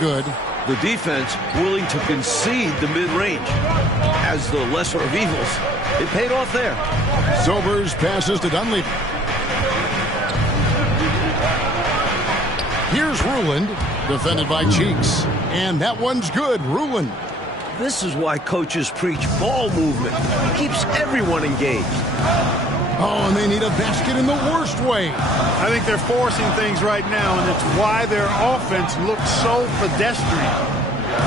good. The defense willing to concede the mid-range. As the lesser of evils, it paid off there. Sobers passes to Dunleavy. Here's Ruland, defended by Cheeks. And that one's good, Ruland. This is why coaches preach ball movement. It keeps everyone engaged. Oh, and they need a basket in the worst way. I think they're forcing things right now, and it's why their offense looks so pedestrian.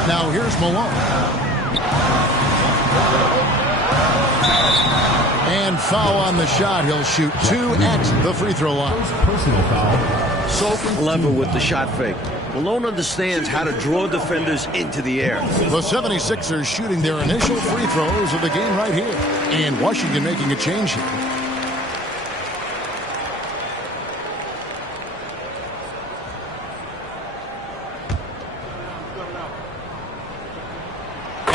Now here's Malone. And foul on the shot. He'll shoot 2 at the free throw line. Personal foul. So clever with the shot fake. Malone understands how to draw defenders into the air. The 76ers shooting their initial free throws of the game right here. And Washington making a change here.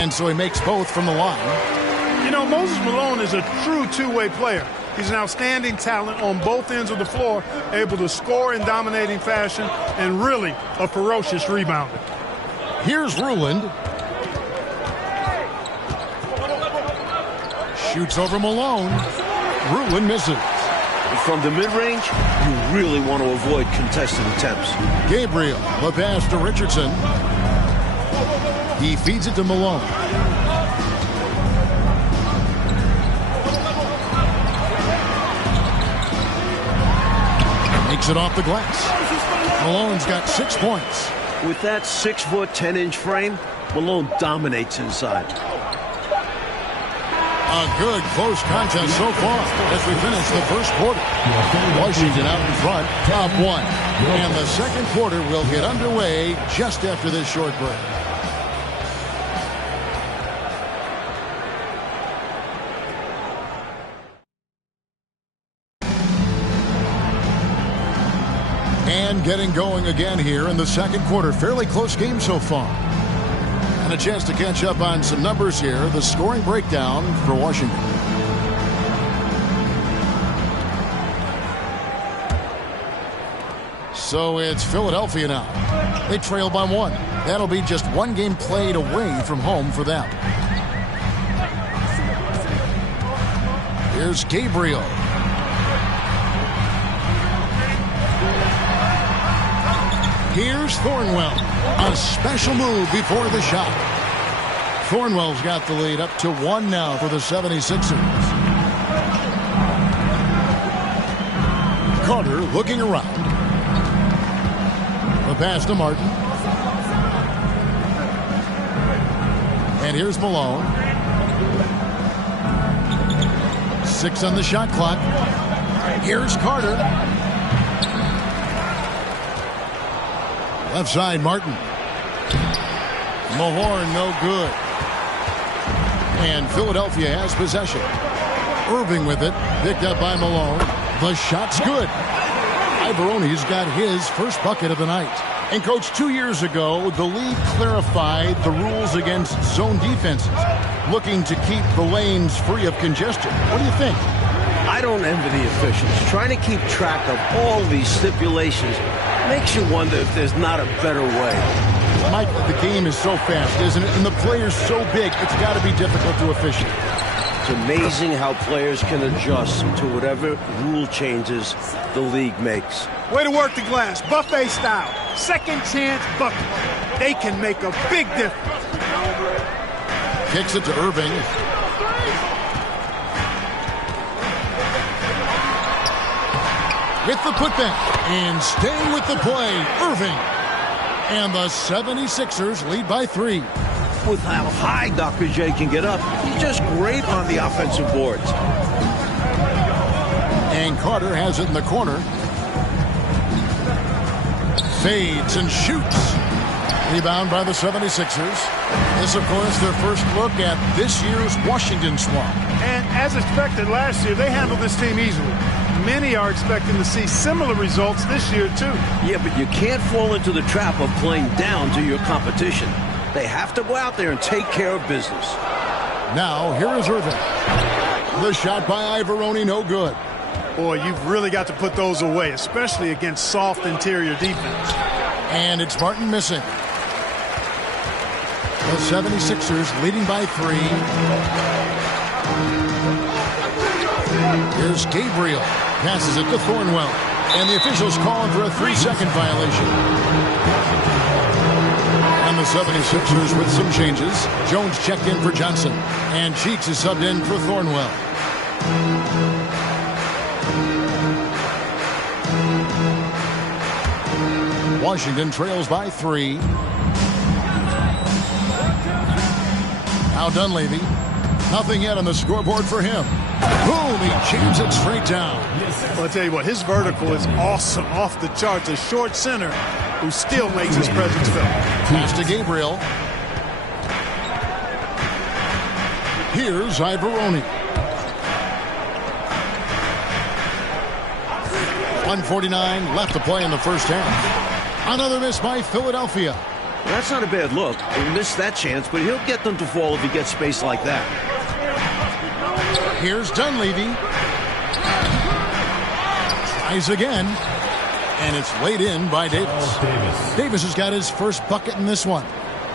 And so he makes both from the line. You know, Moses Malone is a true two-way player. He's an outstanding talent on both ends of the floor, able to score in dominating fashion, and really a ferocious rebounder. Here's Ruland. Shoots over Malone. Ruland misses. From the mid-range, you really want to avoid contested attempts. Gabriel, the pass to Richardson. He feeds it to Malone. Makes it off the glass. Malone's got 6 points. With that 6-foot, 10-inch frame, Malone dominates inside. A good close contest so far as we finish the first quarter. Washington out in front, top 1. And the second quarter will get underway just after this short break. And getting going again here in the second quarter. Fairly close game so far. And a chance to catch up on some numbers here. The scoring breakdown for Washington. So it's Philadelphia now. They trail by 1. That'll be just 1 game played away from home for them. Here's Gabriel. Here's Thornwell. A special move before the shot. Thornwell's got the lead up to 1 now for the 76ers. Carter looking around. The pass to Martin. And here's Malone. 6 on the shot clock. Here's Carter. Left side, Martin. Mahorn, no good. And Philadelphia has possession. Irving with it, picked up by Malone. The shot's good. Ivaroni's got his first bucket of the night. And, Coach, 2 years ago, the league clarified the rules against zone defenses, looking to keep the lanes free of congestion. What do you think? I don't envy the officials. Trying to keep track of all these stipulations makes you wonder if there's not a better way. Mike, the game is so fast, isn't it? And the player's so big, it's got to be difficult to officiate. It's amazing how players can adjust to whatever rule changes the league makes. Way to work the glass, buffet style. Second chance bucket. They can make a big difference. Kicks it to Irving. With the putback. And staying with the play, Irving. And the 76ers lead by 3. With how high Dr. J can get up, he's just great on the offensive boards. And Carter has it in the corner. Fades and shoots. Rebound by the 76ers. This, of course, their first look at this year's Washington squad. And as expected last year, they handled this team easily. Many are expecting to see similar results this year, too. Yeah, but you can't fall into the trap of playing down to your competition. They have to go out there and take care of business. Now, here is Irving. The shot by Ivaroni, no good. Boy, you've really got to put those away, especially against soft interior defense. And it's Martin missing. The 76ers leading by 3. Here's Gabriel. Passes it to Thornwell. And the officials calling for a 3-second violation. And the 76ers with some changes. Jones checked in for Johnson. And Cheeks is subbed in for Thornwell. Washington trails by 3. Now Dunleavy. Nothing yet on the scoreboard for him. Boom, he jams it straight down. Well, I'll tell you what, his vertical is awesome, off the charts. A short center who still makes his presence felt. Pass to Gabriel. Here's Ivoroni. 1:49 left to play in the first half. Another miss by Philadelphia. Well, that's not a bad look. He missed that chance, but he'll get them to fall if he gets space like that. Here's Dunleavy. Tries again. And it's laid in by Davis. Davis has got his first bucket in this one.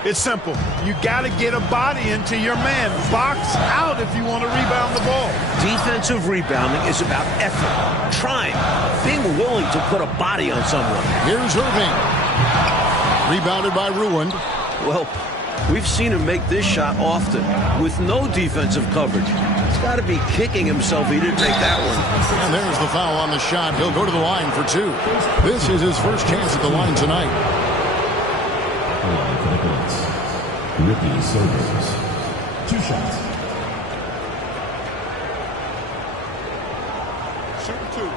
It's simple. You got to get a body into your man. Box out if you want to rebound the ball. Defensive rebounding is about effort, trying, being willing to put a body on someone. Here's Irving. Rebounded by Ruland. Well, we've seen him make this shot often with no defensive coverage. He's got to be kicking himself he didn't make that one. And there's the foul on the shot. He'll go to the line for 2. This is his first chance at the line tonight. Ricky Sobers. 2 shots. Shoot 2.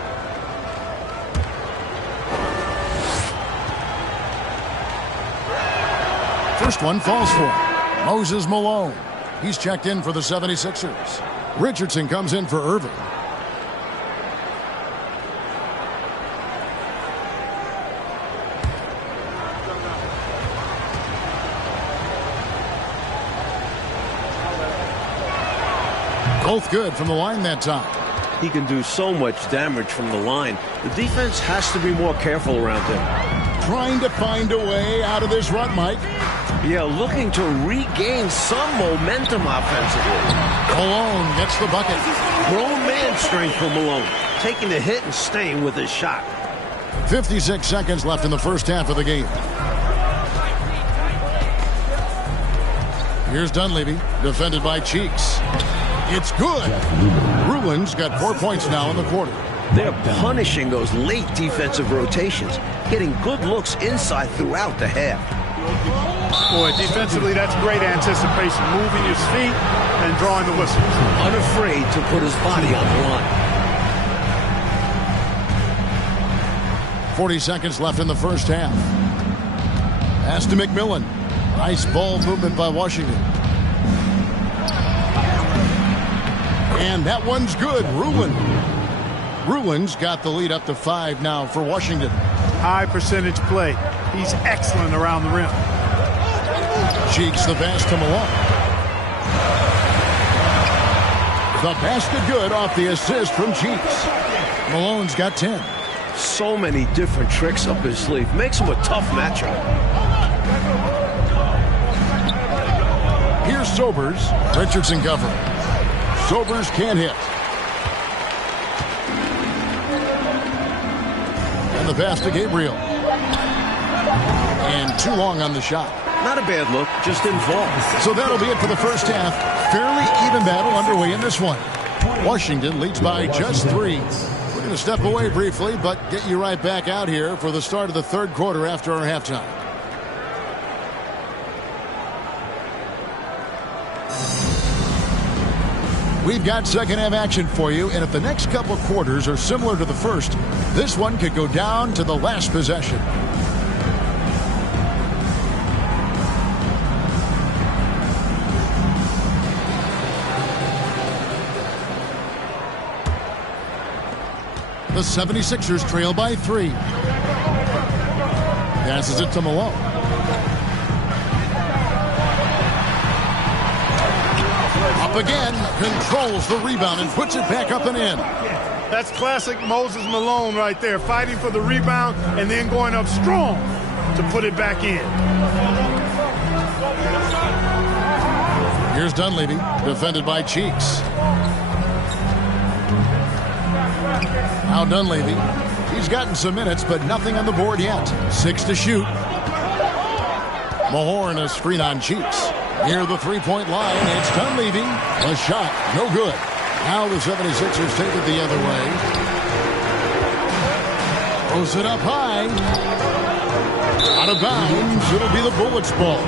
First one falls for Moses Malone. He's checked in for the 76ers. Richardson comes in for Irving. Both good from the line that time. He can do so much damage from the line. The defense has to be more careful around him. Trying to find a way out of this rut, Mike. Yeah, looking to regain some momentum offensively. Malone gets the bucket. Grown man strength for Malone. Taking the hit and staying with his shot. 56 seconds left in the first half of the game. Here's Dunleavy, defended by Cheeks. It's good. Ruland's got 4 points now in the quarter. They're punishing those late defensive rotations, getting good looks inside throughout the half. Boy, defensively, that's great anticipation. Moving his feet and drawing the whistle. Unafraid to put his body on the line. 40 seconds left in the first half. Pass to McMillan. Nice ball movement by Washington. And that one's good. Ruland's got the lead up to 5 now for Washington. High percentage play. He's excellent around the rim. Cheeks the pass to Malone. The basket good off the assist from Cheeks. Malone's got 10. So many different tricks up his sleeve. Makes him a tough matchup. Here's Sobers. Richardson covering. Sobers can't hit. And the pass to Gabriel. And too long on the shot. Not a bad look, just didn't fall. So that'll be it for the first half. Fairly even battle underway in this one. Washington leads by just 3. We're going to step away briefly, but get you right back out here for the start of the third quarter after our halftime. We've got second half action for you, and if the next couple quarters are similar to the first, this one could go down to the last possession. The 76ers trail by 3. Passes it to Malone. Up again, controls the rebound and puts it back up and in. That's classic Moses Malone right there, fighting for the rebound and then going up strong to put it back in. Here's Dunleavy, defended by Cheeks. Now Dunleavy, he's gotten some minutes, but nothing on the board yet. 6 to shoot. Mahorn a screen on Cheeks. Near the three-point line, it's Dunleavy. A shot, no good. Now the 76ers take it the other way. Throws it up high. Out of bounds, it'll be the Bullets' ball.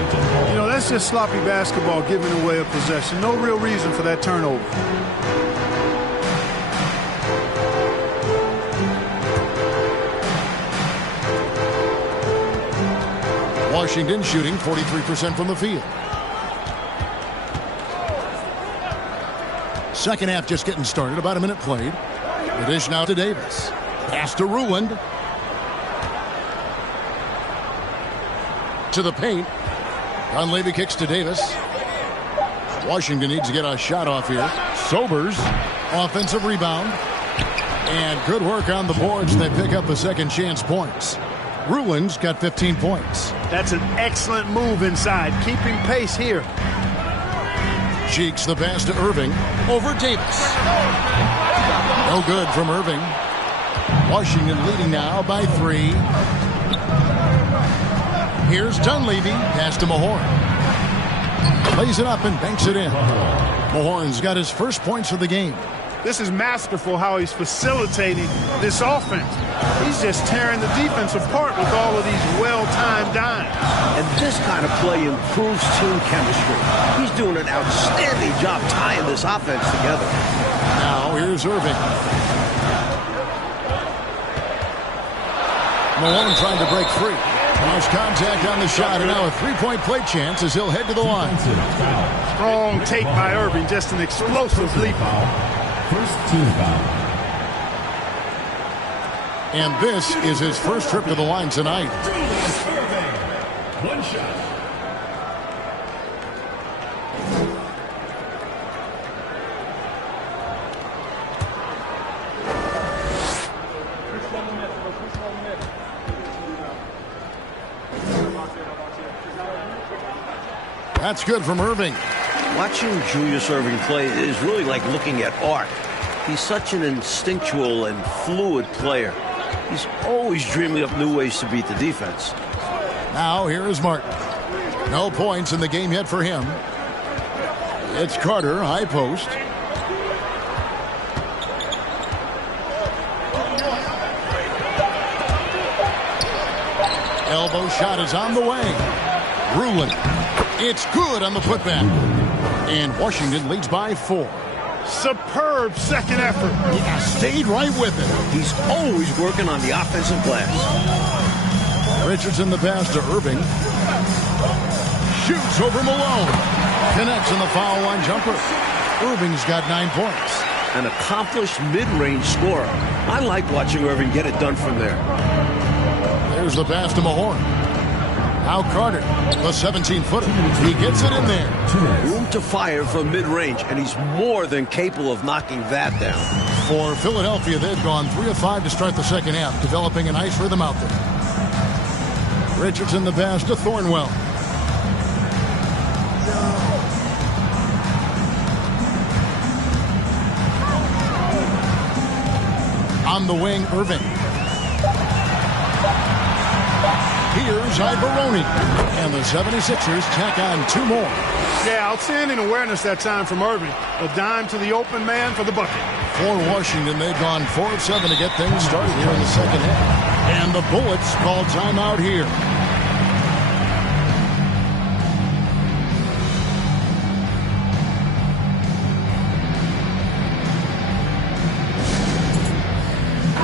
You know, that's just sloppy basketball, giving away a possession. No real reason for that turnover. Washington shooting 43% from the field. Second half just getting started. About a minute played. The dish now to Davis. Pass to Ruland. To the paint. Dunleavy kicks to Davis. Washington needs to get a shot off here. Sobers. Offensive rebound. And good work on the boards. They pick up the second chance points. Ruland's got 15 points. That's an excellent move inside. Keeping pace here. Cheeks the pass to Irving. Over Davis. No good from Irving. Washington leading now by 3. Here's Dunleavy. Pass to Mahorn. Plays it up and banks it in. Mahorn's got his first points of the game. This is masterful how he's facilitating this offense. He's just tearing the defense apart with all of these well-timed dimes. And this kind of play improves team chemistry. He's doing an outstanding job tying this offense together. Now here's Irving. Malone trying to break free. Lost contact on the shot, and now a three-point play chance as he'll head to the line. Strong take by Irving, just an explosive leap. First team foul. And this is his first trip to the line tonight. One shot. That's good from Irving. Watching Julius Irving play is really like looking at art. He's such an instinctual and fluid player. He's always dreaming up new ways to beat the defense. Now here is Martin. No points in the game yet for him. It's Carter, high post. Elbow shot is on the way. Ruland. It's good on the putback. And Washington leads by 4. Superb second effort. Yeah, stayed right with it. He's always working on the offensive glass. Richardson the pass to Irving. Shoots over Malone. Connects on the foul line jumper. Irving's got 9 points. An accomplished mid-range scorer. I like watching Irving get it done from there. There's the pass to Mahorn. Now Carter, the 17-footer. He gets it in there. Room to fire from mid-range, and he's more than capable of knocking that down. For Philadelphia, they've gone 3 of 5 to start the second half, developing a nice rhythm out there. Richardson the pass to Thornwell. On the wing, Irving. Here's Ibaroni. And the 76ers tack on 2 more. Yeah, outstanding awareness that time from Irving. A dime to the open man for the bucket. For Washington, they've gone 4 of 7 to get things started here in the second half. And the Bullets call timeout here.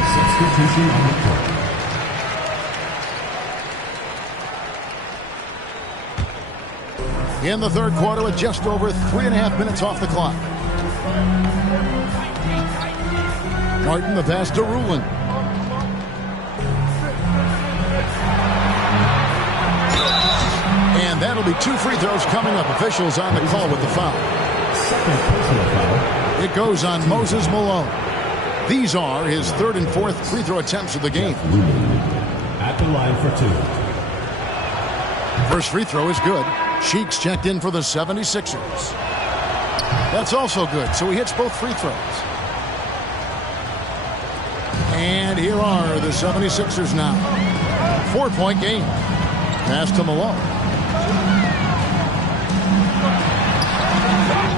Substitution on the court. In the third quarter with just over 3.5 minutes off the clock. Martin the pass to Ruland. And that'll be 2 free throws coming up. Officials on the call with the foul. Second personal foul. It goes on Moses Malone. These are his 3rd and 4th free throw attempts of the game. At the line for 2. First free throw is good. Cheeks checked in for the 76ers. That's also good, so he hits both free throws. And here are the 76ers now. 4-point game. Pass to Malone.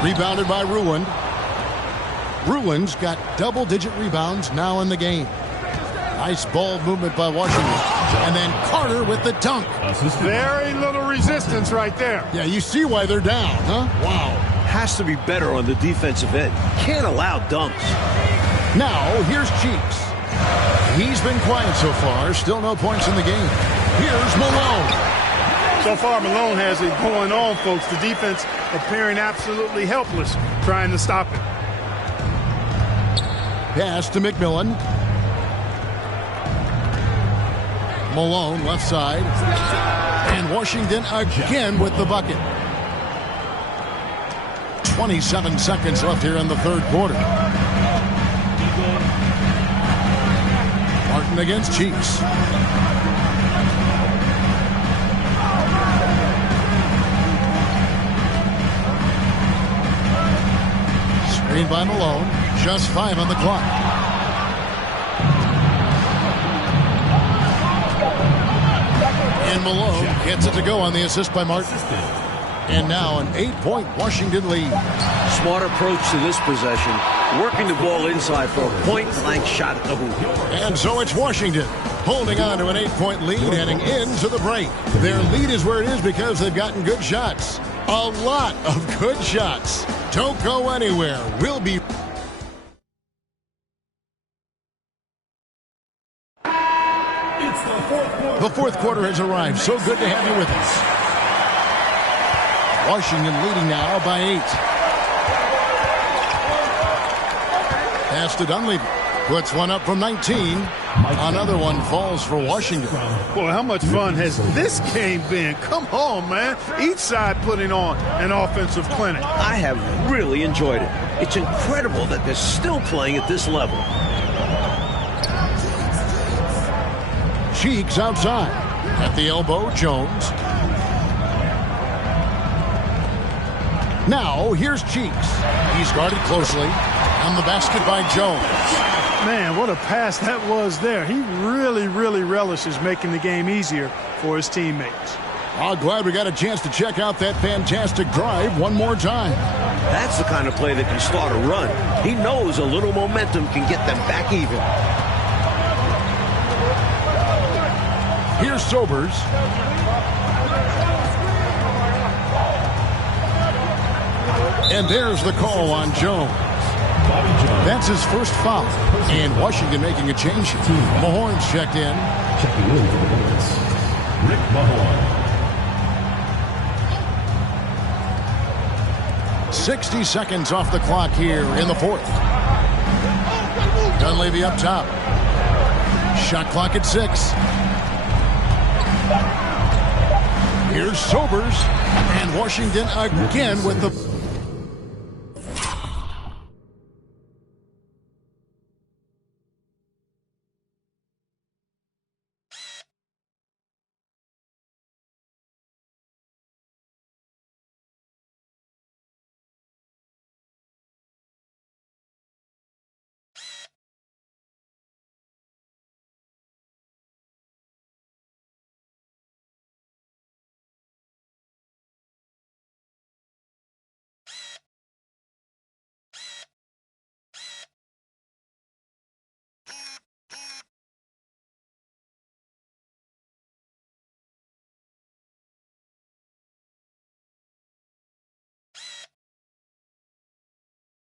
Rebounded by Ruland. Ruland's got double-digit rebounds now in the game. Nice ball movement by Washington. And then Carter with the dunk. Very little resistance right there. Yeah, you see why they're down, huh? Wow. Has to be better on the defensive end. Can't allow dunks. Now, here's Cheeks. He's been quiet so far. Still no points in the game. Here's Malone. So far, Malone has it going on, folks. The defense appearing absolutely helpless trying to stop it. Pass to McMillan. Malone, left side. And Washington again with the bucket. 27 seconds left here in the third quarter. Martin against Cheeks. Screen by Malone. Just 5 on the clock. And Malone gets it to go on the assist by Martin. And now an 8-point Washington lead. Smart approach to this possession. Working the ball inside for a point-blank shot at the hoop. And so it's Washington holding on to an 8-point lead heading into the break. Their lead is where it is because they've gotten good shots. A lot of good shots. Don't go anywhere. We'll be... The fourth quarter has arrived. So good to have you with us. Washington leading now by 8. Pass to Dunleavy. Puts one up from 19. Another one falls for Washington. Boy, how much fun has this game been? Come on, man. Each side putting on an offensive clinic. I have really enjoyed it. It's incredible that they're still playing at this level. Cheeks outside. At the elbow, Jones. Now, here's Cheeks. He's guarded closely. On the basket by Jones. Man, what a pass that was there. He really, really relishes making the game easier for his teammates. I'm glad we got a chance to check out that fantastic drive one more time. That's the kind of play that can start a run. He knows a little momentum can get them back even. Here's Sobers. And there's the call on Jones. That's his first foul. And Washington making a change. Mahorn's checked in. Checking in for the Bullets, Rick Mahorn. 60 seconds off the clock here in the fourth. Dunleavy up top. Shot clock at 6. Here's Sobers. And Washington again with the...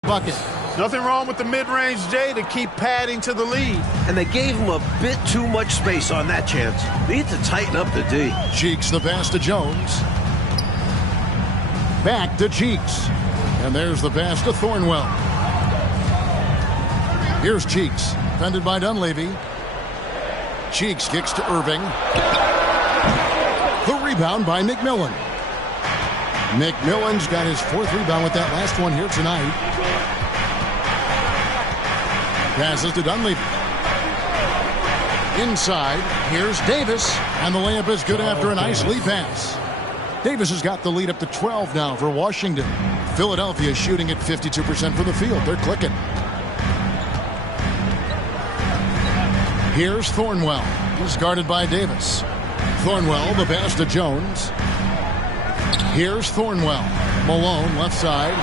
bucket. Nothing wrong with the mid-range J to keep padding to the lead. And they gave him a bit too much space on that chance. They need to tighten up the D. Cheeks the pass to Jones. Back to Cheeks. And there's the pass to Thornwell. Here's Cheeks. Defended by Dunleavy. Cheeks kicks to Irving. The rebound by McMillan. McMillan's got his 4th rebound with that last one here tonight. Passes to Dunleavy. Inside, here's Davis. And the layup is good after a nice lead pass. Davis has got the lead up to 12 now for Washington. Philadelphia shooting at 52% from the field. They're clicking. Here's Thornwell. He's guarded by Davis. Thornwell, the pass to Jones. Here's Thornwell. Malone, left side.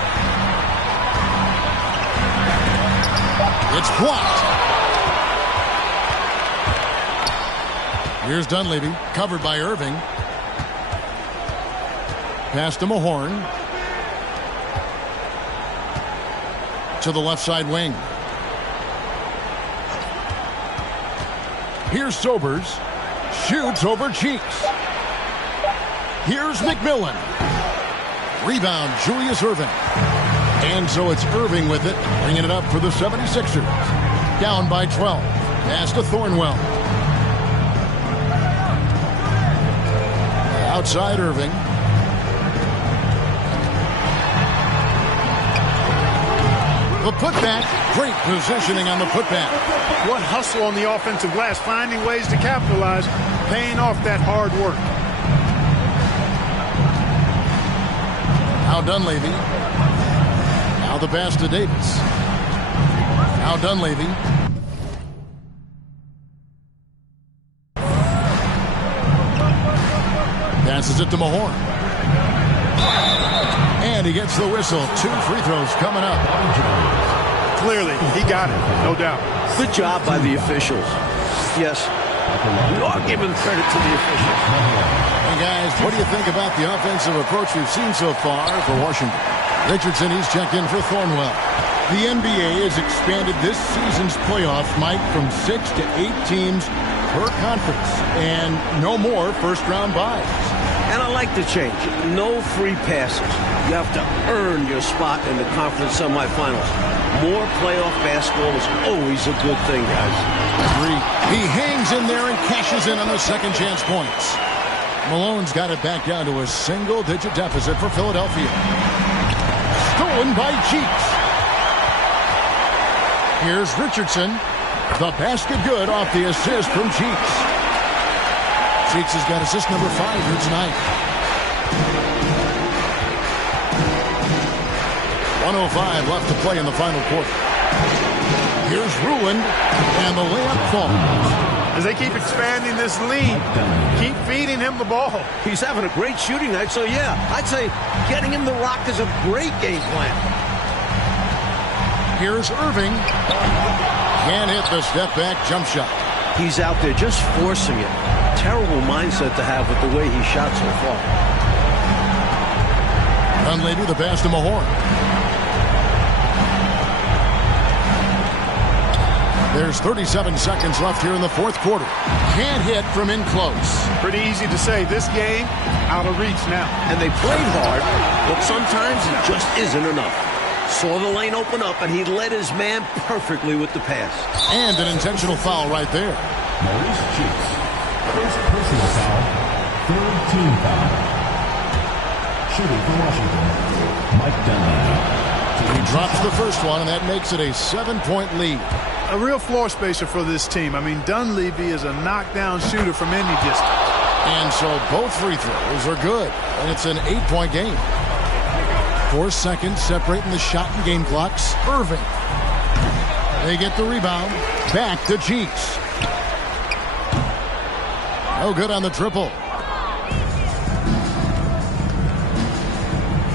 It's blocked. Here's Dunleavy, covered by Irving. Pass to Mahorn. To the left side wing. Here's Sobers. Shoots over Cheeks. Here's McMillan. Rebound, Julius Irving. And so it's Irving with it, bringing it up for the 76ers. Down by 12. Pass to Thornwell. Outside Irving. The putback. Great positioning on the putback. What hustle on the offensive glass, finding ways to capitalize, paying off that hard work. Now Dunleavy. Now the pass to Davis. Now Dunleavy. Passes it to Mahorn. And he gets the whistle. 2 free throws coming up. Clearly, he got it, no doubt. Good job by the officials. Yes, we are giving credit to the officials. Hey, guys, what do you think about the offensive approach we've seen so far for Washington? Richardson, he's checked in for Thornwell. The NBA has expanded this season's playoffs, Mike, from 6 to 8 teams per conference. And no more first-round buys. And I like the change. No free passes. You have to earn your spot in the conference semifinals. More playoff basketball is always a good thing, guys. Agree. He hangs in there and cashes in on the second chance points. Malone's got it back down to a single-digit deficit for Philadelphia. Stolen by Cheeks. Here's Richardson. The basket good off the assist from Cheeks. Cheeks has got assist number 5 here tonight. 1:05 left to play in the final quarter. Here's Ruland, and the layup falls. As they keep expanding this lead, keep feeding him the ball. He's having a great shooting night, so yeah, I'd say getting him the rock is a great game plan. Here's Irving. Can't hit the step-back jump shot. He's out there just forcing it. Terrible mindset to have with the way he shot so far. Dunleavy, the pass to Mahorn. There's 37 seconds left here in the fourth quarter. Can't hit from in close. Pretty easy to say, this game out of reach now. And they played hard, but sometimes it just isn't enough. Saw the lane open up, and he led his man perfectly with the pass. And an intentional foul right there. Maurice Cheeks. First personal foul. Third team foul. Shooting for Washington, Mike Dunleavy. He drops the first one, and that makes it a 7-point lead. A real floor spacer for this team. I mean, Dunleavy is a knockdown shooter from any distance. And so both free throws are good, and it's an 8-point game. 4 seconds separating the shot and game clocks. Irving. They get the rebound. Back to Cheeks. No good on the triple.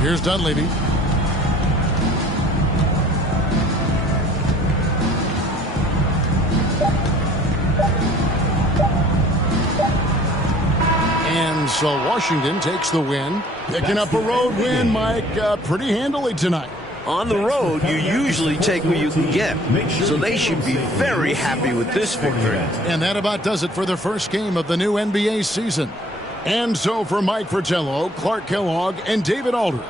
Here's Dunleavy. And so Washington takes the win. Picking up a road win, Mike, pretty handily tonight. On the road, you usually take what you can get. So they should be very happy with this victory. And that about does it for the first game of the new NBA season. And so for Mike Fratello, Clark Kellogg, and David Aldridge,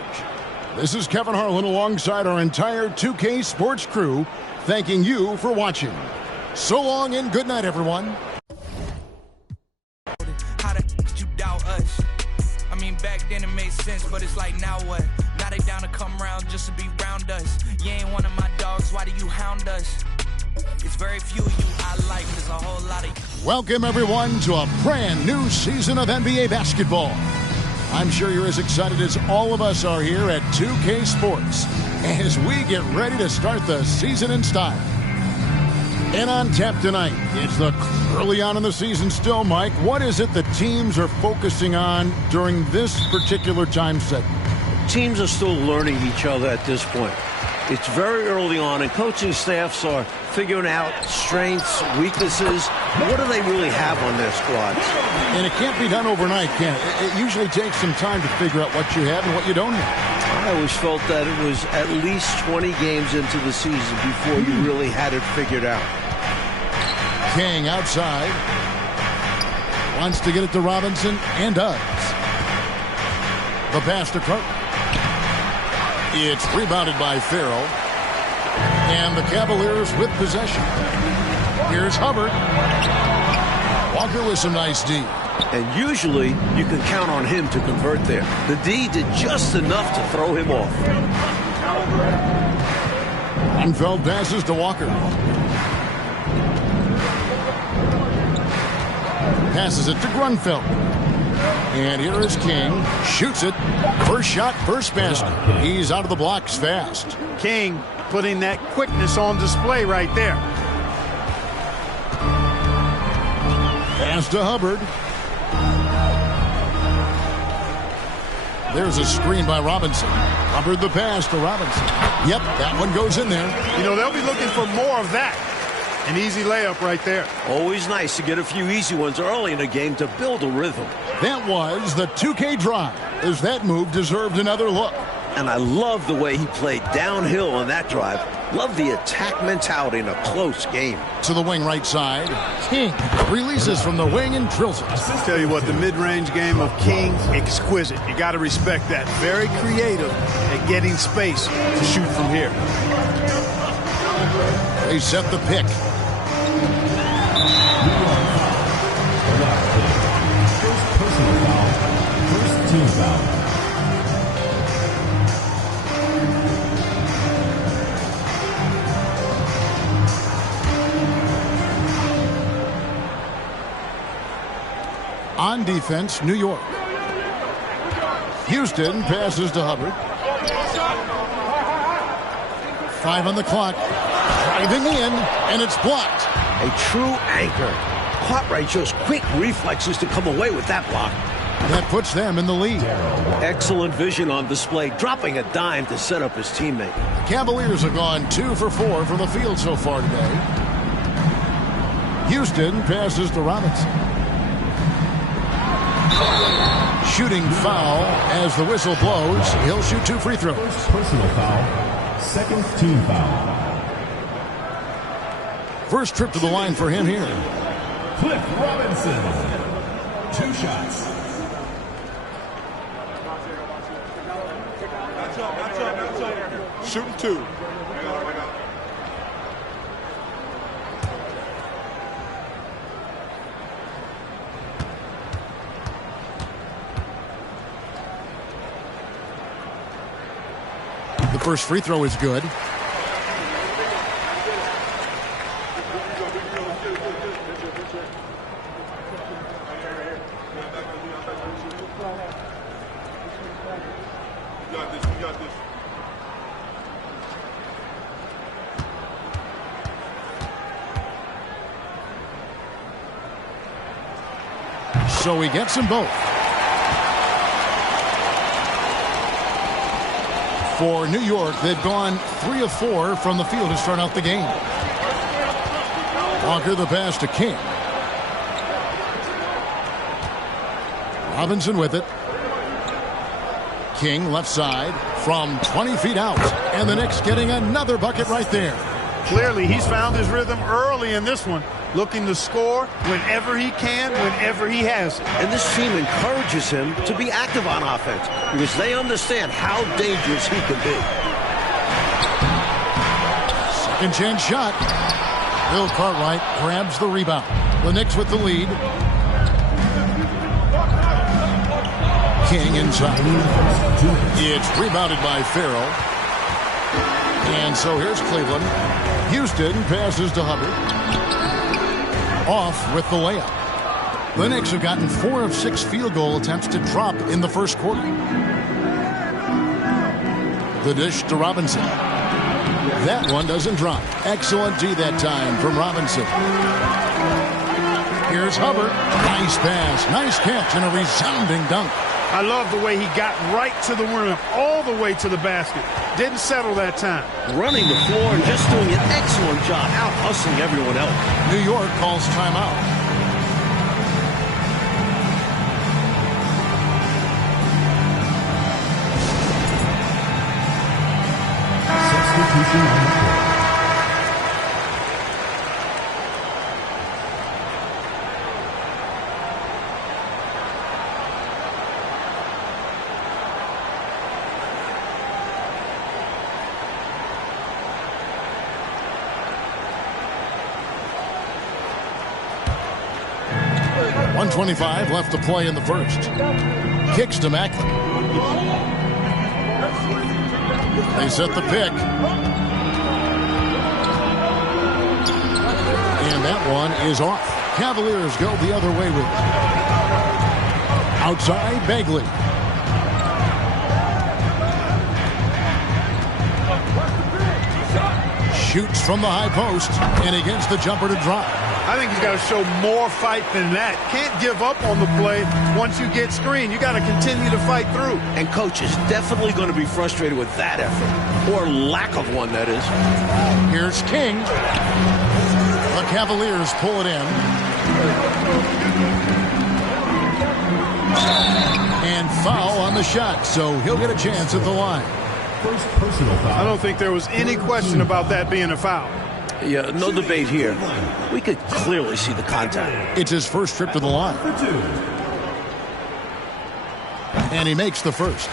this is Kevin Harlan alongside our entire 2K Sports crew, thanking you for watching. So long and good night, everyone. How the you doubt us? I mean, back then it made sense, but it's like, now what? Now they down to come round just to be round us. You ain't one of my dogs, why do you hound us? It's very few of you I like, there's a whole lot of you. Welcome, everyone, to a brand new season of NBA basketball. I'm sure you're as excited as all of us are here at 2K Sports as we get ready to start the season in style. And on tap tonight, it's the early on in the season still, Mike. What is it the teams are focusing on during this particular time segment? Teams are still learning each other at this point. It's very early on, and coaching staffs are figuring out strengths, weaknesses. What do they really have on their squads? And it can't be done overnight, can it? It usually takes some time to figure out what you have and what you don't have. I always felt that it was at least 20 games into the season before you really had it figured out. King outside. Wants to get it to Robinson, and does. The pass to Carter. It's rebounded by Farrell. And the Cavaliers with possession. Here's Hubbard. Walker with some nice D. And usually you can count on him to convert there. The D did just enough to throw him off. Grunfeld passes to Walker. Passes it to Grunfeld. And here is King. Shoots it. First shot, first basket. He's out of the blocks fast. King putting that quickness on display right there. Pass to Hubbard. There's a screen by Robinson. Hubbard the pass to Robinson. Yep, that one goes in there. You know, they'll be looking for more of that. An easy layup right there. Always nice to get a few easy ones early in a game to build a rhythm. That was the 2K drive, as that move deserved another look. And I love the way he played downhill on that drive. Love the attack mentality in a close game. To the wing right side. King releases from the wing and drills it. Tell you what, the mid-range game of King, exquisite. You got to respect that. Very creative at getting space to shoot from here. They set the pick. First personal foul. First team foul. On defense, New York. Houston passes to Hubbard. 5 on the clock. Driving in, and it's blocked. A true anchor. Cartwright shows quick reflexes to come away with that block. That puts them in the lead. Excellent vision on display, dropping a dime to set up his teammate. The Cavaliers have gone 2 for 4 from the field so far today. Houston passes to Robinson. Shooting foul as the whistle blows. He'll shoot 2 free throws. First personal foul. Second team foul. First trip to the line for him here. Cliff Robinson. 2 shots. Shooting 2. The first free throw is good. So he gets them both. For New York, they've gone 3 of 4 from the field to start out the game. Walker the pass to King. Robinson with it. King left side from 20 feet out. And the Knicks getting another bucket right there. Clearly, he's found his rhythm early in this one, looking to score whenever he can, whenever he has it. And this team encourages him to be active on offense because they understand how dangerous he can be. Second chance shot. Bill Cartwright grabs the rebound. The Knicks with the lead. King inside. It's rebounded by Farrell. And so here's Cleveland. Houston passes to Hubbard. Off with the layup. The Knicks have gotten 4 of 6 field goal attempts to drop in the first quarter. The dish to Robinson. That one doesn't drop. Excellent D that time from Robinson. Here's Hubbard. Nice pass, nice catch, and a resounding dunk. I love the way he got right to the rim, all the way to the basket. Didn't settle that time. Running the floor and just doing an excellent job out-hustling everyone else. New York calls timeout. Substitution on the court. .125 left to play in the first. Kicks to Macklin. They set the pick. And that one is off. Cavaliers go the other way with it. Outside, Bagley. Shoots from the high post, and he gets the jumper to drop. I think he's got to show more fight than that. Can't give up on the play once you get screened. You got to continue to fight through. And coach is definitely going to be frustrated with that effort, or lack of one, that is. Here's King. The Cavaliers pull it in. And foul on the shot, so he'll get a chance at the line. First personal foul. I don't think there was any question about that being a foul. Yeah, no debate here. We could clearly see the contact. It's his first trip to the line. And he makes the first.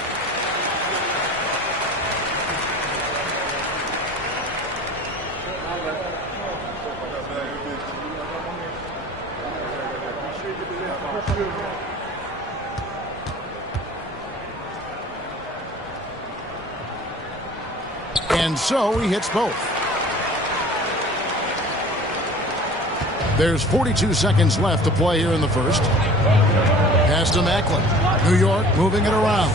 And so he hits both. There's 42 seconds left to play here in the first. Pass to Macklin. New York moving it around.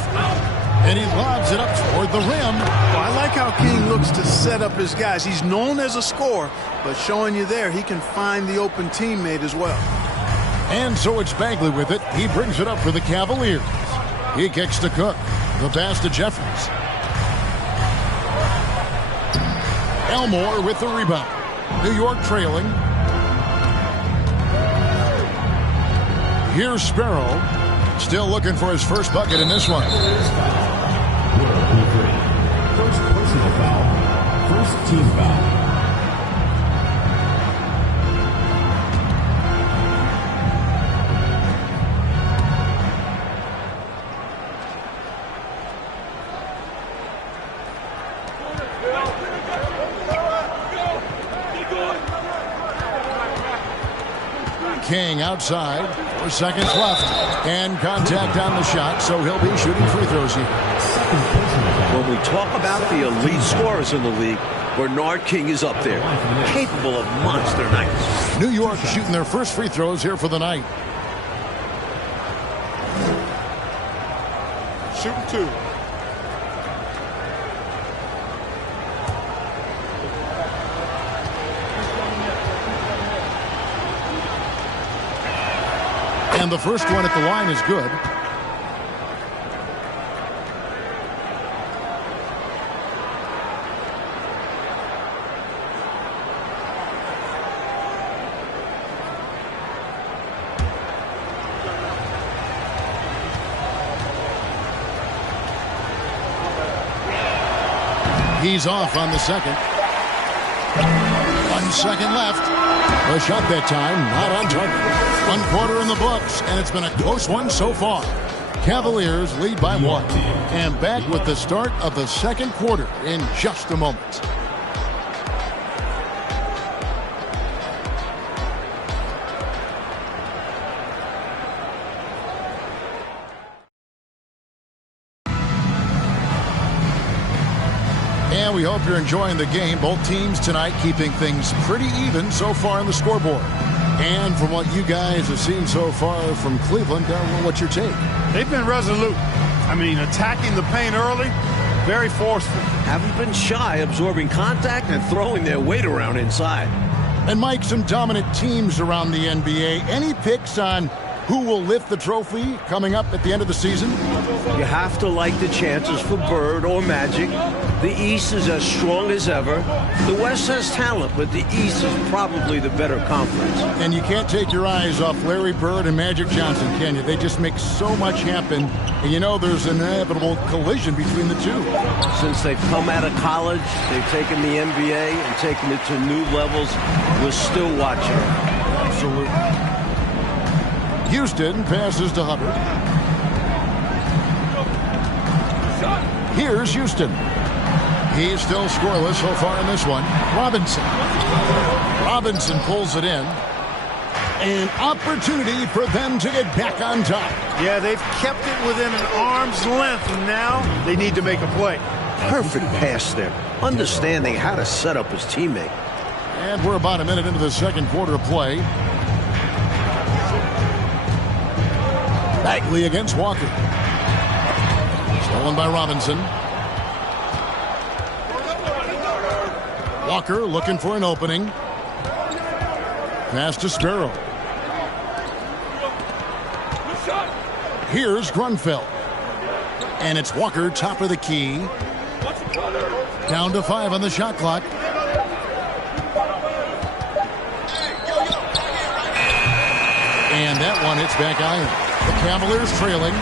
And he lobs it up toward the rim. Well, I like how King looks to set up his guys. He's known as a scorer, but showing you there he can find the open teammate as well. And so it's Bagley with it. He brings it up for the Cavaliers. He kicks to Cook. The pass to Jeffries. Elmore with the rebound. New York trailing. Here's Sparrow, still looking for his first bucket in this one. First personal foul. First team foul. King outside. 4 seconds left. And contact on the shot, so he'll be shooting free throws here. When we talk about the elite scorers in the league, Bernard King is up there, capable of monster nights. New York shooting their first free throws here for the night. Shooting 2. And the first one at the line is good. He's off on the second. 1 second left. The shot that time, not on target. 1 quarter in the books, and it's been a close one so far. Cavaliers lead by 1. And back with the start of the second quarter in just a moment. And we hope you're enjoying the game. Both teams tonight keeping things pretty even so far on the scoreboard. And from what you guys have seen so far from Cleveland, what's your take? They've been resolute. I mean, attacking the paint early, very forceful. Haven't been shy, absorbing contact and throwing their weight around inside. And Mike, some dominant teams around the NBA. Any picks on who will lift the trophy coming up at the end of the season? You have to like the chances for Bird or Magic. The East is as strong as ever. The West has talent, but the East is probably the better conference. And you can't take your eyes off Larry Bird and Magic Johnson, can you? They just make so much happen. And you know there's an inevitable collision between the two. Since they've come out of college, they've taken the NBA and taken it to new levels. We're still watching. Absolutely. Houston passes to Hubbard. Here's Houston. He's still scoreless so far in this one. Robinson pulls it in. An opportunity for them to get back on top. Yeah, they've kept it within an arm's length, and now they need to make a play. Perfect pass there. Understanding how to set up his teammate. And we're about a minute into the second quarter of play. Bagley against Walker. Stolen by Robinson. Walker looking for an opening. Pass to Sparrow. Here's Grunfeld. And it's Walker, top of the key. Down to 5 on the shot clock. And that one hits back iron. The Cavaliers trailing.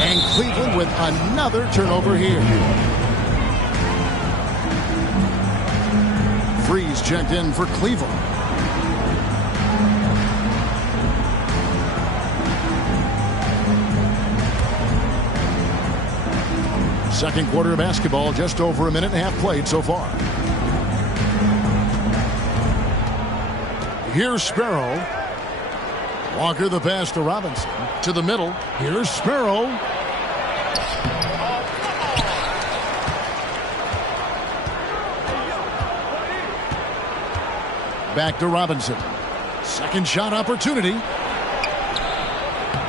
And Cleveland with another turnover here. Freeze checked in for Cleveland. Second quarter of basketball, just over a minute and a half played so far. Here's Sparrow. Walker the pass to Robinson. To the middle. Here's Sparrow. Back to Robinson. Second shot opportunity.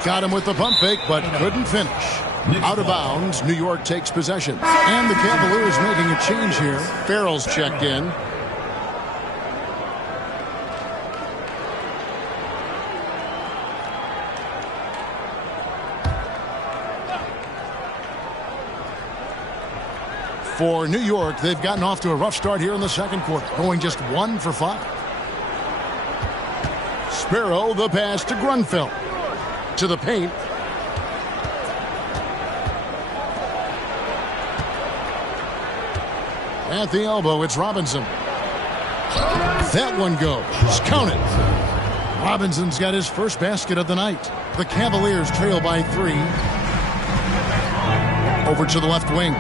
Got him with the pump fake, but couldn't finish. Out of bounds, New York takes possession. And the Cavaliers making a change here. Farrell's checked in. For New York, they've gotten off to a rough start here in the second quarter, going just 1 for 5. Sparrow, the pass to Grunfeld. To the paint. At the elbow, it's Robinson. That one goes. Count it. Robinson's got his first basket of the night. The Cavaliers trail by 3. Over to the left wing.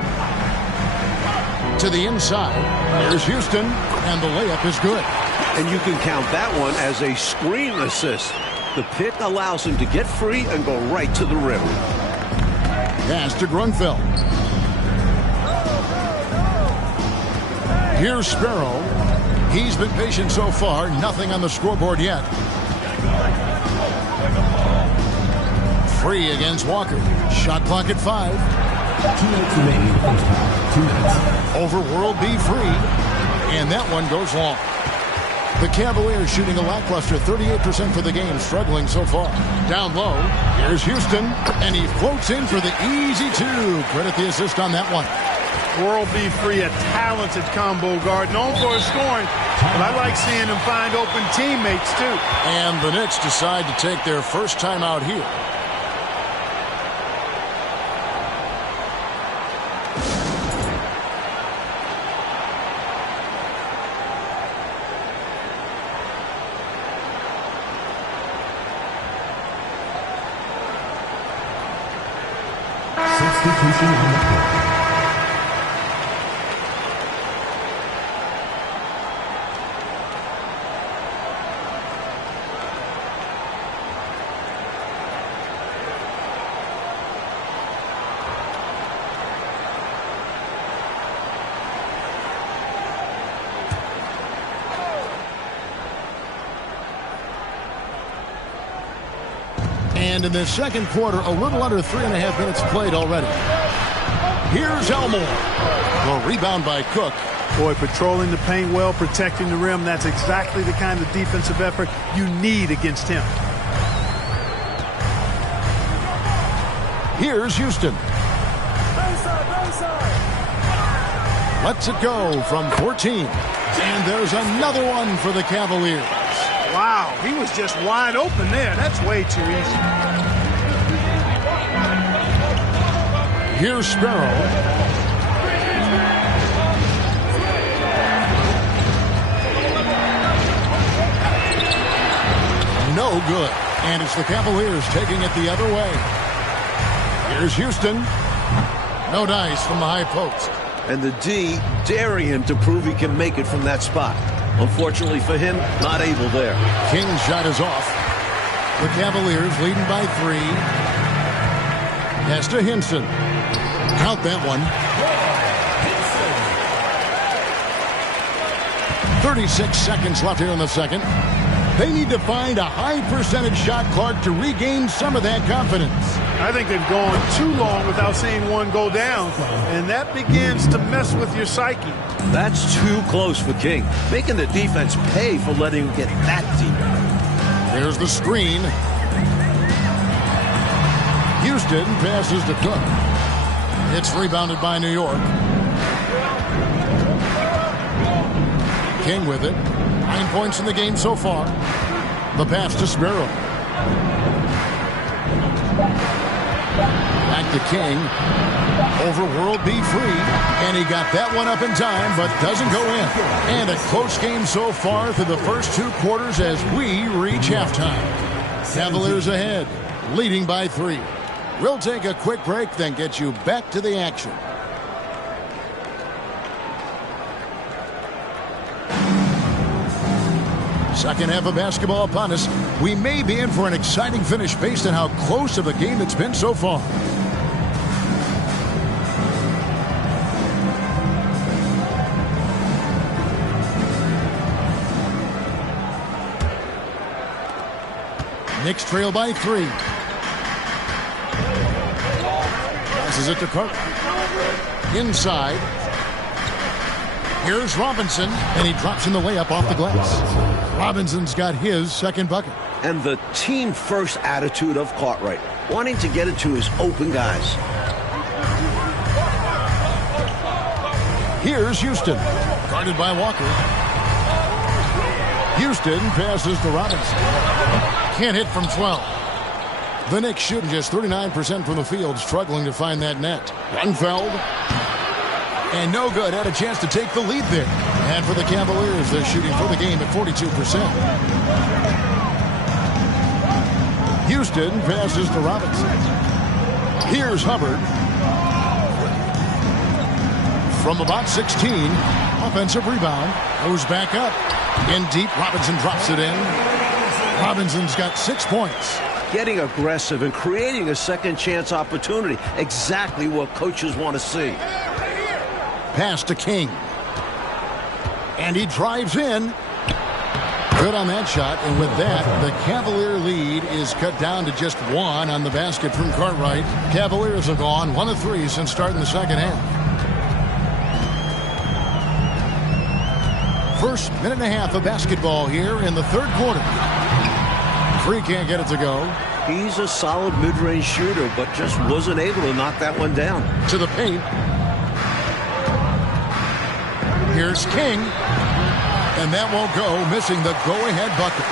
To the inside. Here's Houston, and the layup is good. And you can count that one as a screen assist. The pick allows him to get free and go right to the rim. Pass to Grunfeld. Here's Sparrow. He's been patient so far. Nothing on the scoreboard yet. Free against Walker. Shot clock at 5. 2 minutes remaining. 2 minutes. Over World B free. And that one goes long. The Cavaliers shooting a lackluster 38% for the game, struggling so far. Down low, here's Houston, and he floats in for the easy 2. Credit the assist on that one. World B free, a talented combo guard, known for his scoring, but I like seeing him find open teammates too. And the Knicks decide to take their first time out here. Substitution on the court. And in the second quarter, a little under 3.5 minutes played already. Here's Elmore. The rebound by Cook. Boy, patrolling the paint well, protecting the rim. That's exactly the kind of defensive effort you need against him. Here's Houston. Lets it go from 14. And there's another one for the Cavaliers. Wow, he was just wide open there. That's way too easy. Here's Sparrow. No good. And it's the Cavaliers taking it the other way. Here's Houston. No dice from the high post. And the D daring him to prove he can make it from that spot. Unfortunately for him, not able there. King's shot is off. The Cavaliers leading by 3. Pass to Hinson. Count that one. 36 seconds left here in the second. They need to find a high percentage shot, Clark, to regain some of that confidence. I think they've gone too long without seeing one go down, and that begins to mess with your psyche. That's too close for King, making the defense pay for letting him get that deep. There's the screen. Houston passes to Cook. It's rebounded by New York. King with it. 9 points in the game so far. The pass to Sparrow. Back to King. Over World B free. And he got that one up in time, but doesn't go in. And a close game so far through the first 2 quarters as we reach halftime. Cavaliers ahead, leading by 3. We'll take a quick break, then get you back to the action. Second half of basketball upon us. We may be in for an exciting finish based on how close of a game it's been so far. Knicks trail by 3. Passes it to Carter. Inside. Here's Robinson, and he drops in the layup off the glass. Robinson's got his second bucket. And the team-first attitude of Cartwright, wanting to get it to his open guys. Here's Houston, guarded by Walker. Houston passes to Robinson. Can't hit from 12. The Knicks shooting just 39% from the field, struggling to find that net. Rundfeld. And no good. Had a chance to take the lead there. And for the Cavaliers, they're shooting for the game at 42%. Houston passes to Robinson. Here's Hubbard. From about 16, offensive rebound. Goes back up. In deep, Robinson drops it in. Robinson's got 6 points. Getting aggressive and creating a second chance opportunity. Exactly what coaches want to see. Pass to King. And he drives in. Good on that shot. And with that, the Cavalier lead is cut down to just 1 on the basket from Cartwright. Cavaliers have gone 1 of 3 since starting the second half. First minute and a half of basketball here in the third quarter. Free can't get it to go. He's a solid mid-range shooter, but just wasn't able to knock that one down. To the paint. Here's King. And that won't go, missing the go-ahead bucket.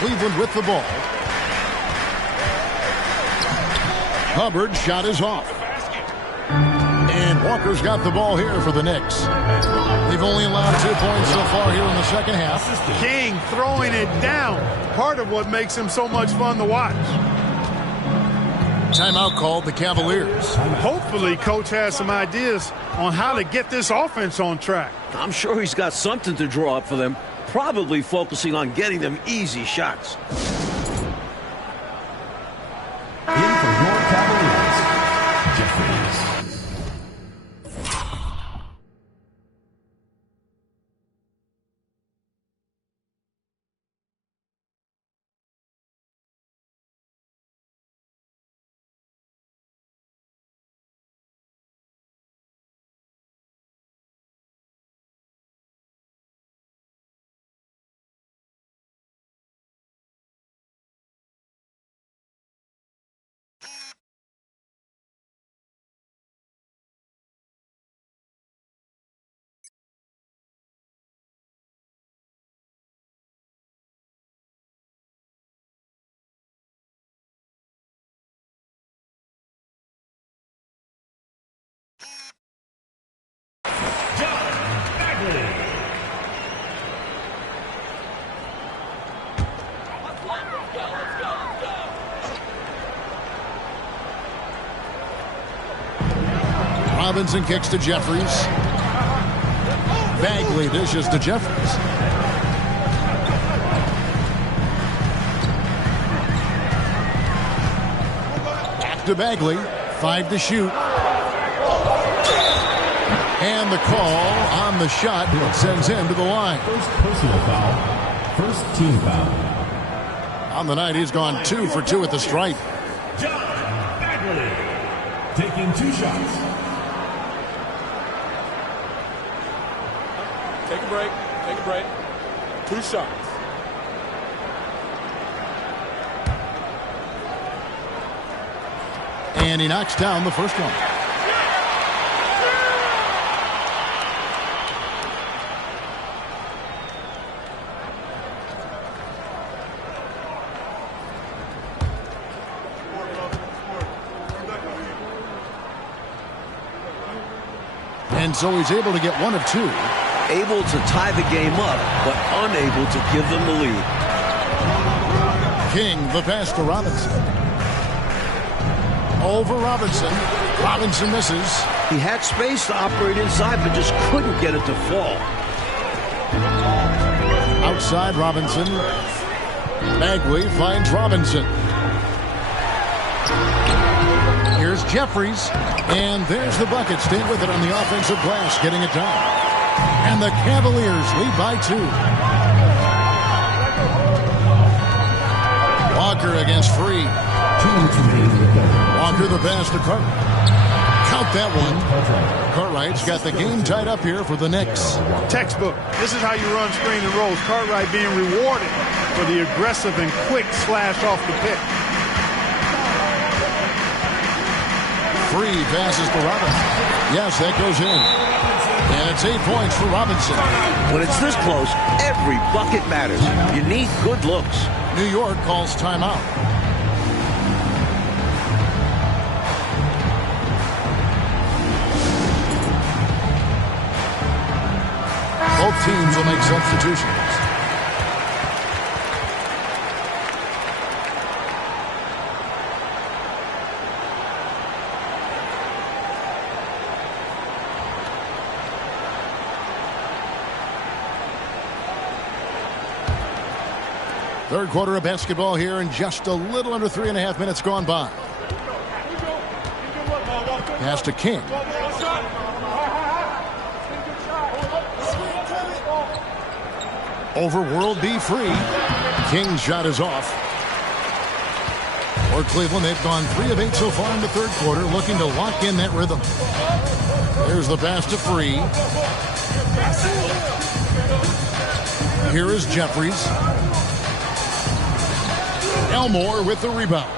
Cleveland with the ball. Hubbard's shot is off. And Walker's got the ball here for the Knicks. They've only allowed 2 points so far here in the second half. King throwing it down. Part of what makes him so much fun to watch. Timeout called the Cavaliers. Hopefully, Coach has some ideas on how to get this offense on track. I'm sure he's got something to draw up for them, probably focusing on getting them easy shots. In for your Cavaliers, Jeffries. Robinson kicks to Jeffries. Bagley dishes to Jeffries. Back to Bagley. 5 to shoot. And the call on the shot sends him to the line. First personal foul. First team foul. On the night, he's gone 2 for 2 at the stripe. John Bagley taking 2 shots. Take a break. Take a break. 2 shots. And he knocks down the first one. And so he's able to get 1 of 2. Able to tie the game up, but unable to give them the lead. King, the pass to Robinson. Over Robinson. Robinson misses. He had space to operate inside, but just couldn't get it to fall. Outside Robinson. Bagley finds Robinson. Here's Jeffries. And there's the bucket. Stay with it on the offensive glass, getting it down. And the Cavaliers lead by 2. Walker against Free. Walker the pass to Cartwright. Count that one. Cartwright's got the game tied up here for the Knicks. Textbook. This is how you run screen and rolls. Cartwright being rewarded for the aggressive and quick slash off the pick. Free passes to Robinson. Yes, that goes in. And it's 8 points for Robinson. When it's this close, every bucket matters. You need good looks. New York calls timeout. Both teams will make substitutions. Third quarter of basketball here, and just a little under 3.5 minutes gone by. Pass to King. Over World B Free. King's shot is off. For Cleveland, they've gone 3 of 8 so far in the third quarter, looking to lock in that rhythm. There's the pass to Free. Here is Jeffries. Elmore with the rebound.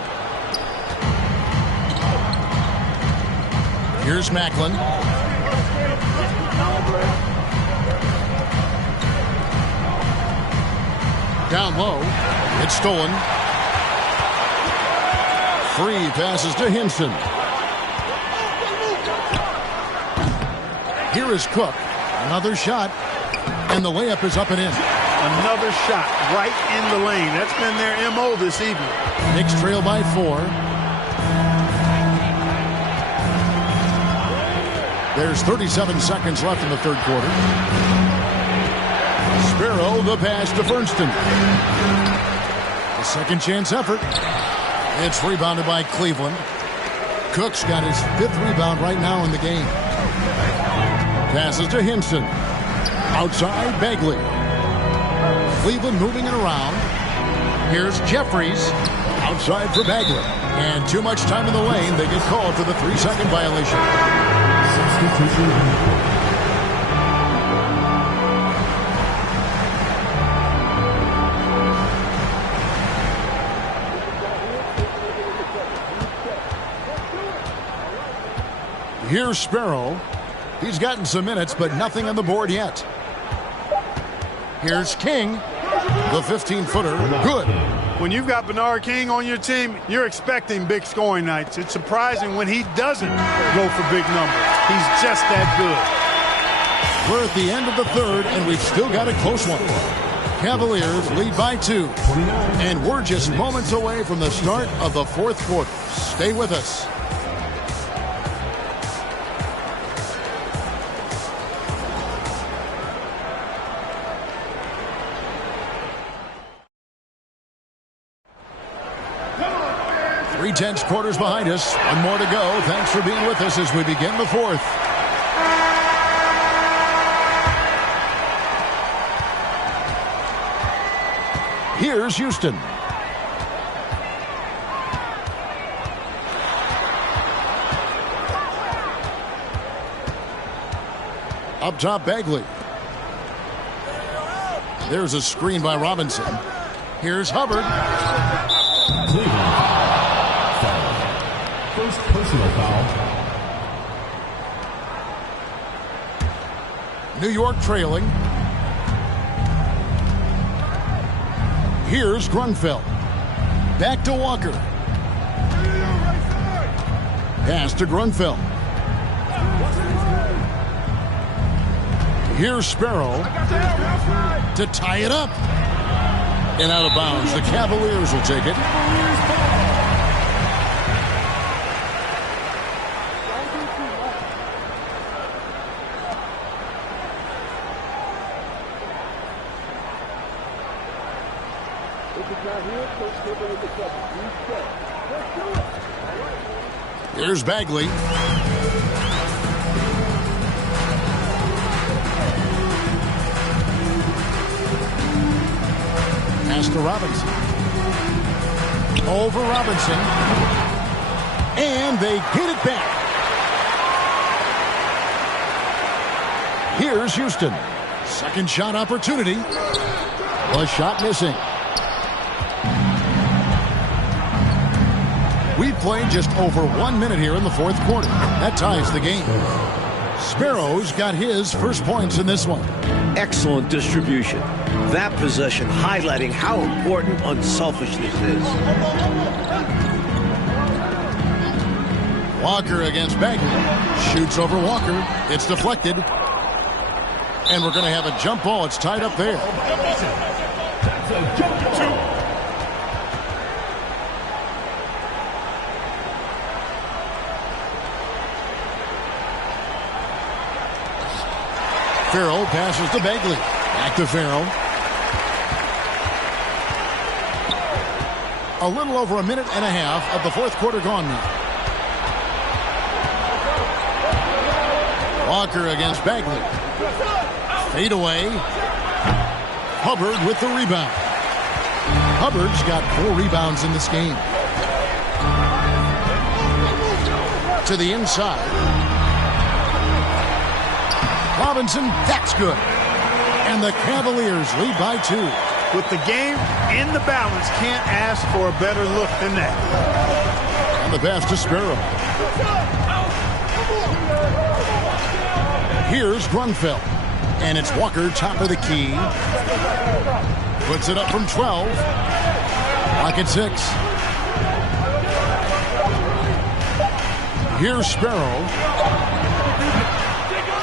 Here's Macklin. Down low. It's stolen. Free passes to Hinson. Here is Cook. Another shot. And the layup is up and in. Another shot right in the lane. That's been their MO this evening. Knicks trail by 4. There's 37 seconds left in the third quarter. Sparrow the pass to Fernston. A second chance effort. It's rebounded by Cleveland. Cook's got his 5th rebound right now in the game. Passes to Hinson. Outside Bagley. Cleveland moving it around. Here's Jeffries. Outside for Bagley. And too much time in the lane. They get called for the 3-second violation. Here's Sparrow. He's gotten some minutes, but nothing on the board yet. Here's King. The 15-footer. Good. When you've got Bernard King on your team, you're expecting big scoring nights. It's surprising when he doesn't go for big numbers. He's just that good. We're at the end of the third, and we've still got a close one. Cavaliers lead by 2. And we're just moments away from the start of the fourth quarter. Stay with us. intense quarters behind us. One more to go. Thanks for being with us as we begin the fourth. Here's Houston. Up top, Bagley. There's a screen by Robinson. Here's Hubbard. Cleveland. Foul. First personal foul. New York trailing. Here's Grunfeld. Back to Walker. Pass to Grunfeld. Here's Sparrow to tie it up. And out of bounds. The Cavaliers will take it. Here's Bagley. Pass to Robinson. Over Robinson. And they get it back. Here's Houston. Second shot opportunity. The shot missing. We've played just over 1 minute here in the fourth quarter. That ties the game. Sparrow's got his first points in this one. Excellent distribution. That possession highlighting how important unselfishness is. Walker against Bagley. Shoots over Walker. It's deflected. And we're going to have a jump ball. It's tied up there. Farrell passes to Bagley. Back to Farrell. A little over a minute and a half of the fourth quarter gone now. Walker against Bagley. Fade away. Hubbard with the rebound. Hubbard's got 4 rebounds in this game. To the inside. Robinson, that's good. And the Cavaliers lead by 2. With the game in the balance, can't ask for a better look than that. And the pass to Sparrow. Here's Grunfeld. And it's Walker, top of the key. Puts it up from 12. Lock at 6. Here's Sparrow.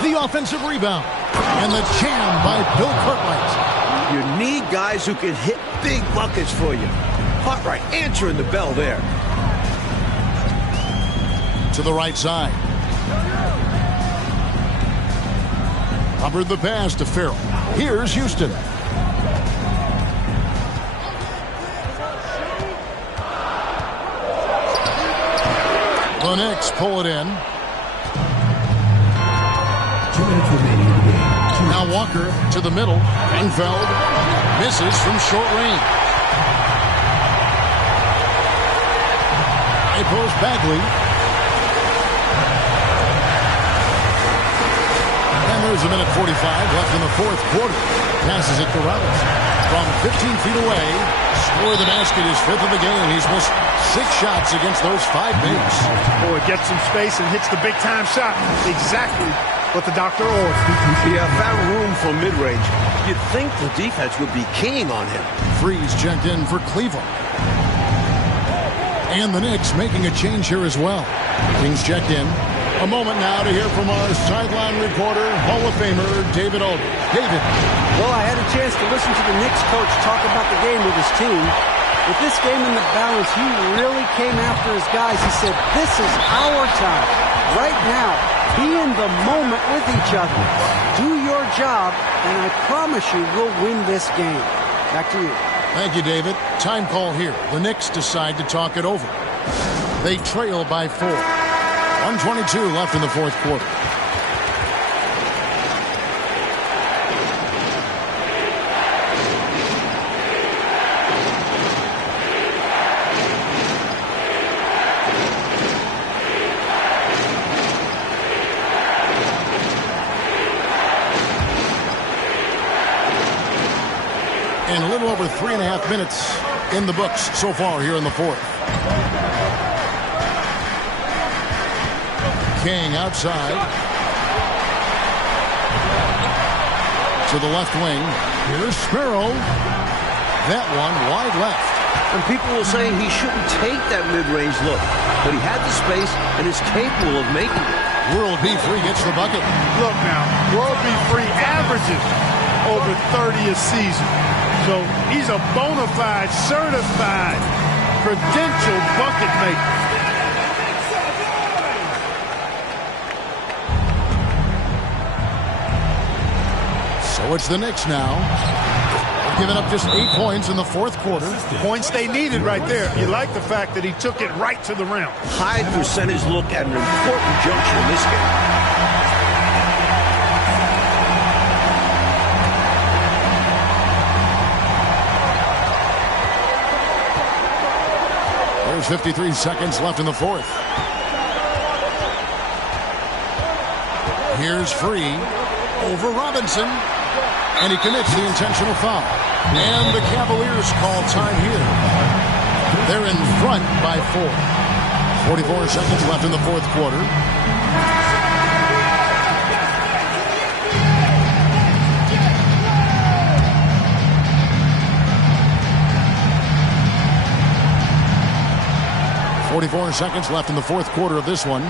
The offensive rebound. And the jam by Bill Cartwright. You need guys who can hit big buckets for you. Cartwright answering the bell there. To the right side. Hubbard the pass to Farrell. Here's Houston. The Knicks pull it in. 2 minutes remaining in the game. Now Walker to the middle. Grunfeld misses from short range. High post Bagley. And there's a minute 45 left in the fourth quarter. Passes it to Robinson. From 15 feet away. Score the basket, his 5th of the game. He's missed 6 shots against those 5 bigs. Boy, gets some space and hits the big-time shot. Exactly what the doctor ordered. Yeah, found room for mid-range. You'd think the defense would be keying on him. Freeze checked in for Cleveland. And the Knicks making a change here as well. Kings checked in. A moment now to hear from our sideline reporter, Hall of Famer David Aldridge. David. Well, I had a chance to listen to the Knicks coach talk about the game with his team. With this game in the balance, he really came after his guys. He said, this is our time. Right now, be in the moment with each other. Do your job, and I promise you we'll win this game. Back to you. Thank you, David. Time call here. The Knicks decide to talk it over. They trail by 4. 1:22 left in the fourth quarter. And a little over 3.5 minutes in the books so far here in the fourth. King outside. To the left wing. Here's Sparrow. That one wide left. And people will say he shouldn't take that mid-range look. But he had the space and is capable of making it. World B. Free gets the bucket. Look now, World B. Free averages over 30 a season. So he's a bona fide, certified, credentialed bucket maker. So it's the Knicks now. They've given up just 8 points in the fourth quarter. Points they needed right there. You like the fact that he took it right to the rim. High percentage look at an important juncture in this game. There's 53 seconds left in the fourth. Here's Free over Robinson. And he commits the intentional foul. And the Cavaliers call time here. They're in front by 4. 44 seconds left in the fourth quarter. .44 seconds left in the fourth quarter of this one.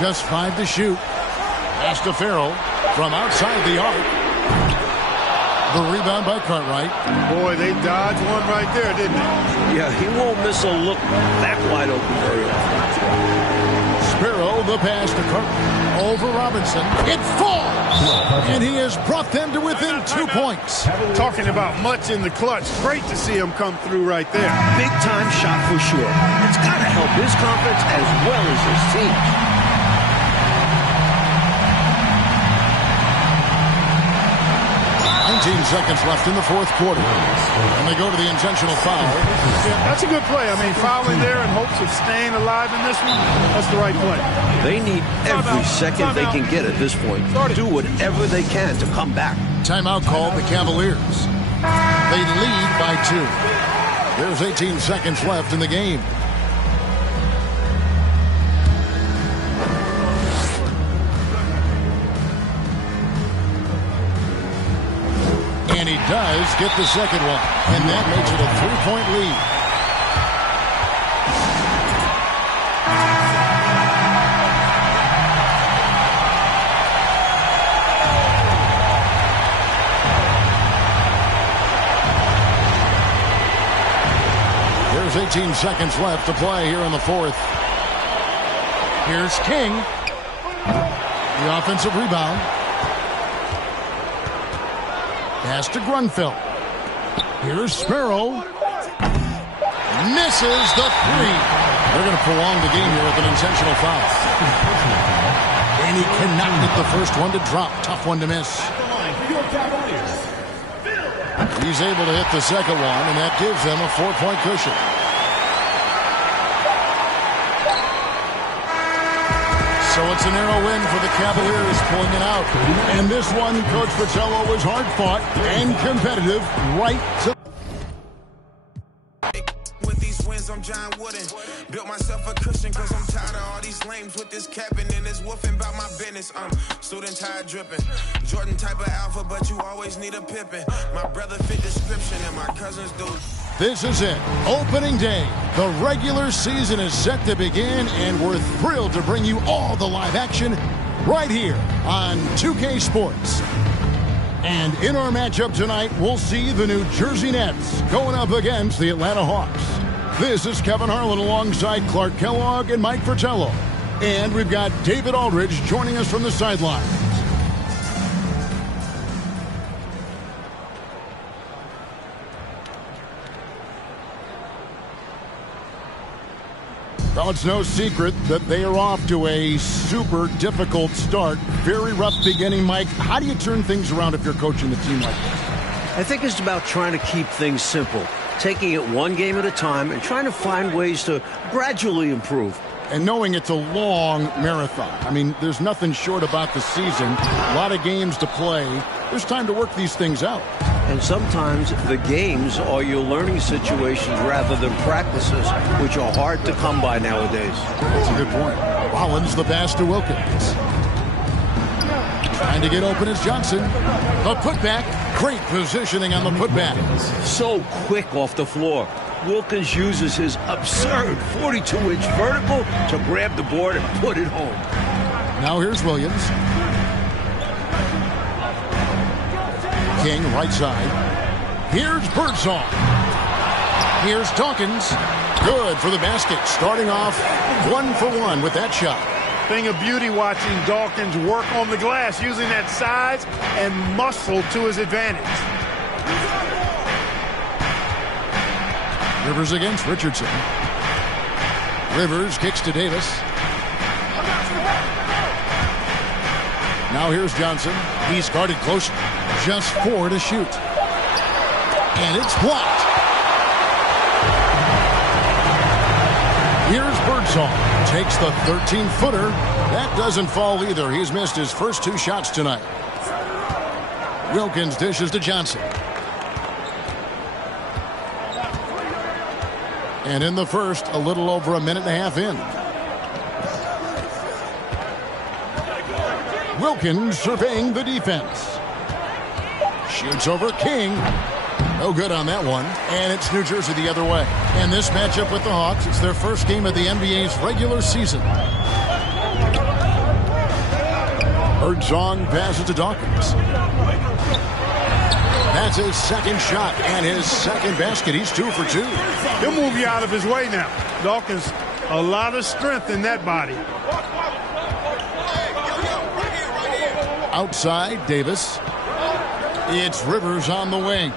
Just 5 to shoot. Pass to Farrell from outside the arc. The rebound by Cartwright. Boy, they dodged one right there, didn't they? Yeah, he won't miss a look that wide open very often. Sparrow, the pass to Cartwright. Over Robinson. It falls! And he has brought them to within 2 points. Talking about much in the clutch. Great to see him come through right there. Big time shot for sure. It's got to help his confidence as well as his team. 19 seconds left in the fourth quarter. And they go to the intentional foul. Yeah, that's a good play. I mean, fouling there in hopes of staying alive in this one, that's the right play. They need every second they can get at this point. Do whatever they can to come back. Timeout called the Cavaliers. They lead by 2. There's 18 seconds left in the game. And he does get the second one. And that makes it a 3-point lead. There's 18 seconds left to play here in the fourth. Here's King. The offensive rebound. Pass to Grunfeld. Here's Sparrow. Misses the 3. They're going to prolong the game here with an intentional foul. And he cannot get the first one to drop. Tough one to miss. He's able to hit the second one, and that gives them a 4-point cushion. So it's a narrow win for the Cavaliers, pulling it out. And this one, Coach Fratello, was hard-fought and competitive right to... With these wins, I'm John Wooden. Built myself a cushion because I'm tired of all these lames with this capping and this woofing about my business. Student tired dripping. Jordan type of alpha, but you always need a Pippin. My brother fit description and my cousins do. This is it. Opening day. The regular season is set to begin, and we're thrilled to bring you all the live action right here on 2K Sports. And in our matchup tonight, we'll see the New Jersey Nets going up against the Atlanta Hawks. This is Kevin Harlan alongside Clark Kellogg and Mike Fratello. And we've got David Aldridge joining us from the sideline. Well, it's no secret that they are off to a super difficult start. Very rough beginning, Mike. How do you turn things around if you're coaching the team like this? I think it's about trying to keep things simple, taking it one game at a time and trying to find ways to gradually improve. And knowing it's a long marathon. I mean, there's nothing short about the season. A lot of games to play. There's time to work these things out. And sometimes the games are your learning situations rather than practices, which are hard to come by nowadays. That's a good point. Rollins the pass to Wilkins. Trying to get open is Johnson. The putback. Great positioning on the putback. So quick off the floor. Wilkins uses his absurd 42-inch vertical to grab the board and put it home. Now here's Williams. King, right side. Here's Birdsong. Here's Dawkins. Good for the basket. Starting off 1 for 1 with that shot. Thing of beauty watching Dawkins work on the glass, using that size and muscle to his advantage. Rivers against Richardson. Rivers kicks to Davis. Now here's Johnson. He's guarded close. Just 4 to shoot. And it's blocked. Here's Birdsong. Takes the 13-footer. That doesn't fall either. He's missed his first 2 shots tonight. Wilkins dishes to Johnson. And in the first, a little over a minute and a half in. Wilkins surveying the defense. Shoots over King. No good on that one. And it's New Jersey the other way. And this matchup with the Hawks, it's their first game of the NBA's regular season. Birdsong passes to Dawkins. That's his second shot and his second basket. He's 2 for 2. He'll move you out of his way now. Dawkins, a lot of strength in that body. Outside, Davis. It's Rivers on the wing.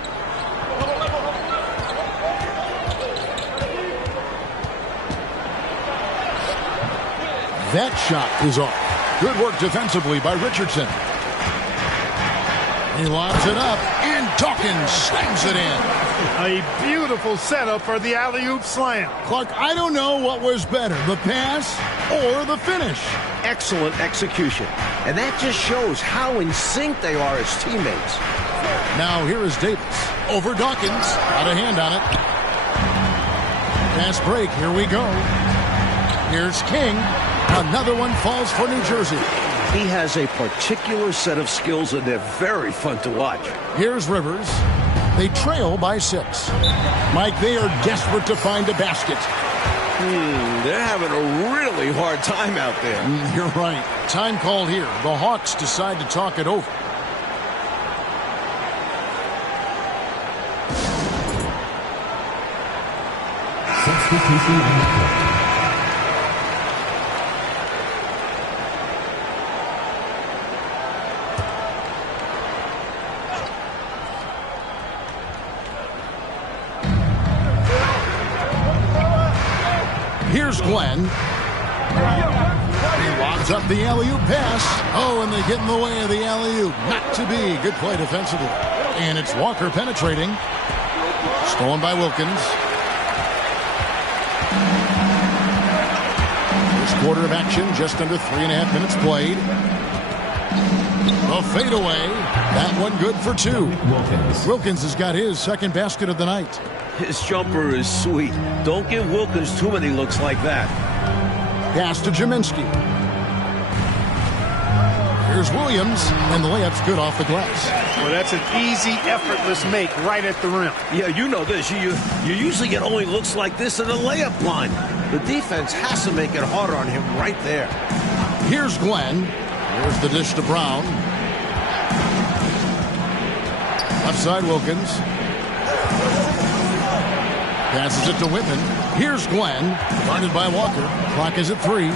That shot is off. Good work defensively by Richardson. He lobs it up, and Dawkins slams it in. A beautiful setup for the alley-oop slam. Clark, I don't know what was better, the pass or the finish. Excellent execution. And that just shows how in sync they are as teammates. Now here is Davis. Over Dawkins. Got a hand on it. Pass break. Here we go. Here's King. Another one falls for New Jersey. He has a particular set of skills, and they're very fun to watch. Here's Rivers. They trail by 6. Mike, they are desperate to find a basket. They're having a really hard time out there. You're right. Time called here. The Hawks decide to talk it over. Substitution on the court. Here's Glenn. He lobs up the alley-oop pass. Oh, and they get in the way of the alley-oop. Not to be. Good play defensively. And it's Walker penetrating. Stolen by Wilkins. First quarter of action, just under 3.5 minutes played. A fadeaway. That one good for 2. Wilkins has got his second basket of the night. His jumper is sweet. Don't give Wilkins too many looks like that. Pass to Jaminski. Here's Williams, and the layup's good off the glass. Well, that's an easy, effortless make right at the rim. Yeah, you know this. You usually get only looks like this in the layup line. The defense has to make it harder on him right there. Here's Glenn. Here's the dish to Brown. Left side, Wilkins. Passes it to Whitman. Here's Glenn. Guarded by Walker. Clock is at 3.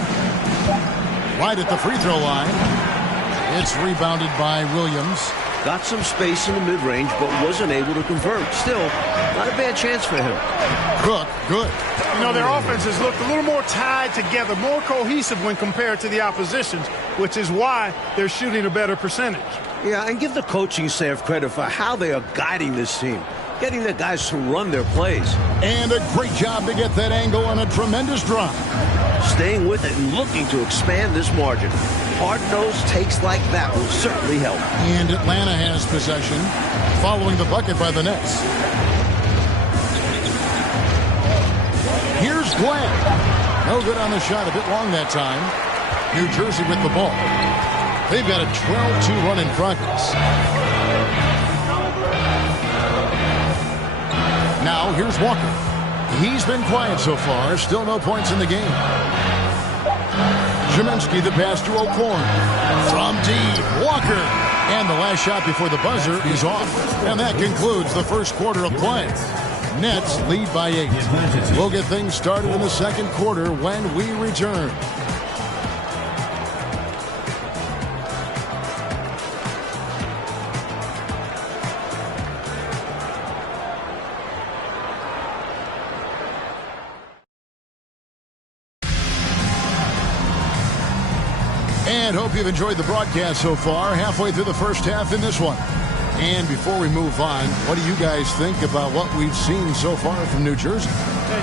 Right at the free throw line. It's rebounded by Williams. Got some space in the mid-range, but wasn't able to convert. Still, not a bad chance for him. Cook, good. You know, their offenses looked a little more tied together, more cohesive when compared to the opposition's, which is why they're shooting a better percentage. Yeah, and give the coaching staff credit for how they are guiding this team, getting the guys to run their plays. And a great job to get that angle on a tremendous drive. Staying with it and looking to expand this margin. Hard-nosed takes like that will certainly help. And Atlanta has possession, following the bucket by the Nets. Here's Glenn. No good on the shot, a bit long that time. New Jersey with the ball. They've got a 12-2 run in progress. Now here's Walker. He's been quiet so far. Still no points in the game. Ziminski the pass to O'Korn. From deep, Walker. And the last shot before the buzzer is off. And that concludes the first quarter of play. Nets lead by 8. We'll get things started in the second quarter when we return. And hope you've enjoyed the broadcast so far. Halfway through the first half in this one. And before we move on, what do you guys think about what we've seen so far from New Jersey?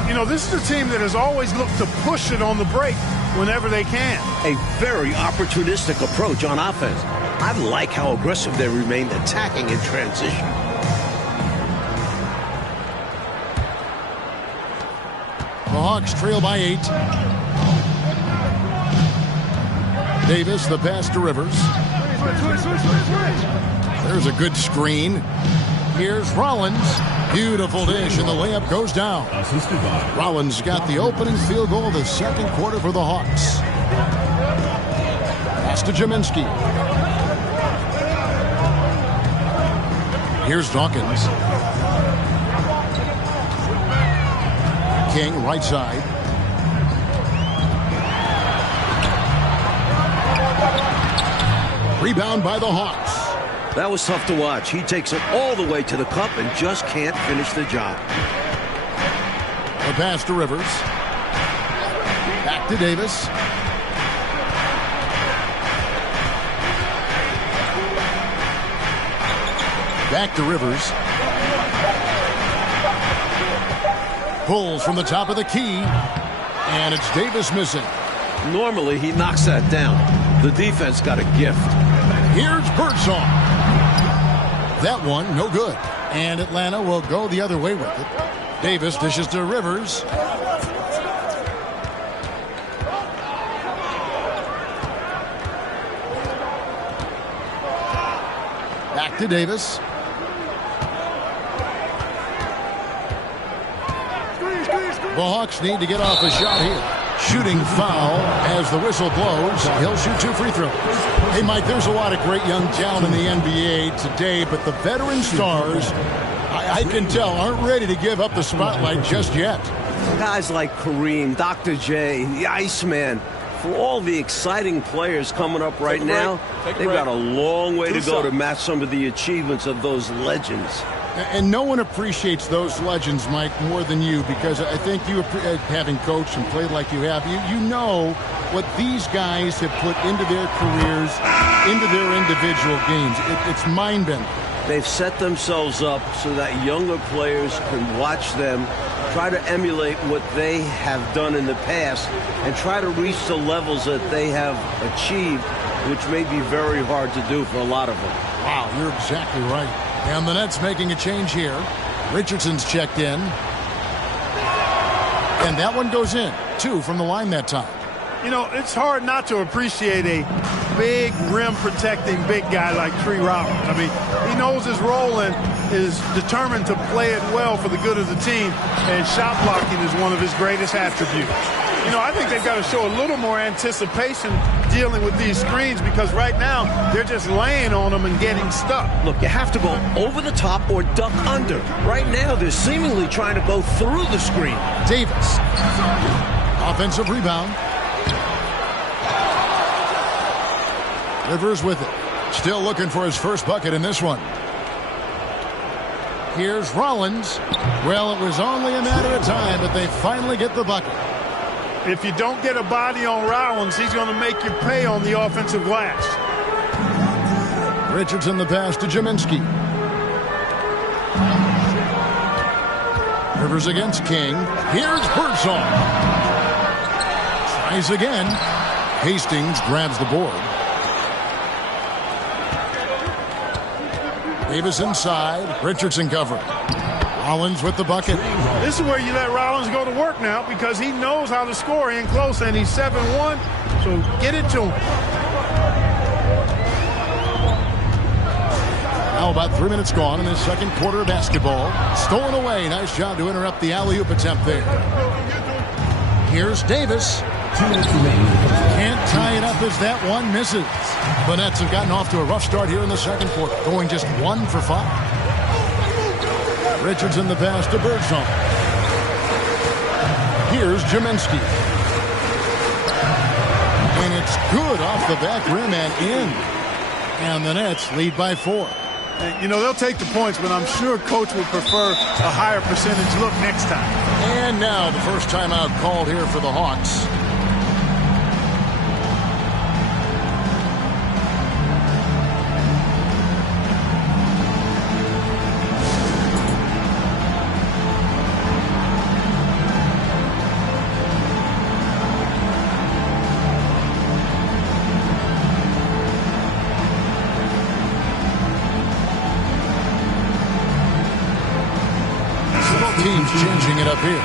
You know, this is a team that has always looked to push it on the break whenever they can. A very opportunistic approach on offense. I like how aggressive they remained attacking in transition. The Hawks trail by 8. Davis, the pass to Rivers. There's a good screen. Here's Rollins. Beautiful dish, and the layup goes down. Rollins got the opening field goal of the second quarter for the Hawks. Pass to Ziminski. Here's Dawkins. King, right side. Rebound by the Hawks. That was tough to watch. He takes it all the way to the cup and just can't finish the job. The pass to Rivers. Back to Davis. Back to Rivers. Pulls from the top of the key. And it's Davis missing. Normally, he knocks that down. The defense got a gift. Here's Birdsong. That one, no good. And Atlanta will go the other way with it. Davis dishes to Rivers. Back to Davis. The Hawks need to get off a shot here. Shooting foul as the whistle blows. He'll shoot 2 free throws. Hey, Mike, there's a lot of great young talent in the NBA today, but the veteran stars, I can tell, aren't ready to give up the spotlight just yet. Guys like Kareem, Dr. J, the Iceman, for all the exciting players coming up right now, they've got a long way to go to match some of the achievements of those legends. And no one appreciates those legends, Mike, more than you, because I think you, having coached and played like you have, you know what these guys have put into their careers, into their individual games. It's mind-bending. They've set themselves up so that younger players can watch them, try to emulate what they have done in the past, and try to reach the levels that they have achieved, which may be very hard to do for a lot of them. Wow, you're exactly right. And the Nets making a change here. Richardson's checked in. And that one goes in. 2 from the line that time. You know, it's hard not to appreciate a big rim-protecting big guy like Tree Roberts. I mean, he knows his role and is determined to play it well for the good of the team. And shot blocking is one of his greatest attributes. You know, I think they've got to show a little more anticipation dealing with these screens, because right now they're just laying on them and getting stuck. Look, you have to go over the top or duck under. Right now they're seemingly trying to go through the screen. Davis. Offensive rebound. Rivers with it. Still looking for his first bucket in this one. Here's Rollins. Well, it was only a matter of time, but they finally get the bucket. If you don't get a body on Rollins, he's going to make you pay on the offensive glass. Richardson the pass to Jaminski. Rivers against King. Here's Birdsong. Tries again. Hastings grabs the board. Davis inside. Richardson covering. Rollins with the bucket. This is where you let Rollins go to work now because he knows how to score in close, and he's 7-1, so get it to him. Now about 3 minutes gone in the second quarter of basketball. Stolen away. Nice job to interrupt the alley-oop attempt there. Here's Davis. Can't tie it up as that one misses. The Nets have gotten off to a rough start here in the second quarter, going just 1 for 5. Richardson the pass to Birdsong. Here's Jaminski. And it's good off the back rim and in. And the Nets lead by 4. You know, they'll take the points, but I'm sure Coach would prefer a higher percentage look next time. And now the first timeout called here for the Hawks. Teams changing it up here.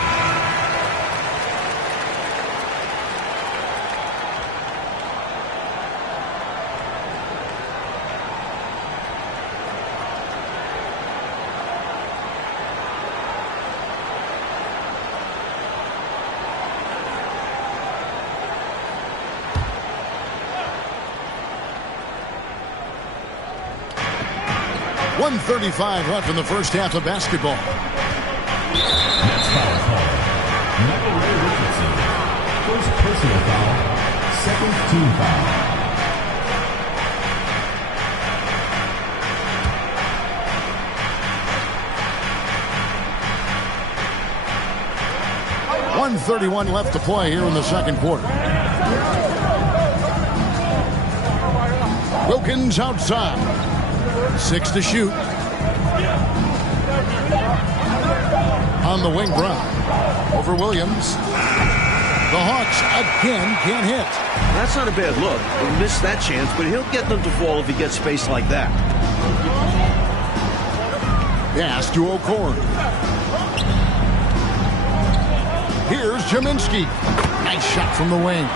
.135 left in the first half of basketball. Next foul call. Michael Ray Richardson. First personal foul. Second team foul. .131 left to play here in the second quarter. Wilkins outside. 6 to shoot. On the wing, Brown. Over Williams. The Hawks again can't hit. That's not a bad look. He missed that chance, but he'll get them to fall if he gets space like that. Pass to O'Corn. Here's Jaminski. Nice shot from the wing.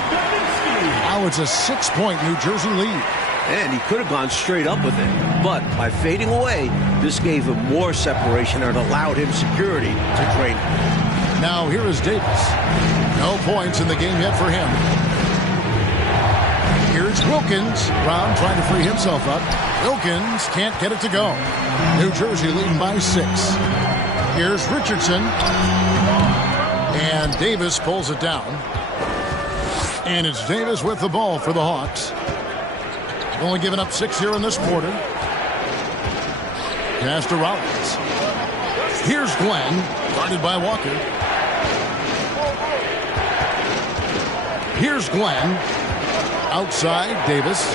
Now it's a 6-point New Jersey lead. And he could have gone straight up with it. But by fading away, this gave him more separation and allowed him security to drain. Now here is Davis. No points in the game yet for him. Here's Wilkins. Brown trying to free himself up. Wilkins can't get it to go. New Jersey leading by 6. Here's Richardson. And Davis pulls it down. And it's Davis with the ball for the Hawks. Only giving up 6 here in this quarter. Pass to Rollins. Here's Glenn, guarded by Walker. Here's Glenn. Outside, Davis.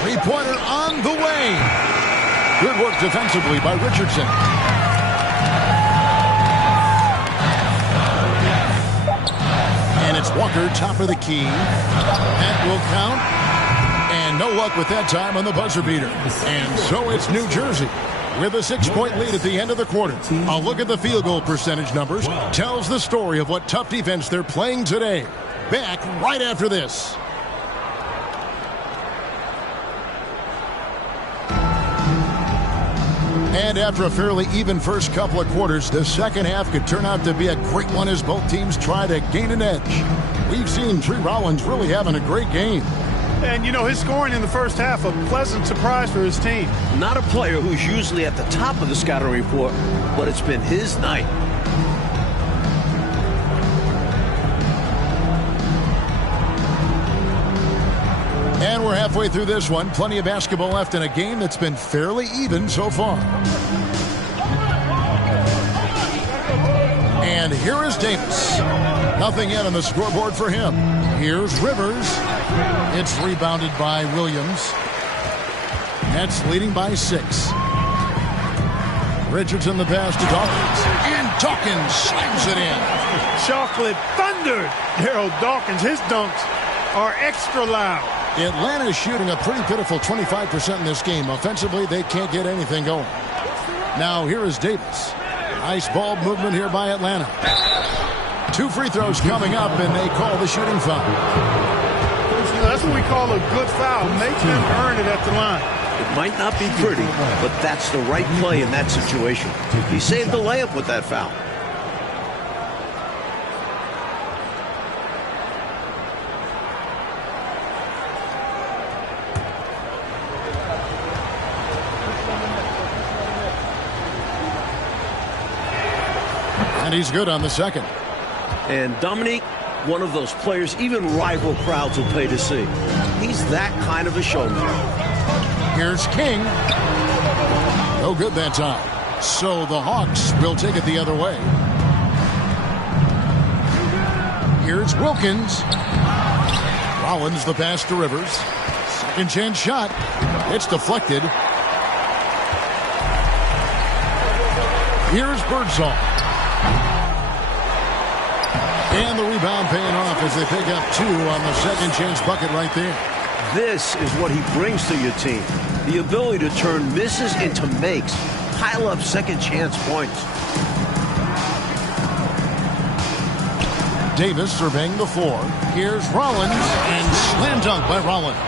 Three-pointer on the way. Good work defensively by Richardson. And it's Walker, top of the key. That will count. And no luck with that time on the buzzer beater. And so it's New Jersey with a 6-point lead at the end of the quarter. A look at the field goal percentage numbers tells the story of what tough defense they're playing today. Back right after this. And after a fairly even first couple of quarters, the second half could turn out to be a great one as both teams try to gain an edge. We've seen Tree Rollins really having a great game. And, you know, his scoring in the first half, a pleasant surprise for his team. Not a player who's usually at the top of the scouting report, but it's been his night. And we're we're halfway through this one. Plenty of basketball left in a game that's been fairly even so far. And here is Davis. Nothing yet on the scoreboard for him. Here's Rivers. It's rebounded by Williams. Nets leading by 6. Richardson the pass to Dawkins. And Dawkins slams it in. Chocolate thunder. Daryl Dawkins, his dunks are extra loud. Atlanta is shooting a pretty pitiful 25% in this game. Offensively, they can't get anything going. Now here is Davis. Nice ball movement here by Atlanta. 2 free throws coming up, and they call the shooting foul. That's what we call a good foul. Make them earn it at the line. It might not be pretty, but that's the right play in that situation. He saved the layup with that foul. And he's good on the second. And Dominique, one of those players even rival crowds will pay to see. He's that kind of a showman. Here's King. No good that time. So the Hawks will take it the other way. Here's Wilkins. Rollins the pass to Rivers. Second chance shot. It's deflected. Here's Birdsall. And the rebound paying off as they pick up 2 on the second chance bucket right there. This is what he brings to your team. The ability to turn misses into makes. Pile up second chance points. Davis surveying the floor. Here's Rollins, and slam dunk by Rollins.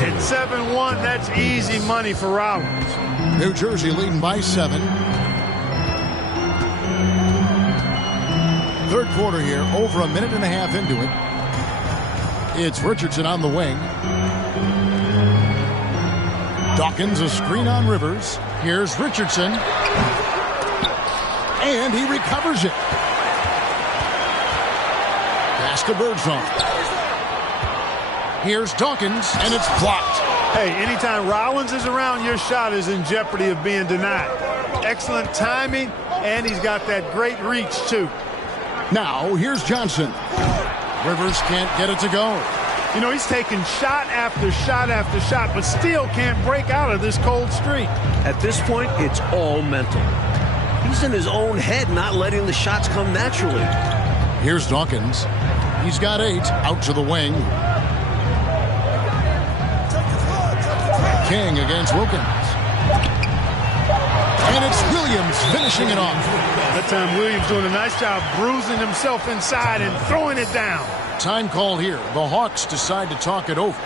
It's 7-1. That's easy money for Rollins. New Jersey leading by 7. Third quarter here, over a minute and a half into it. It's Richardson on the wing. Dawkins a screen on Rivers. Here's Richardson. And he recovers it. Pass to Birdsall. Here's Dawkins, and it's blocked. Hey, anytime Rollins is around, your shot is in jeopardy of being denied. Excellent timing, and he's got that great reach, too. Now, here's Johnson. Rivers can't get it to go. You know, he's taking shot after shot after shot, but still can't break out of this cold streak. At this point, it's all mental. He's in his own head, not letting the shots come naturally. Here's Dawkins. He's got 8, out to the wing. King against Wilkins. And it's Williams finishing it off. That time Williams doing a nice job bruising himself inside and throwing it down. Time call here. The Hawks decide to talk it over.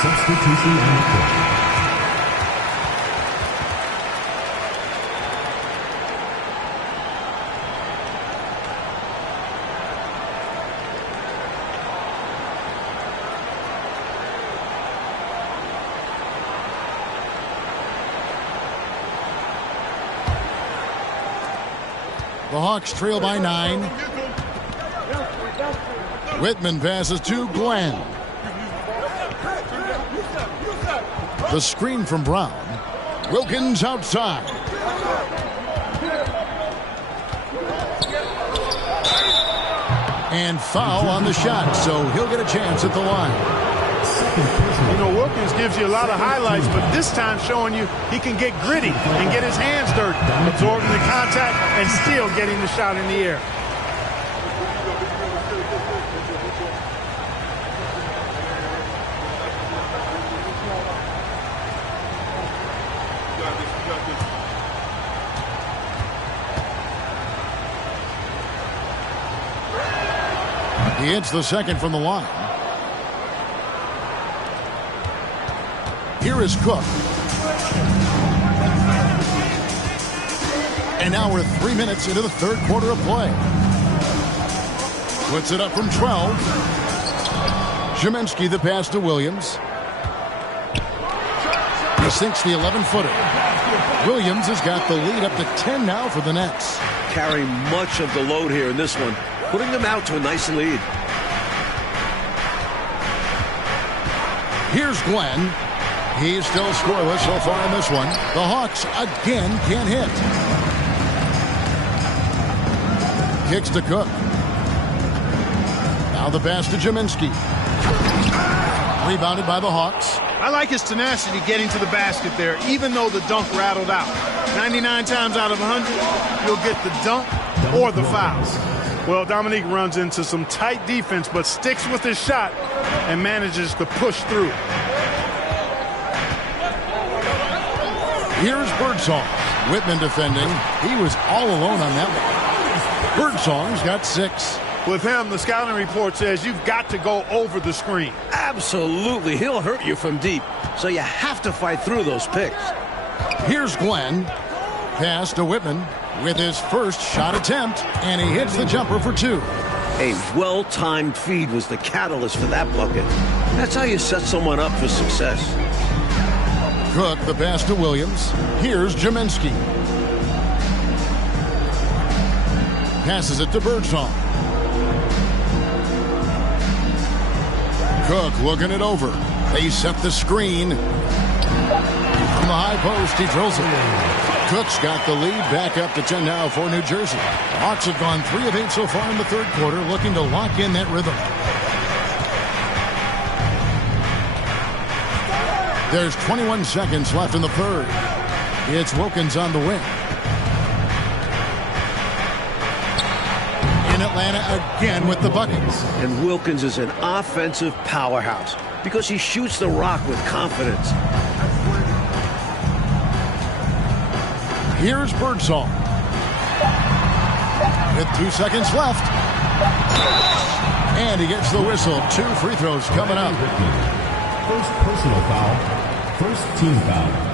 Substitution on the court. The Hawks trail by 9. Whitman passes to Glenn. The screen from Brown. Wilkins outside. And foul on the shot, so he'll get a chance at the line. You know, Wilkins gives you a lot of highlights, but this time showing you he can get gritty and get his hands dirty, absorbing the contact and still getting the shot in the air. He hits the second from the line. Here is Cook. And now we're 3 minutes into the third quarter of play. Puts it up from 12. Szymanski the pass to Williams. He sinks the 11-footer. Williams has got the lead up to 10 now for the Nets. Carrying much of the load here in this one, putting them out to a nice lead. Here's Glenn. He's still scoreless so far in this one. The Hawks again can't hit. Kicks to Cook. Now the pass to Jaminski. Rebounded by the Hawks. I like his tenacity getting to the basket there, even though the dunk rattled out. 99 times out of 100, you'll get the dunk or the foul. Well, Dominique runs into some tight defense, but sticks with his shot and manages to push through. Here's Birdsong. Whitman defending. He was all alone on that one. Birdsong's got 6. With him, the scouting report says you've got to go over the screen. Absolutely. He'll hurt you from deep, so you have to fight through those picks. Here's Glenn. Pass to Whitman with his first shot attempt, and he hits the jumper for 2. A well-timed feed was the catalyst for that bucket. That's how you set someone up for success. Cook, the pass to Williams. Here's Jaminski. Passes it to Birdsong. Cook looking it over. They set the screen. From the high post, he drills it. Cook's got the lead back up to 10 now for New Jersey. Hawks have gone 3 of 8 so far in the third quarter, looking to lock in that rhythm. There's 21 seconds left in the third. It's Wilkins on the wing. In Atlanta again with the buckets. And Wilkins is an offensive powerhouse because he shoots the rock with confidence. Here's Birdsong. With 2 seconds left. And he gets the whistle. 2 free throws coming up. First personal foul. First team foul.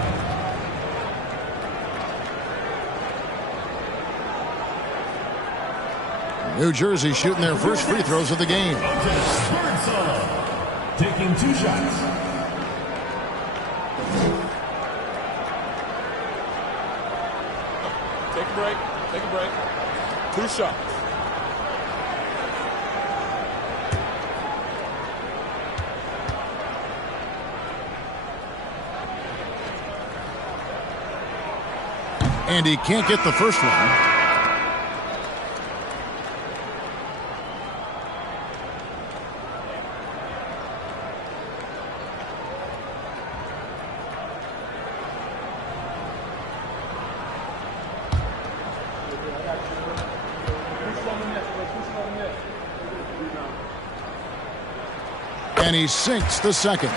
New Jersey shooting their first free throws of the game. Taking 2 shots. Take a break. Take a break. 2 shots. And he can't get the first one. And he sinks the second.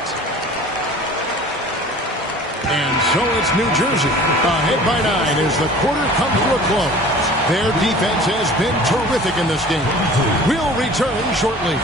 And so it's New Jersey ahead by 9 as the quarter comes to a close. Their defense has been terrific in this game. We'll return shortly.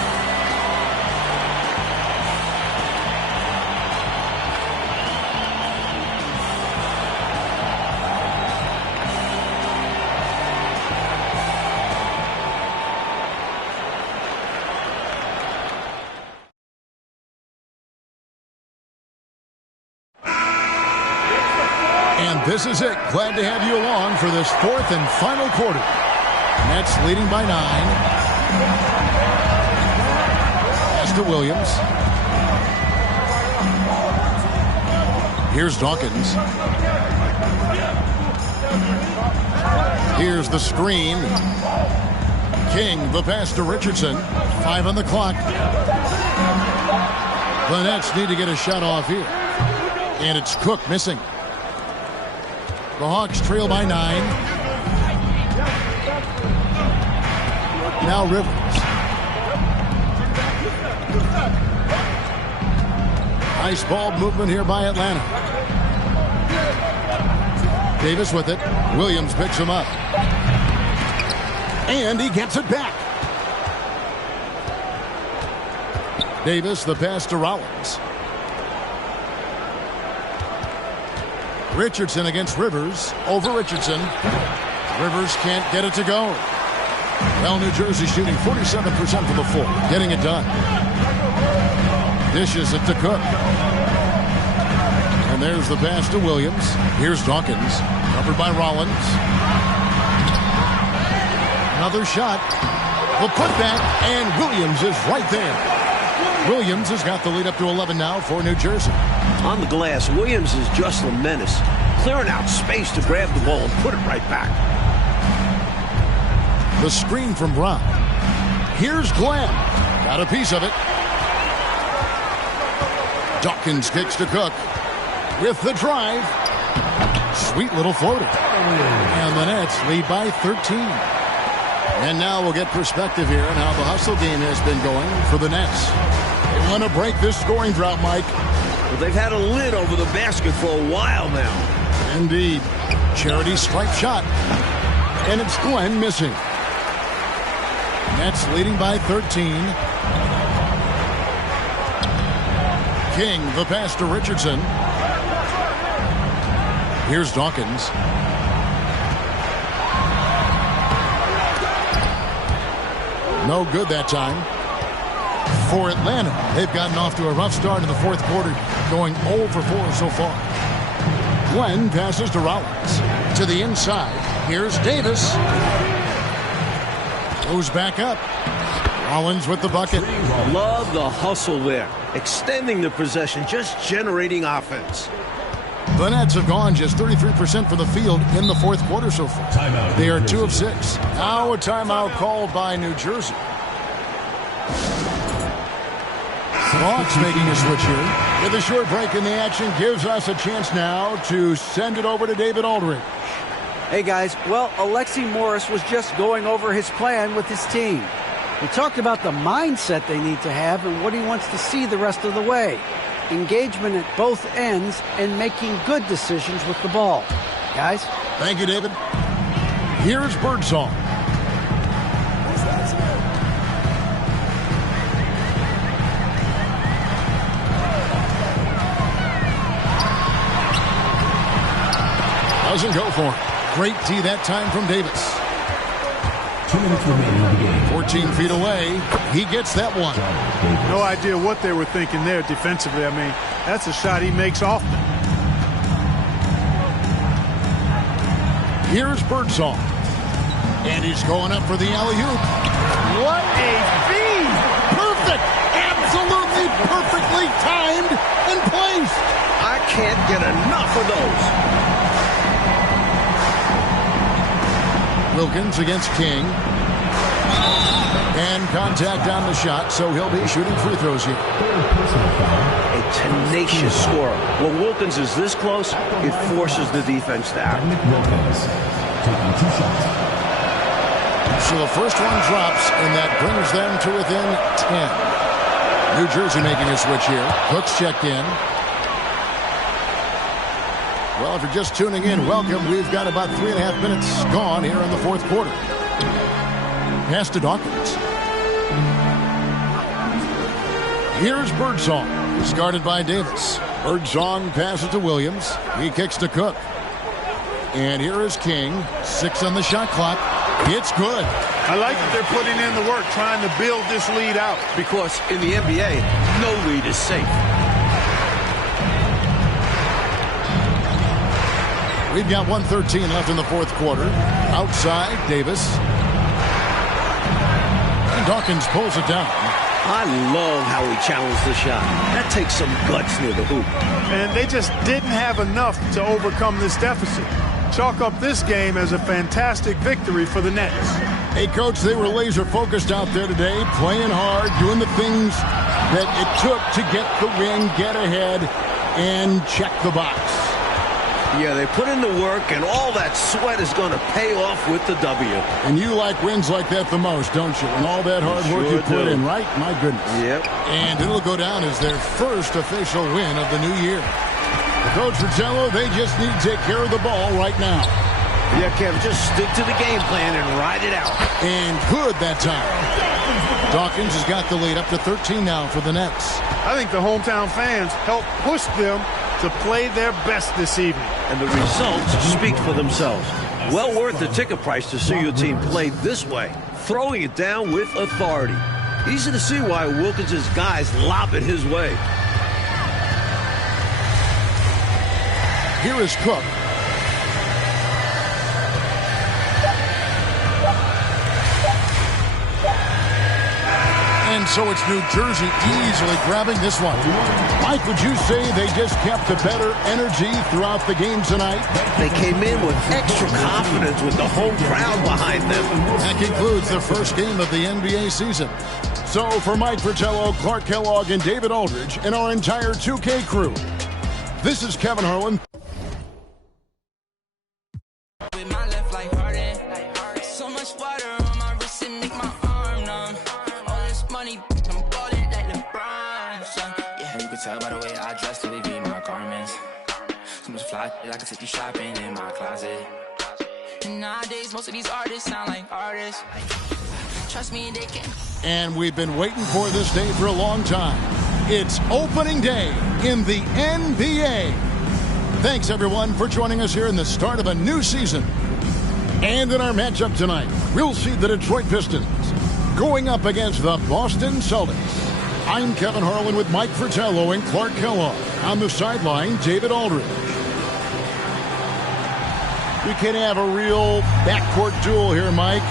This is it. Glad to have you along for this 4th and final quarter. Nets leading by 9. Pass to Williams. Here's Dawkins. Here's the screen. King, the pass to Richardson. 5 on the clock. The Nets need to get a shot off here. And it's Cook missing. The Hawks trail by 9. Now Rivers. Nice ball movement here by Atlanta. Davis with it. Williams picks him up. And he gets it back. Davis, the pass to Rollins. Richardson against Rivers. Over Richardson. Rivers can't get it to go. Well, New Jersey shooting 47% from the floor. Getting it done. Dishes it to Cook. And there's the pass to Williams. Here's Dawkins, covered by Rollins. Another shot. The putback, and Williams is right there. Williams has got the lead up to 11 now for New Jersey. On the glass, Williams is just a menace, clearing out space to grab the ball and put it right back. The screen from Brown. Here's Glenn. Got a piece of it. Dawkins kicks to Cook. With the drive. Sweet little floater. And the Nets lead by 13. And now we'll get perspective here on how the hustle game has been going for the Nets. They want to break this scoring drought, Mike. Well, they've had a lid over the basket for a while now. Indeed. Charity stripe shot. And it's Glenn missing. Nets leading by 13. King, the pass to Richardson. Here's Dawkins. No good that time. For Atlanta, they've gotten off to a rough start in the fourth quarter, going 0 for 4 so far. Glenn passes to Rollins. To the inside. Here's Davis. Goes back up. Rollins with the bucket. Love the hustle there. Extending the possession, just generating offense. The Nets have gone just 33% from the field in the fourth quarter so far. Timeout. They are 2 of 6. Now a timeout called by New Jersey. Hawks making a switch here. With a short break in the action, gives us a chance now to send it over to David Aldridge. Hey, guys. Well, Alexi Morris was just going over his plan with his team. He talked about the mindset they need to have and what he wants to see the rest of the way. Engagement at both ends and making good decisions with the ball. Guys? Thank you, David. Here's Birdsong. Doesn't go for it. Great tee that time from Davis. 2 minutes remaining in the game. 14 feet away. He gets that one. No idea what they were thinking there defensively. I mean, that's a shot he makes often. Here's Birdsong. And he's going up for the alley-oop. What a feed! Perfect! Absolutely perfectly timed and placed. I can't get enough of those. Wilkins against King. And contact on the shot, so he'll be shooting free throws here. A tenacious scorer. When Wilkins is this close, it forces the defense to act. Wilkins taking 2 shots. So the first one drops, and that brings them to within 10. New Jersey making a switch here. Cook's checked in. Well, if you're just tuning in, welcome. We've got about 3.5 minutes gone here in the fourth quarter. Pass to Dawkins. Here's Birdsong. He's guarded by Davis. Birdsong passes to Williams. He kicks to Cook. And here is King. 6 on the shot clock. It's good. I like that they're putting in the work, trying to build this lead out. Because in the NBA, no lead is safe. We've got 1:13 left in the fourth quarter. Outside, Davis. And Dawkins pulls it down. I love how he challenged the shot. That takes some guts near the hoop. And they just didn't have enough to overcome this deficit. Chalk up this game as a fantastic victory for the Nets. Hey, Coach, they were laser focused out there today, playing hard, doing the things that it took to get the win, get ahead, and check the box. Yeah, they put in the work, and all that sweat is going to pay off with the W. And you like wins like that the most, don't you? And all that hard work you put in, right? My goodness. Yep. And it'll go down as their first official win of the new year. Coach Fratello, they just need to take care of the ball right now. Yeah, Kevin, just stick to the game plan and ride it out. And good that time. Dawkins has got the lead up to 13 now for the Nets. I think the hometown fans helped push them to play their best this evening. And the results speak for themselves. Well worth the ticket price to see your team play this way, throwing it down with authority. Easy to see why Wilkins' guys lob it his way. Here is Cook. And so it's New Jersey easily grabbing this one. Mike, would you say they just kept a better energy throughout the game tonight? They came in with extra confidence with the home crowd behind them. That concludes the first game of the NBA season. So for Mike Fratello, Clark Kellogg, and David Aldridge, and our entire 2K crew, this is Kevin Harlan. With my left like Harden, so much water on my wrist and make my arm numb. All this money, I'm balling like LeBron. Son. Yeah, you can tell by the way I dress to leave my garments. So much fly, I can take you shopping in my closet. And nowadays, most of these artists sound like artists. Trust me, they can. And we've been waiting for this day for a long time. It's opening day in the NBA. Thanks, everyone, for joining us here in the start of a new season. And in our matchup tonight, we'll see the Detroit Pistons going up against the Boston Celtics. I'm Kevin Harlan with Mike Fratello and Clark Kellogg. On the sideline, David Aldridge. We can have a real backcourt duel here, Mike.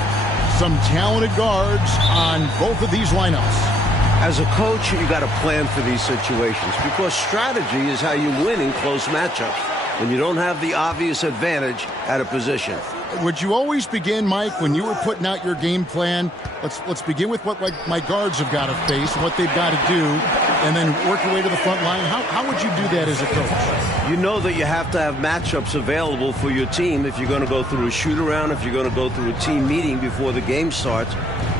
Some talented guards on both of these lineups. As a coach, you got to plan for these situations because strategy is how you win in close matchups when you don't have the obvious advantage at a position. Would you always begin, Mike, when you were putting out your game plan? Let's begin with what my guards have got to face and what they've got to do, and then work your way to the front line. How would you do that as a coach? You know that you have to have matchups available for your team if you're going to go through a shoot-around, if you're going to go through a team meeting before the game starts.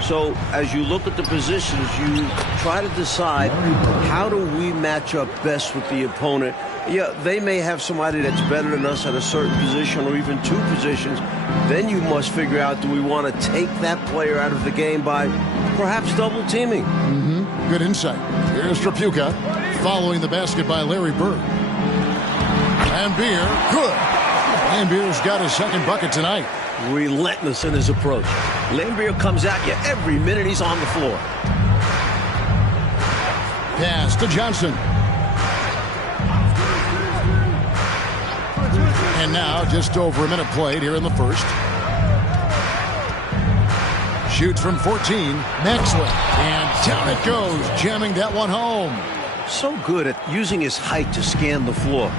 So as you look at the positions, you try to decide how do we match up best with the opponent. Yeah, they may have somebody that's better than us at a certain position or even two positions. Then you must figure out, do we want to take that player out of the game by perhaps double teaming? Good insight. Here's Trapuka following the basket by Larry Bird. Lambeer, good. Lambier's got his second bucket tonight. Relentless in his approach. Lambeer comes at you every minute he's on the floor. Pass to Johnson. And now just over a minute played here in the first. Shoots from 14. Maxwell. And down it goes, jamming that one home. So good at using his height to scan the floor.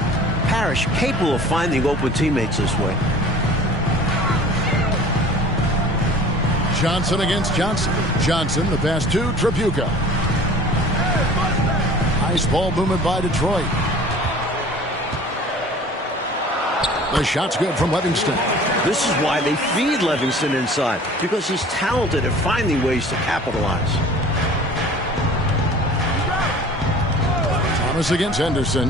Parrish capable of finding open teammates this way. Johnson against Johnson. Johnson, the pass to Trapuka. Nice ball movement by Detroit. The shot's good from Livingston. This is why they feed Livingston inside, because he's talented at finding ways to capitalize. Thomas against Henderson.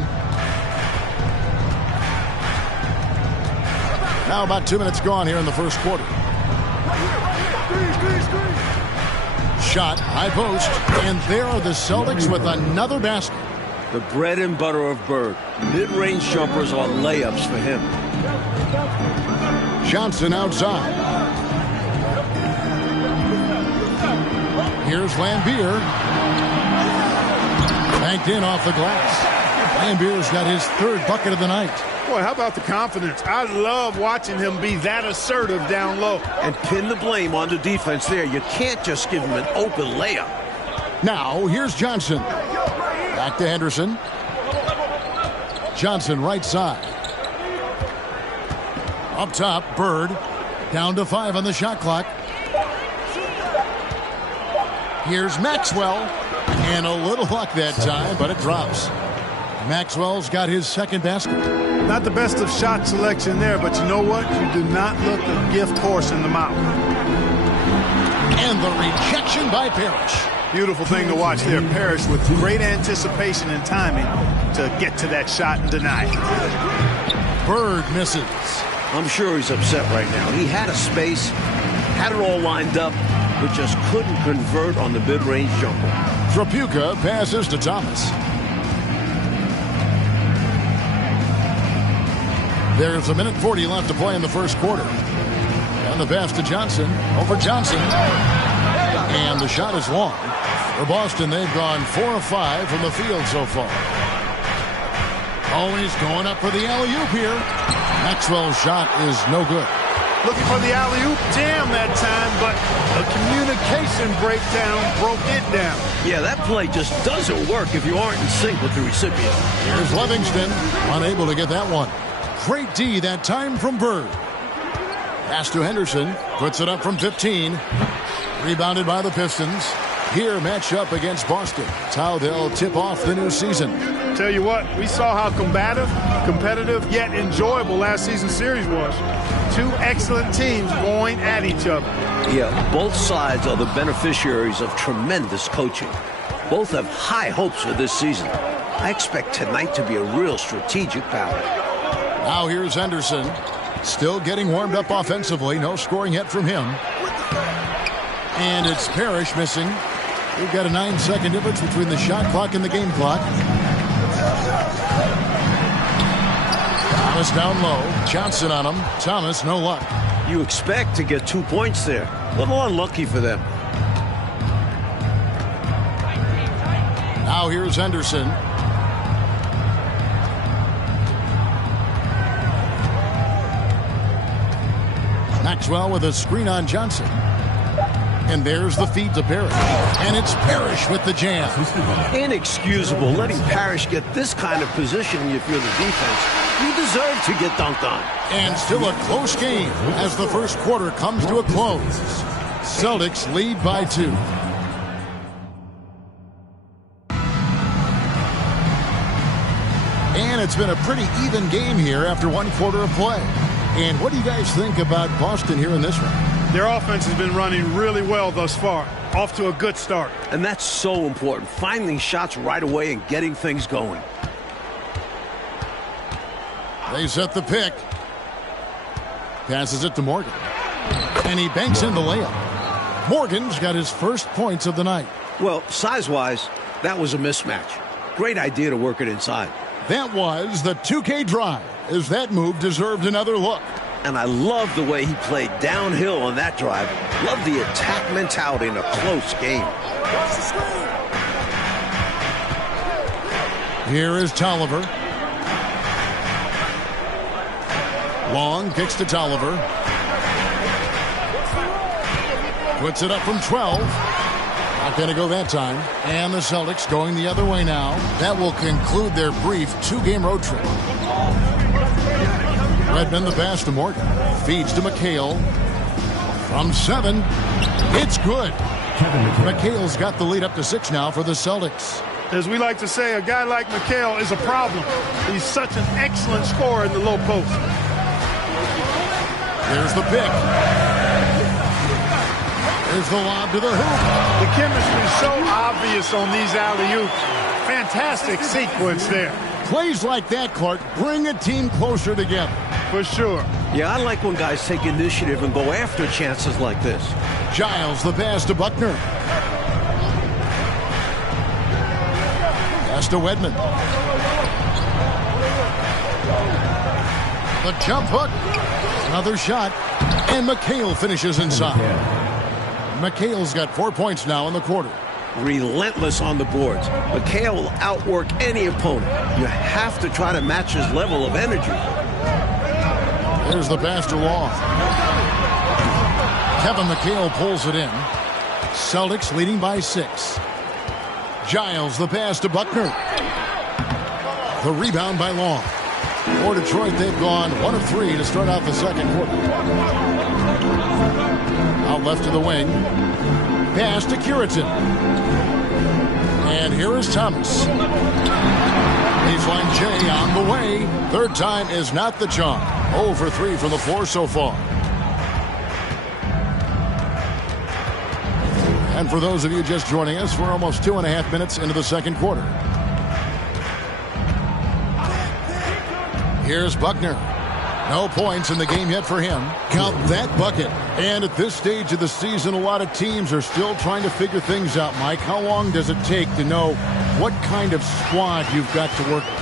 Now about 2 minutes gone here in the first quarter. Shot, high post, and there are the Celtics with another basket. The bread and butter of Bird. Mid-range jumpers are layups for him. Johnson outside. Here's Lambeer. Banked in off the glass. Lambier's got his third bucket of the night. Boy, how about the confidence? I love watching him be that assertive down low. And pin the blame on the defense there. You can't just give him an open layup. Now, here's Johnson. Back to Henderson. Johnson right side. Up top, Bird. Down to 5 on the shot clock. Here's Maxwell. And a little luck that time, but it drops. Maxwell's got his second basket. Not the best of shot selection there, but you know what? You do not look a gift horse in the mouth. And the rejection by Parrish. Beautiful thing to watch there. Parrish with great anticipation and timing to get to that shot and deny it. Bird misses. I'm sure he's upset right now. He had a space, had it all lined up, but just couldn't convert on the mid-range jumper. Trapuka passes to Thomas. There's 1:40 left to play in the first quarter. And the pass to Johnson. Over Johnson. And the shot is long. For Boston, they've gone 4 of 5 from the field so far. Oh, he's going up for the alley-oop here. Maxwell's shot is no good. Looking for the alley-oop jam that time, but a communication breakdown broke it down. Yeah, that play just doesn't work if you aren't in sync with the recipient. Here's Livingston, unable to get that one. Great D that time from Bird. Pass to Henderson, puts it up from 15. Rebounded by the Pistons. Here, match up against Boston. It's how they'll tip off the new season. Tell you what, we saw how combative, competitive, yet enjoyable last season's series was. Two excellent teams going at each other. Yeah, both sides are the beneficiaries of tremendous coaching. Both have high hopes for this season. I expect tonight to be a real strategic battle. Now here's Henderson. Still getting warmed up offensively. No scoring yet from him. And it's Parrish missing. We've got a 9-second difference between the shot clock and the game clock. Thomas down low. Johnson on him. Thomas, no luck. You expect to get 2 points there. A little unlucky for them. Now here's Henderson. Maxwell with a screen on Johnson. And there's the feed to Parrish. And it's Parrish with the jam. Inexcusable letting Parrish get this kind of position if you're the defense. You deserve to get dunked on. And still a close game as the first quarter comes to a close. Celtics lead by 2. And it's been a pretty even game here after 1 quarter of play. And what do you guys think about Boston here in this one? Their offense has been running really well thus far. Off to a good start. And that's so important. Finding shots right away and getting things going. They set the pick. Passes it to Morgan. And he banks in the layup. Morgan's got his first points of the night. Well, size-wise, that was a mismatch. Great idea to work it inside. That was the 2K drive, as that move deserved another look. And I love the way he played downhill on that drive. Love the attack mentality in a close game. Here is Tolliver. Long kicks to Tolliver. Puts it up from 12. Not going to go that time. And the Celtics going the other way now. That will conclude their brief 2-game road trip. Redmond the pass to Morgan. Feeds to McHale. From 7. It's good. McHale's got the lead up to 6 now for the Celtics. As we like to say, a guy like McHale is a problem. He's such an excellent scorer in the low post. Here's the pick. Here's the lob to the hoop. The chemistry is so obvious on these alley-oops. Fantastic sequence there. Plays like that, Clark, bring a team closer together. For sure. Yeah, I like when guys take initiative and go after chances like this. Giles, the pass to Buckner. Pass to Wedman. The jump hook. Another shot. And McHale finishes inside. McHale's got 4 points now in the quarter. Relentless on the boards. McHale will outwork any opponent. You have to try to match his level of energy. There's the pass to Long. Kevin McHale pulls it in. Celtics leading by 6. Giles the pass to Buckner. The rebound by Long. For Detroit, they've gone 1 of 3 to start out the second quarter. Out left to the wing. Pass to Curitin. And here is Thomas. Baseline J on the way. Third time is not the charm. 0 for 3 from the floor so far. And for those of you just joining us, we're almost 2.5 minutes into the second quarter. Here's Buckner. No points in the game yet for him. Count that bucket. And at this stage of the season, a lot of teams are still trying to figure things out, Mike. How long does it take to know what kind of squad you've got to work with?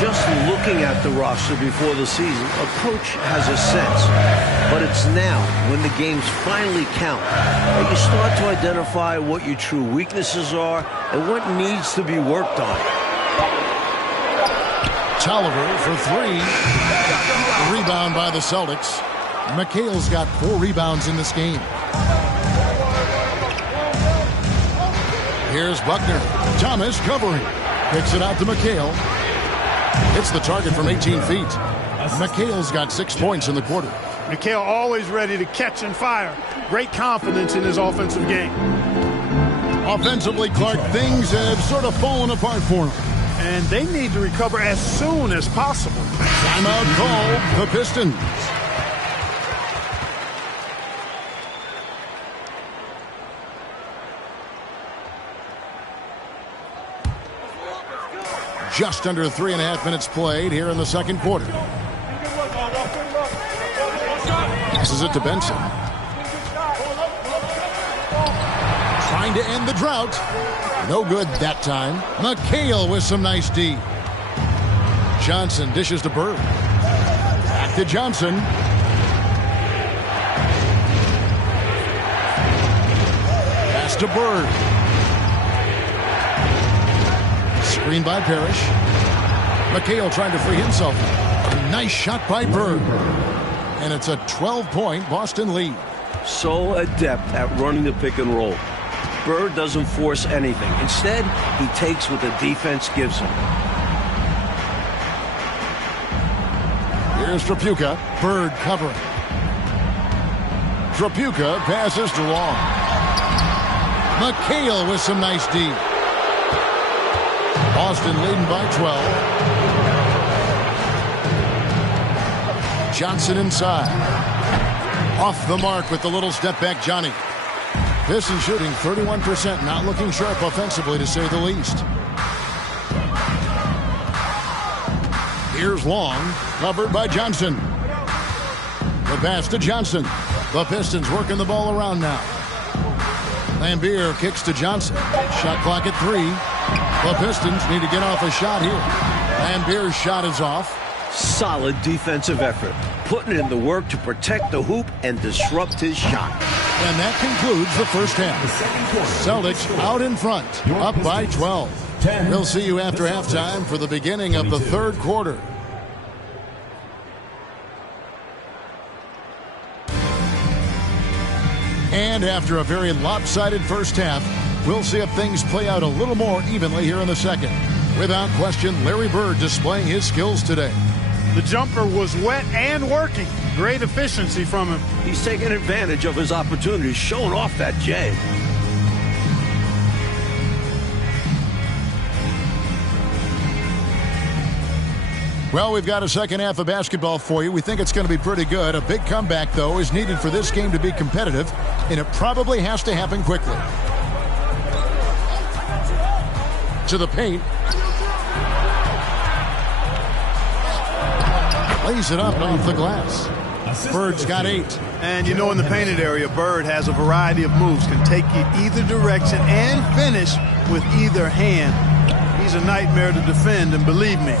Just looking at the roster before the season, a coach has a sense. But it's now, when the games finally count, that you start to identify what your true weaknesses are and what needs to be worked on. Tolliver for 3. Rebound by the Celtics. McHale's got 4 rebounds in this game. Here's Buckner. Thomas covering. Kicks it out to McHale. Hits the target from 18 feet. McHale's got 6 points in the quarter. McHale always ready to catch and fire. Great confidence in his offensive game. Offensively, Clark, things have sort of fallen apart for him. And they need to recover as soon as possible. Timeout called the Pistons. Just under 3.5 minutes played here in the second quarter. Passes it to Benson. Trying to end the drought. No good that time. McHale with some nice D. Johnson dishes to Bird. Back to Johnson. Pass to Bird. Screen by Parrish. McHale trying to free himself. A nice shot by Bird. And it's a 12-point Boston lead. So adept at running the pick and roll. Bird doesn't force anything. Instead, he takes what the defense gives him. Here's Trapuka. Bird covering. Trapuka passes to Long. McHale with some nice D. Boston leading by 12. Johnson inside. Off the mark with the little step back, Johnny. Pistons shooting 31%, not looking sharp offensively to say the least. Here's Long, covered by Johnson. The pass to Johnson. The Pistons working the ball around now. Lambier kicks to Johnson. Shot clock at 3. The Pistons need to get off a shot here. Lambier's shot is off. Solid defensive effort. Putting in the work to protect the hoop and disrupt his shot. And that concludes the first half. Celtics out in front, up by 12. We'll see you after halftime for the beginning of the third quarter. And after a very lopsided first half, we'll see if things play out a little more evenly here in the second. Without question, Larry Bird displaying his skills today. The jumper was wet and working. Great efficiency from him. He's taking advantage of his opportunities, showing off that J. Well, we've got a second half of basketball for you. We think it's going to be pretty good. A big comeback, though, is needed for this game to be competitive, and it probably has to happen quickly. To the paint. Lays it up off the glass. Bird's got 8. And you know, in the painted area, Bird has a variety of moves. Can take you either direction and finish with either hand. He's a nightmare to defend, and believe me,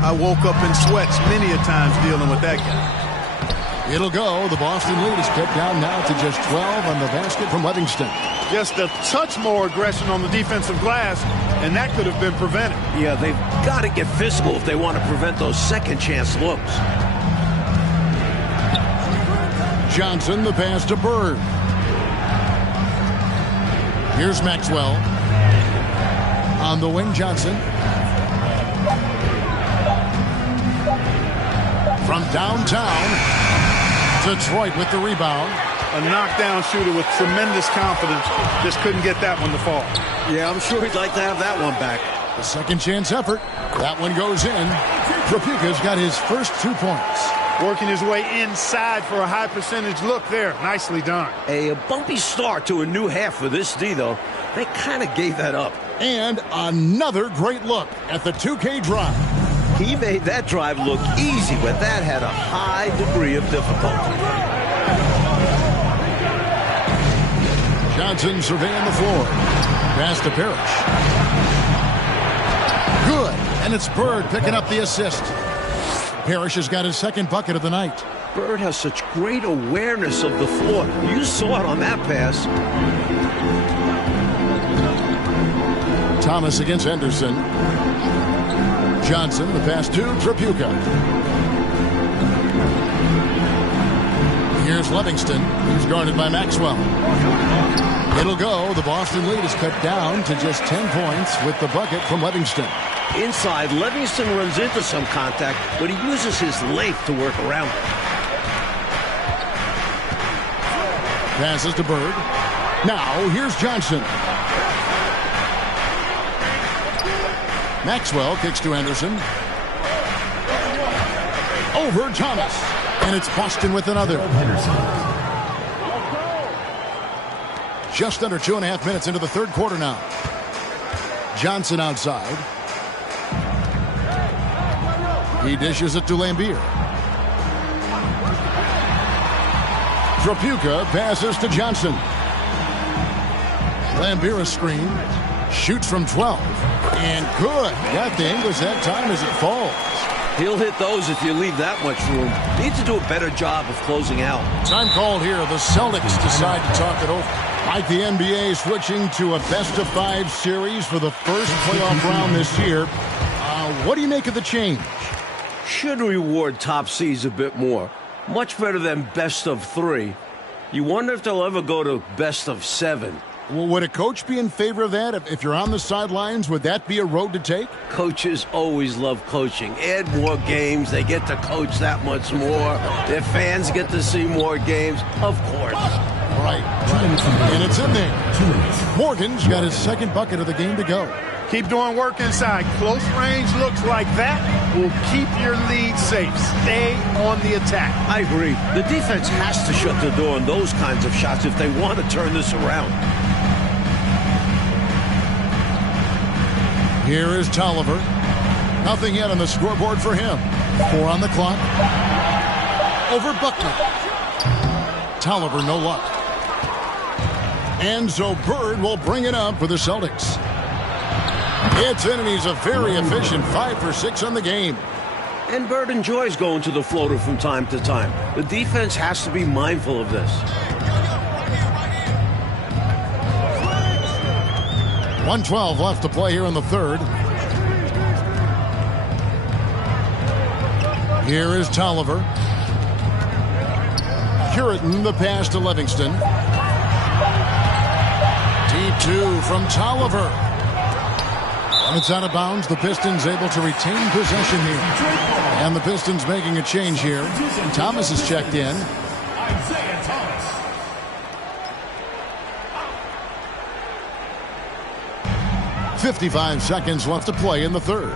I woke up in sweats many a times dealing with that guy. It'll go. The Boston lead is cut down now to just 12 on the basket from Livingston. Just a touch more aggression on the defensive glass, and that could have been prevented. Yeah, they've got to get physical if they want to prevent those second chance looks. Johnson, the pass to Bird. Here's Maxwell. On the wing, Johnson. From downtown, Detroit with the rebound. A knockdown shooter with tremendous confidence. Just couldn't get that one to fall. Yeah, I'm sure he'd like to have that one back. The second chance effort. That one goes in. Trapuka's got his first 2 points. Working his way inside for a high percentage look there. Nicely done. A bumpy start to a new half for this D, though. They kind of gave that up. And another great look at the 2K drive. He made that drive look easy, but that had a high degree of difficulty. Johnson surveying the floor. Pass to Parrish. Good. And it's Bird picking up the assist. Parrish has got his second bucket of the night. Bird has such great awareness of the floor. You saw it on that pass. Thomas against Henderson. Johnson, the pass to Tripucka. Here's Livingston. He's guarded by Maxwell. It'll go. The Boston lead is cut down to just 10 points with the bucket from Livingston. Inside, Livingston runs into some contact, but he uses his length to work around it. Passes to Bird. Now, here's Johnson. Maxwell kicks to Anderson. Over Thomas. And it's Boston with another. Just under 2.5 minutes into the third quarter now. Johnson outside. He dishes it to Lambier. Tripucka passes to Johnson. Lambier a screen. Shoots from 12. And good. Got the English that time as it falls. He'll hit those if you leave that much room. Needs to do a better job of closing out. Time called here. The Celtics decide to talk it over. Like the NBA switching to a best-of-5 series for the first playoff round this year. What do you make of the change? Should reward top seeds a bit more. Much better than best of 3. You wonder if they'll ever go to best of 7. Well, would a coach be in favor of that? If you're on the sidelines, would that be a road to take? Coaches always love coaching. Add more games. They get to coach that much more. Their fans get to see more games. Of course. Right. And it's in there. Morgan's got his second bucket of the game to go. Keep doing work inside. Close range looks like that will keep your lead safe. Stay on the attack. I agree. The defense has to shut the door on those kinds of shots if they want to turn this around. Here is Tolliver. Nothing yet on the scoreboard for him. 4 on the clock. Over Buckner. Tolliver, no luck. And so Bird will bring it up for the Celtics. It's in, and he's a very efficient 5 for 6 on the game. And Bird enjoys going to the floater from time to time. The defense has to be mindful of this. 1:12 left to play here in the third. Here is Tolliver. Curitin, the pass to Livingston. Deep 2 from Tolliver. It's out of bounds. The Pistons able to retain possession here. And the Pistons making a change here. Thomas is checked in. Isaiah Thomas. 55 seconds left to play in the third.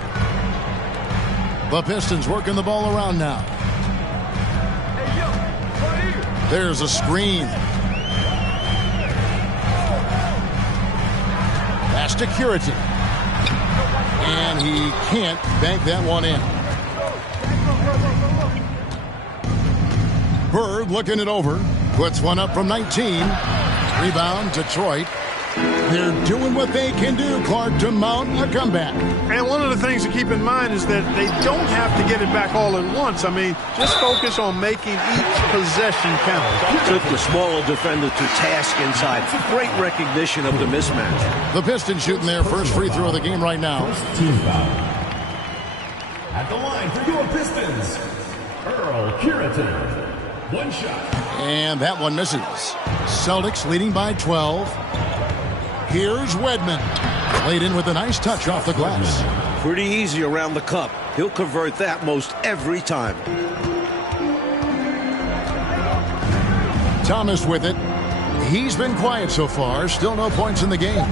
The Pistons working the ball around now. There's a screen. Pass to Curitin. And he can't bank that one in. Bird looking it over. Puts one up from 19. Rebound, Detroit. They're doing what they can do, Clark, to mount a comeback. And one of the things to keep in mind is that they don't have to get it back all at once. I mean, just focus on making each possession count. Took the smaller defender to task inside. Great recognition of the mismatch. The Pistons shooting their first free throw of the game right now. Team foul. At the line for your Pistons, Earl Curitin. One shot. And that one misses. Celtics leading by 12. Here's Wedman. Laid in with a nice touch off the glass. Pretty easy around the cup. He'll convert that most every time. Thomas with it. He's been quiet so far. Still no points in the game.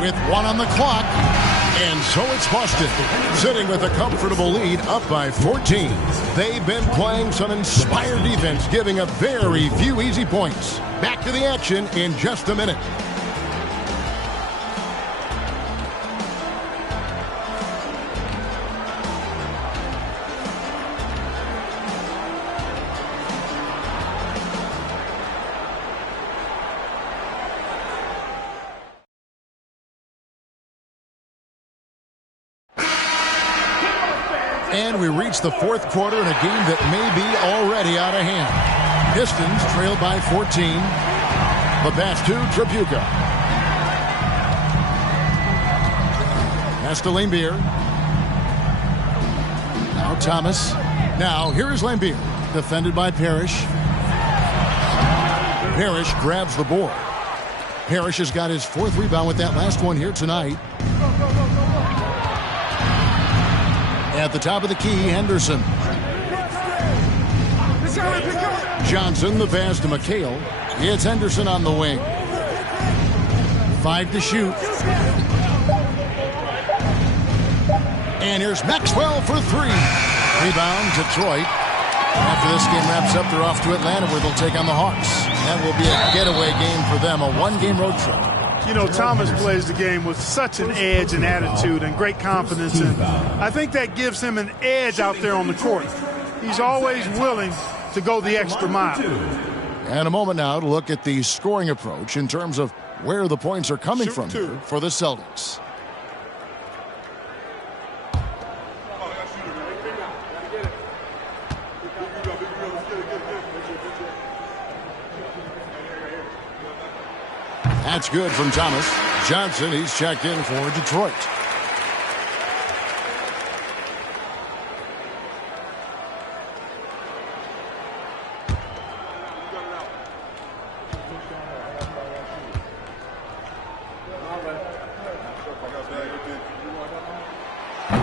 With 1 on the clock. And so it's Boston, sitting with a comfortable lead up by 14. They've been playing some inspired defense, giving up very few easy points. Back to the action in just a minute. And we reach the fourth quarter in a game that may be already out of hand. Pistons trail by 14. The pass to Tripucka. Pass to Laimbeer. Now Thomas. Now here's Laimbeer. Defended by Parrish. Parrish grabs the board. Parrish has got his 4th rebound with that last one here tonight. At the top of the key, Henderson. Johnson, the pass to McHale. It's Henderson on the wing. 5 to shoot. And here's Maxwell for 3. Rebound, Detroit. After this game wraps up, they're off to Atlanta where they'll take on the Hawks. That will be a getaway game for them, a 1-game road trip. You know, Thomas plays the game with such an edge and attitude and great confidence. And I think that gives him an edge out there on the court. He's always willing to go the extra mile. And a moment now to look at the scoring approach in terms of where the points are coming from here for the Celtics. That's good from Thomas. Johnson, he's checked in for Detroit.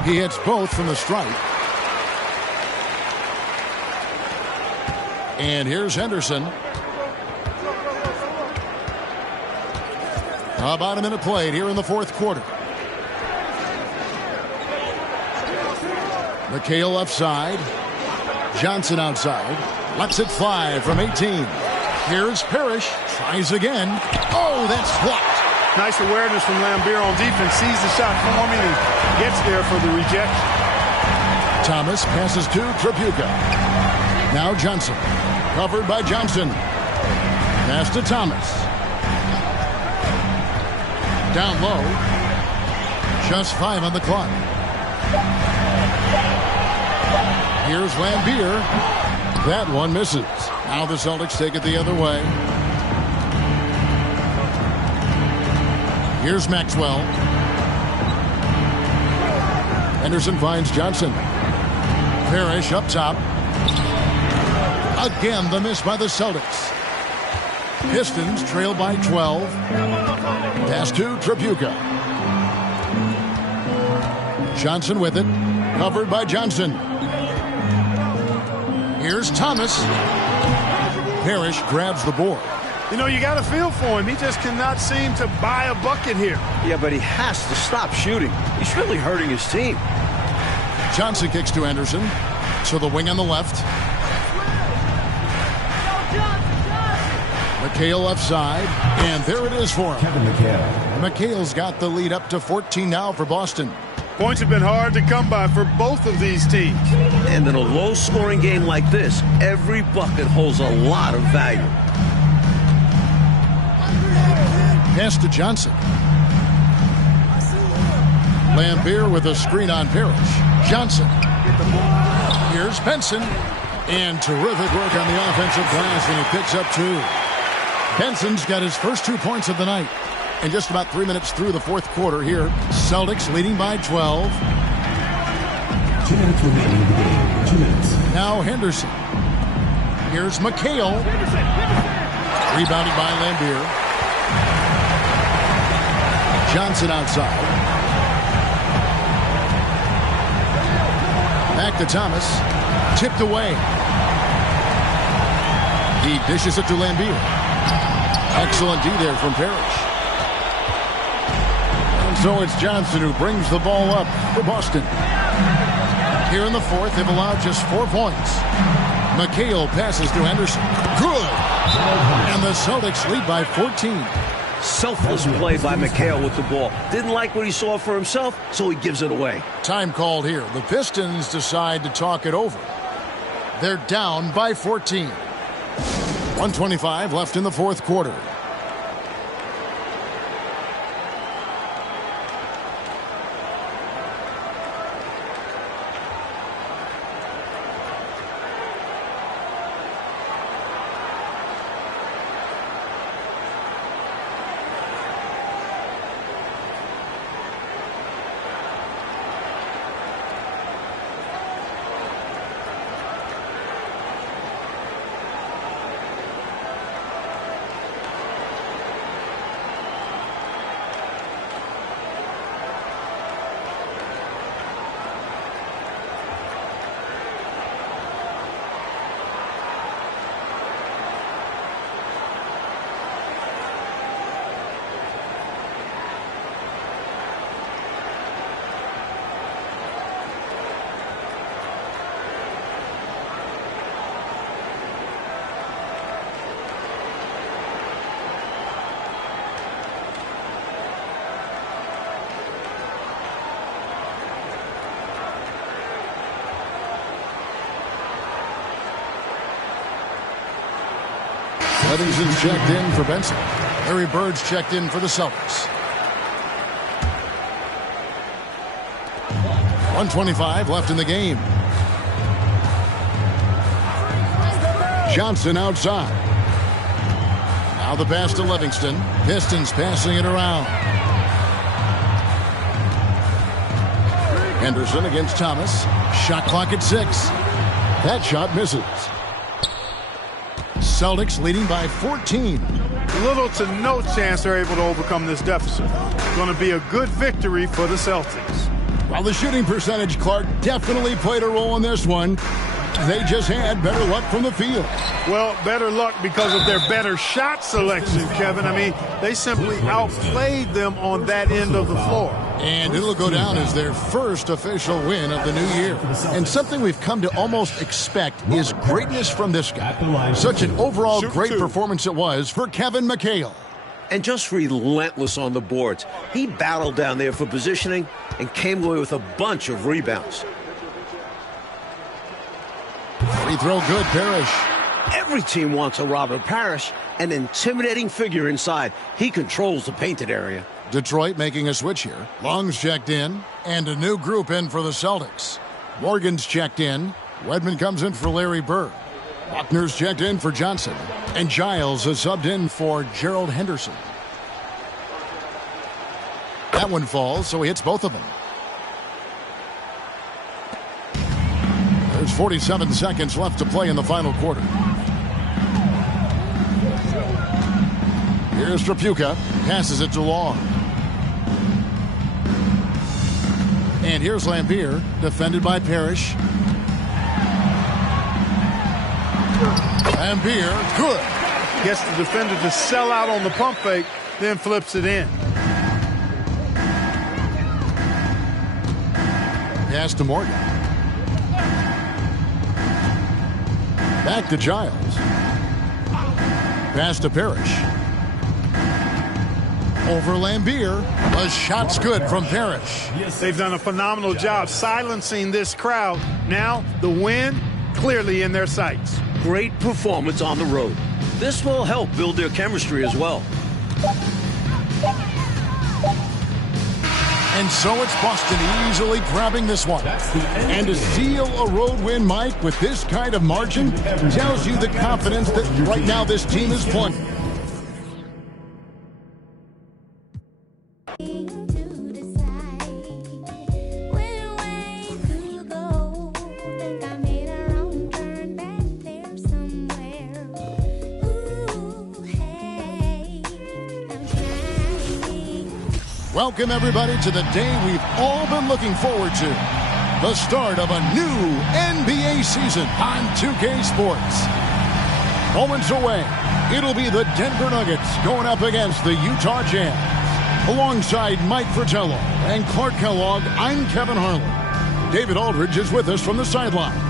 He hits both from the stripe. And here's Henderson. About a minute played here in the 4th quarter. McHale left side. Johnson outside. Lets it fly from 18. Here's Parrish. Tries again. Oh, that's blocked. Nice awareness from Laimbeer on defense. Sees the shot forming and gets there for the reject. Thomas passes to Tripucka. Now Johnson. Covered by Johnson. Pass to Thomas. Down low. Just 5 on the clock. Here's Laimbeer. That one misses. Now the Celtics take it the other way. Here's Maxwell. Henderson finds Johnson. Parrish up top. Again, the miss by the Celtics. Pistons trail by 12. Pass to Tripucka. Johnson with it. Covered by Johnson. Here's Thomas. Parrish grabs the board. You know, you got a feel for him. He just cannot seem to buy a bucket here. Yeah, but he has to stop shooting. He's really hurting his team. Johnson kicks to Henderson. To the wing on the left. McHale left side. And there it is for him. Kevin McHale. McHale's got the lead up to 14 now for Boston. Points have been hard to come by for both of these teams. And in a low-scoring game like this, every bucket holds a lot of value. Pass to Johnson. Laimbeer with a screen on Parrish. Johnson. Here's Benson. And terrific work on the offensive glass, and he picks up 2. Benson's got his first 2 points of the night. And just about 3 minutes through the 4th quarter here. Celtics leading by 12. 2 minutes remaining in the game. 2 minutes. Now Henderson. Here's McHale. Rebounded by Laimbeer. Johnson outside. Back to Thomas. Tipped away. He dishes it to Laimbeer. Excellent D there from Parrish. And so it's Johnson who brings the ball up for Boston. Here in the 4th, they've allowed just 4 points. McHale passes to Henderson. Good! And the Celtics lead by 14. Selfless play by McHale with the ball. Didn't like what he saw for himself, so he gives it away. Time called here. The Pistons decide to talk it over. They're down by 14. 1:25 left in the 4th quarter. Livingston's checked in for Benson. Larry Bird's checked in for the Celtics. 1:25 left in the game. Johnson outside. Now the pass to Livingston. Pistons passing it around. Henderson against Thomas. Shot clock at 6. That shot misses. Celtics leading by 14. Little to no chance they're able to overcome this deficit. Going to be a good victory for the Celtics. While the shooting percentage, Clark, definitely played a role in this one. They just had better luck from the field. Well, better luck because of their better shot selection, Kevin. I mean, they simply outplayed them on that end of the floor. And it'll go down as their first official win of the new year. And something we've come to almost expect is greatness from this guy. Such an overall great performance it was for Kevin McHale. And just relentless on the boards. He battled down there for positioning and came away with a bunch of rebounds. Free throw good, Parrish. Every team wants a Robert Parrish, an intimidating figure inside. He controls the painted area. Detroit making a switch here. Long's checked in, and a new group in for the Celtics. Morgan's checked in. Wedman comes in for Larry Bird. Buckner's checked in for Johnson. And Giles is subbed in for Gerald Henderson. That one falls, so he hits both of them. There's 47 seconds left to play in the final quarter. Here's Trapuka. Passes it to Long. And here's Lampier, defended by Parrish. Lampier, good. Gets the defender to sell out on the pump fake, then flips it in. Pass to Morgan. Back to Giles. Pass to Parrish. Over Lampier. A shot's good from Parrish. They've done a phenomenal job silencing this crowd. Now the win clearly in their sights. Great performance on the road. This will help build their chemistry as well. And so it's Boston easily grabbing this one. And to seal a road win, Mike, with this kind of margin, tells you the confidence that right now this team is playing. Welcome, everybody, to the day we've all been looking forward to. The start of a new NBA season on 2K Sports. Moments away, it'll be the Denver Nuggets going up against the Utah Jazz. Alongside Mike Fratello and Clark Kellogg, I'm Kevin Harlan. David Aldridge is with us from the sidelines.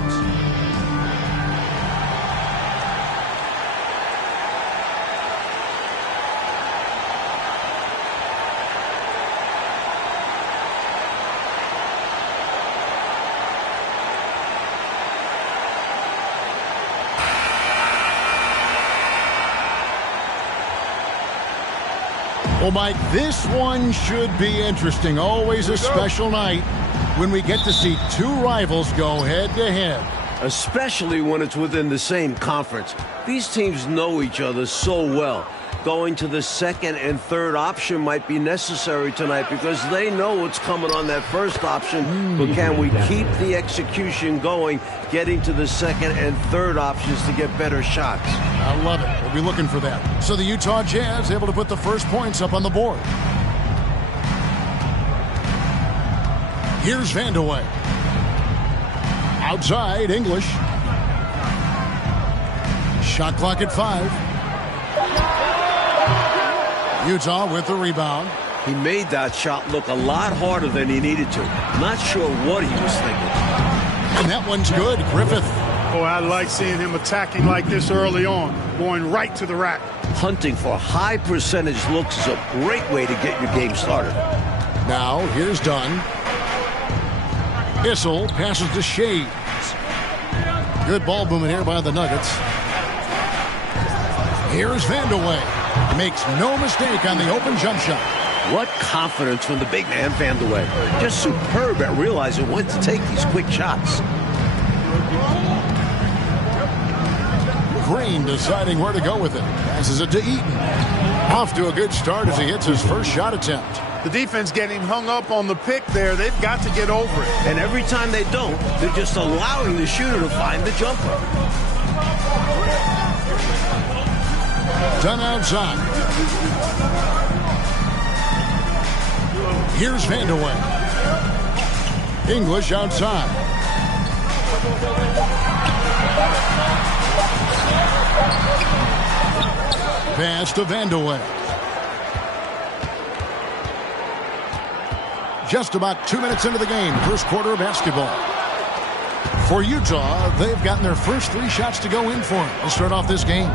Well, Mike, this one should be interesting. Always a special night when we get to see two rivals go head-to-head. Especially when it's within the same conference. These teams know each other so well. Going to the second and third option might be necessary tonight because they know what's coming on that first option. But can we keep the execution going, getting to the second and third options to get better shots? I love it. We'll be looking for that. So the Utah Jazz able to put the first points up on the board. Here's Vandeweghe. Outside, English. Shot clock at 5. Utah with the rebound. He made that shot look a lot harder than he needed to. Not sure what he was thinking. And that one's good. Griffith. Oh, I like seeing him attacking like this early on, going right to the rack. Hunting for high percentage looks is a great way to get your game started. Now, here's Dunn. Issel passes to Shades. Good ball movement here by the Nuggets. Here's Vandeweghe. Makes no mistake on the open jump shot. What confidence from the big man, Vandeweghe. Just superb at realizing when to take these quick shots. Green deciding where to go with it. Passes it to Eaton. Off to a good start as he hits his first shot attempt. The defense getting hung up on the pick there. They've got to get over it. And every time they don't, they're just allowing the shooter to find the jumper. Done outside. Here's Vandeweghe. English outside. Pass to Vandeweghe. Just about 2 minutes into the game, first quarter of basketball. For Utah, they've gotten their first 3 shots to go in for them to start off this game.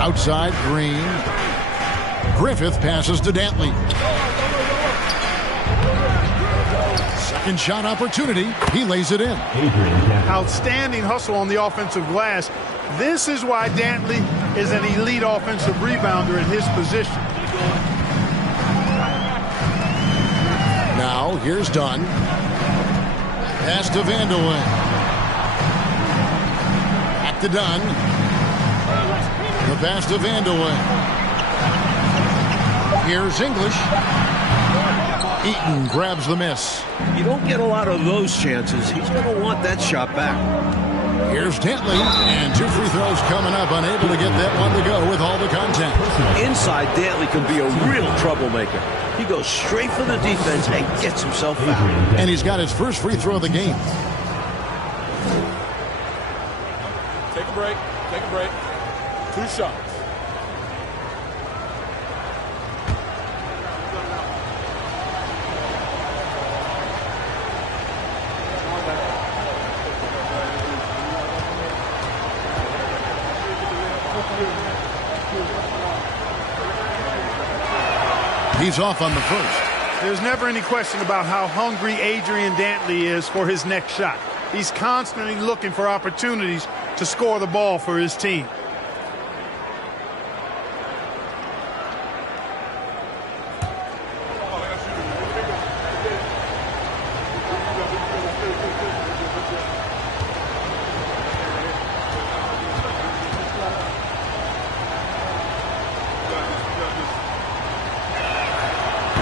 Outside, Green. Griffith passes to Dantley. Second shot opportunity. He lays it in. Outstanding hustle on the offensive glass. This is why Dantley is an elite offensive rebounder in his position. Now, here's Dunn. Pass to Vandeweghe. Back to Dunn. The pass to Vandeweghe. Here's English. Eaton grabs the miss. You don't get a lot of those chances. He's going to want that shot back. Here's Dantley, and 2 free throws coming up, unable to get that one to go with all the contact. Inside, Dantley can be a real troublemaker. He goes straight for the defense and gets himself fouled. And he's got his first free throw of the game. Take a break. Take a break. 2 shots. He's off on the first. There's never any question about how hungry Adrian Dantley is for his next shot. He's constantly looking for opportunities to score the ball for his team.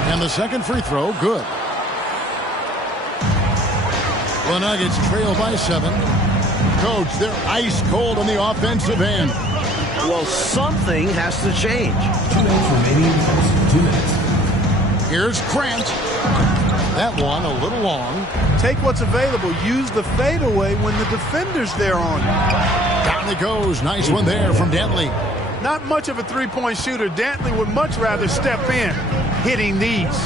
And the second free throw, good. The Nuggets trail by 7. Coach, they're ice cold on the offensive end. Well, something has to change. 2 minutes remaining. 2 minutes. Here's Grant. That one a little long. Take what's available. Use the fadeaway when the defender's there on you. Down it goes. Nice one there from Dantley. Not much of a three-point shooter. Dantley would much rather step in, hitting these.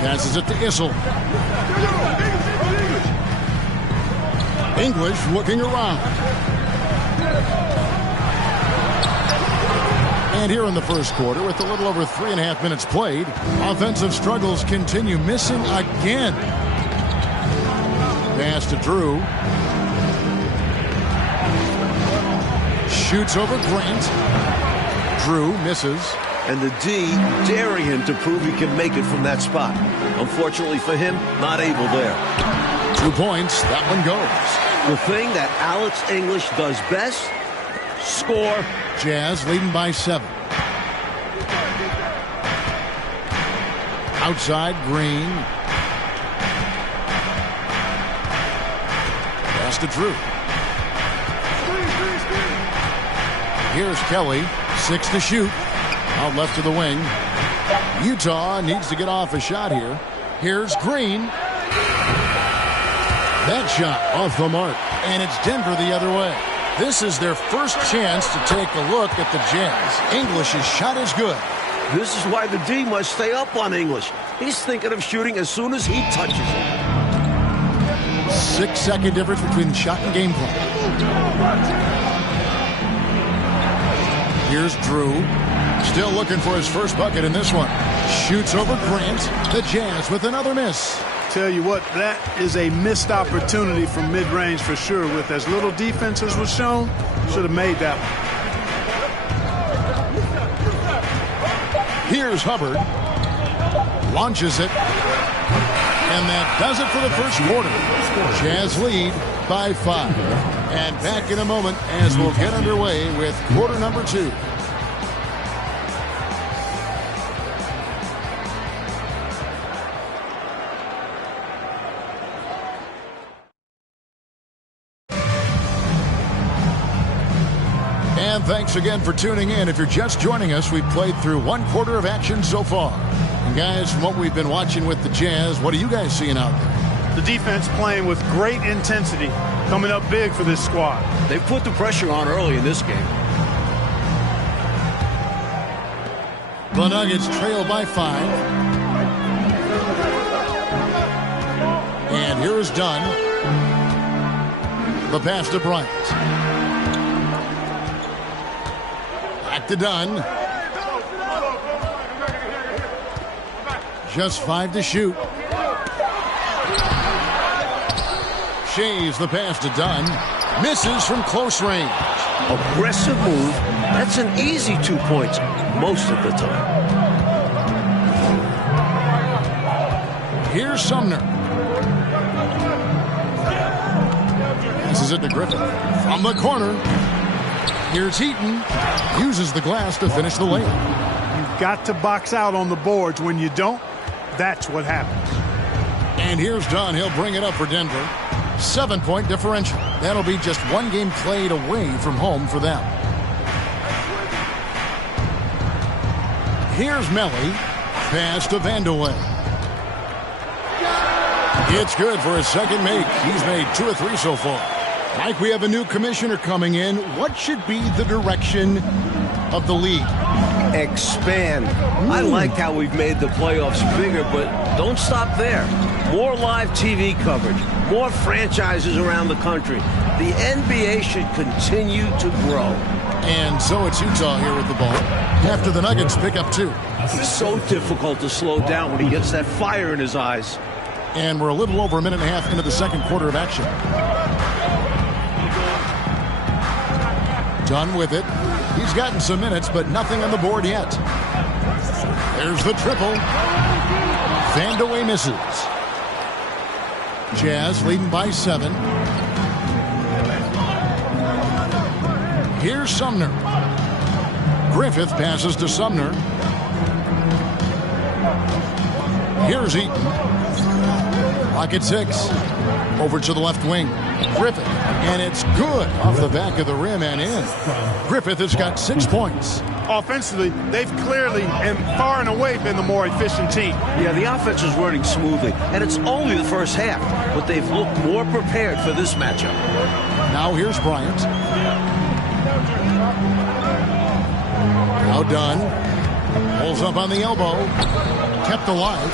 Passes it to Issel. English looking around. And here in the first quarter, with a little over 3.5 minutes played, offensive struggles continue, missing again. Pass to Drew. Shoots over Grant. Drew misses. And the D daring him to prove he can make it from that spot. Unfortunately for him, not able there. 2 points. That one goes. The thing that Alex English does best, score. Jazz leading by 7. Outside, Green. Pass to Drew. Here's Kelly. 6 to shoot. Out left to the wing. Utah needs to get off a shot here. Here's Green. That shot off the mark. And it's Denver the other way. This is their first chance to take a look at the Jazz. English's shot is good. This is why the D must stay up on English. He's thinking of shooting as soon as he touches it. 6-second difference between shot and game plan. Here's Drew. Still looking for his first bucket in this one. Shoots over Grant. The Jazz with another miss. tell you what, that is a missed opportunity from mid-range for sure. With as little defense as was shown, should have made that one. Here's Hubbard. Launches it. And that does it for the first quarter. Jazz lead by 5. And back in a moment as we'll get underway with quarter number 2. And thanks again for tuning in. If you're just joining us, we've played through one quarter of action so far. And guys, from what we've been watching with the Jazz, what are you guys seeing out there? The defense playing with great intensity, coming up big for this squad. They put the pressure on early in this game. The Nuggets trail by 5. And here is Dunn. The pass to Bryant. Back to Dunn. Just 5 to shoot. Shaves the pass to Dunn. Misses from close range. Aggressive move. That's an easy 2 points most of the time. Here's Sumner. Passes it to Griffin. From the corner. Here's Heaton. Uses the glass to finish the layup. You've got to box out on the boards. When you don't, that's what happens. And here's Dunn. He'll bring it up for Denver. 7-point differential. That'll be just one game played away from home for them. Here's Melly. Pass to Vandeweghe. It's good for his second make. He's made 2 or 3 so far. Mike, we have a new commissioner coming in. What should be the direction of the league? Expand. I like how we've made the playoffs bigger, but don't stop there. More live TV coverage, more franchises around the country. The NBA should continue to grow. And so it's Utah here with the ball. After the Nuggets pick up 2. He's so difficult to slow down when he gets that fire in his eyes. And we're a little over a minute and a half into the second quarter of action. Dunn with it. He's gotten some minutes, but nothing on the board yet. There's the triple. Vandeweghe misses. Jazz leading by 7. Here's Sumner. Griffith passes to Sumner. Here's Eaton. Clock at 6. Over to the left wing. Griffith. And it's good off the back of the rim and in. Griffith has got 6 points. Offensively, they've clearly and far and away been the more efficient team. Yeah, the offense is running smoothly, and it's only the first half, but they've looked more prepared for this matchup. Now here's Bryant. Now Dunn. Pulls up on the elbow. Kept alive.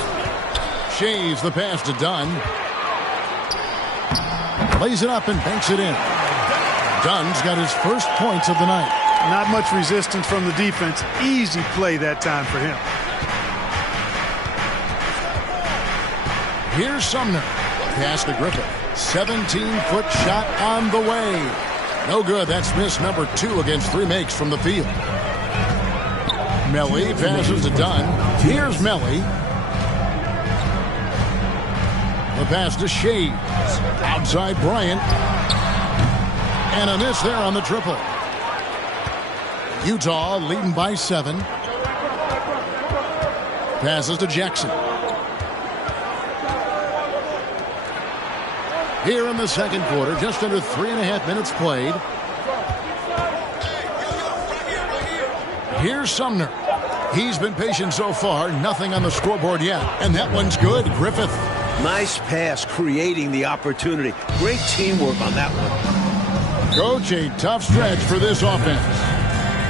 Shaves the pass to Dunn. Lays it up and banks it in. Dunn's got his first points of the night. Not much resistance from the defense. Easy play that time for him. Here's Sumner. Pass to Griffith. 17-foot shot on the way. No good. That's miss number 2 against 3 makes from the field. Melly passes to Dunn. Here's Melly. The pass to Shaves. Outside Bryant. And a miss there on the triple. Utah leading by 7. Passes to Jackson. Here in the second quarter, just under 3.5 minutes played. Here's Sumner. He's been patient so far. Nothing on the scoreboard yet. And that one's good. Griffith. Nice pass, creating the opportunity. Great teamwork on that one. Coach, a tough stretch for this offense.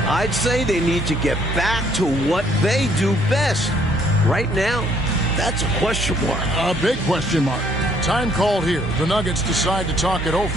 I'd say they need to get back to what they do best. Right now, that's a question mark. A big question mark. Time called here. The Nuggets decide to talk it over.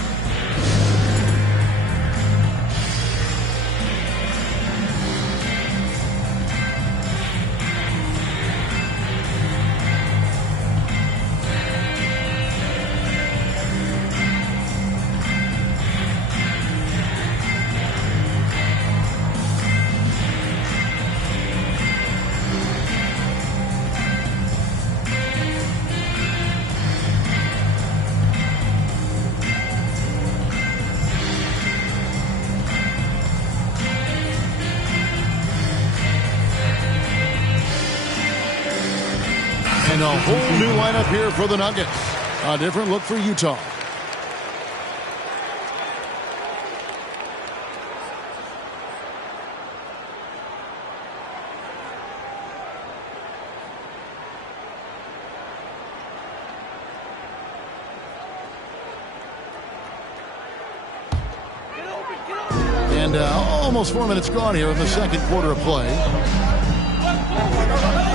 a whole new lineup here for the Nuggets. A different look for Utah. And almost 4 minutes gone here in the second quarter of play.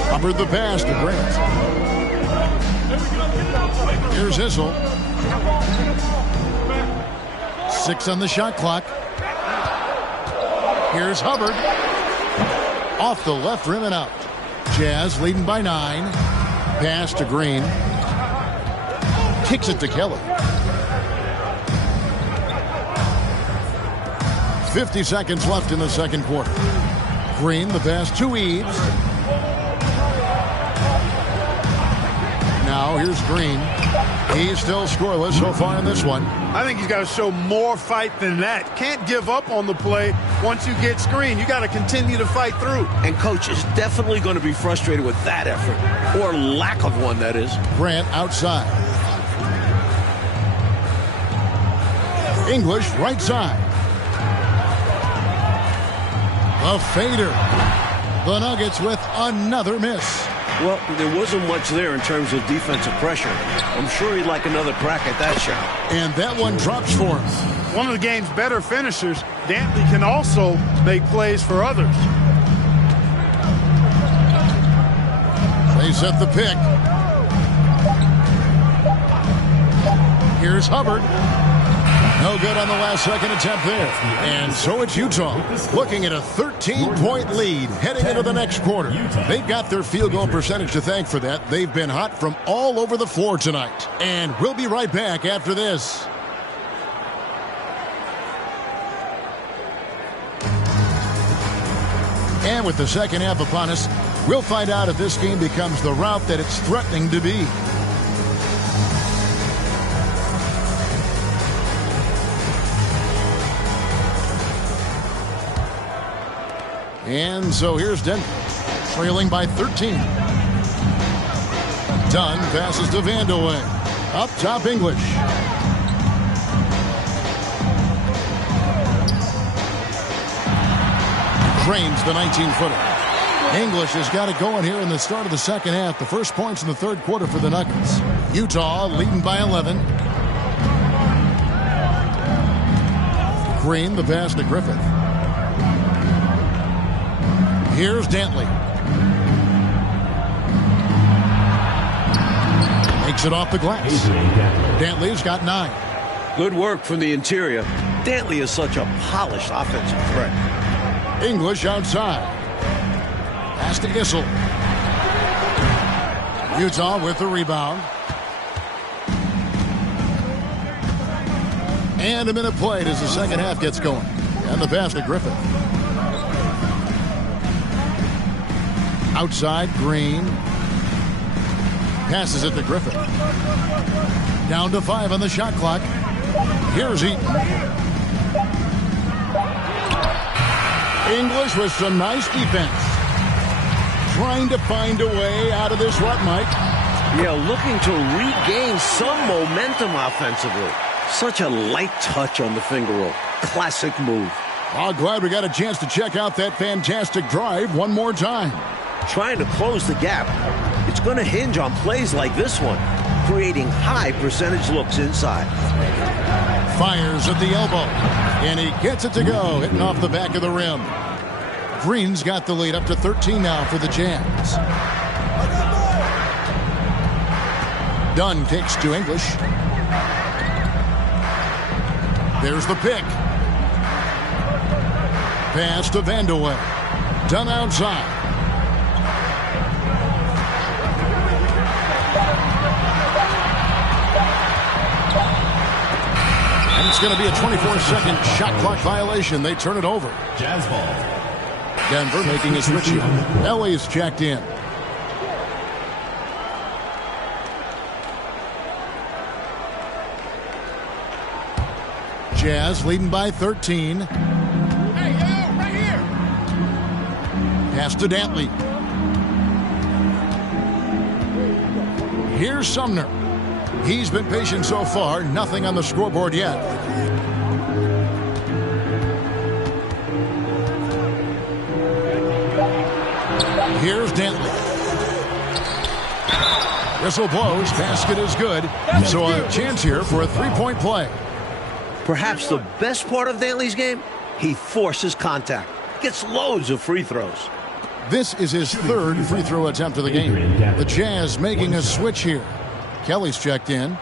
Hubbard the pass to Grant. Here's Issel. 6 on the shot clock. Here's Hubbard. Off the left rim and out. Jazz leading by 9. Pass to Green. Kicks it to Kelly. 50 seconds left in the second quarter. Green, the pass to Eaves. Now here's Green. He's still scoreless so far in this one. I think he's got to show more fight than that. Can't give up on the play once you get screened. You got to continue to fight through. And coach is definitely going to be frustrated with that effort, or lack of one, that is. Grant outside. English right side. A fader. The Nuggets with another miss. Well, there wasn't much there in terms of defensive pressure. I'm sure he'd like another crack at that shot. And that one drops for him. One of the game's better finishers, Dantley can also make plays for others. They set the pick. Here's Hubbard. No good on the last second attempt there. And so it's Utah looking at a 13-point lead heading into the next quarter. They've got their field goal percentage to thank for that. They've been hot from all over the floor tonight. And we'll be right back after this. And with the second half upon us, we'll find out if this game becomes the route that it's threatening to be. And so here's Denver, trailing by 13. Dunn passes to Vandeweghe. Up top, English. Drains the 19-footer. English has got it going here in the start of the second half. The first points in the third quarter for the Nuggets. Utah leading by 11. Green, the pass to Griffith. Here's Dantley. Makes it off the glass. Dantley's got 9. Good work from the interior. Dantley is such a polished offensive threat. English outside. Pass to Issel. Utah with the rebound. And a minute played as the second half gets going. And the pass to Griffith. Outside, Green. Passes it to Griffith. Down to 5 on the shot clock. Here's Eaton. English with some nice defense. Trying to find a way out of this rut, Mike. Yeah, looking to regain some momentum offensively. Such a light touch on the finger roll. Classic move. Oh, glad we got a chance to check out that fantastic drive one more time. Trying to close the gap. It's going to hinge on plays like this one, creating high percentage looks inside. Fires at the elbow, and he gets it to go, hitting off the back of the rim. Green's got the lead up to 13 now for the Jazz. Dunn kicks to English. There's the pick. Pass to Vandeweghe. Dunn outside. And it's going to be a 24-second shot clock violation. They turn it over. Jazz ball. Denver making a switch here. Ellie's checked in. Jazz leading by 13. Hey, yo, right here. Pass to Dantley. Here's Sumner. He's been patient so far. Nothing on the scoreboard yet. Here's Dantley. Whistle blows. Basket is good. So a chance here for a three-point play. Perhaps the best part of Dantley's game, he forces contact. Gets loads of free throws. This is his third free throw attempt of the game. The Jazz making a switch here. Kelly's checked in.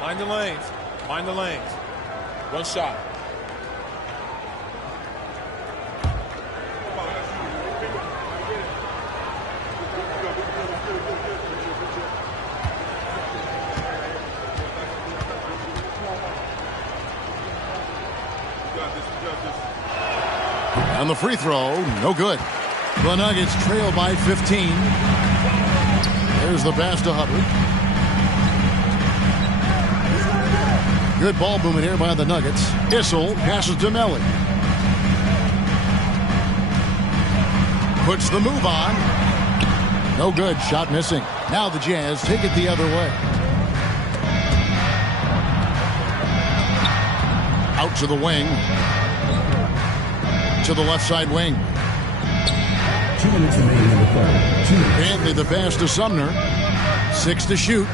Mind the lanes. Mind the lanes. One shot. On the free throw, no good. The Nuggets trail by 15. There's the pass to Hubbard. Good ball movement here by the Nuggets. Issel passes to Melly. Puts the move on. No good. Shot missing. Now the Jazz take it the other way. Out to the wing. To the left side wing. 2 minutes remaining in the third. Dantley the pass to Sumner. 6 to shoot.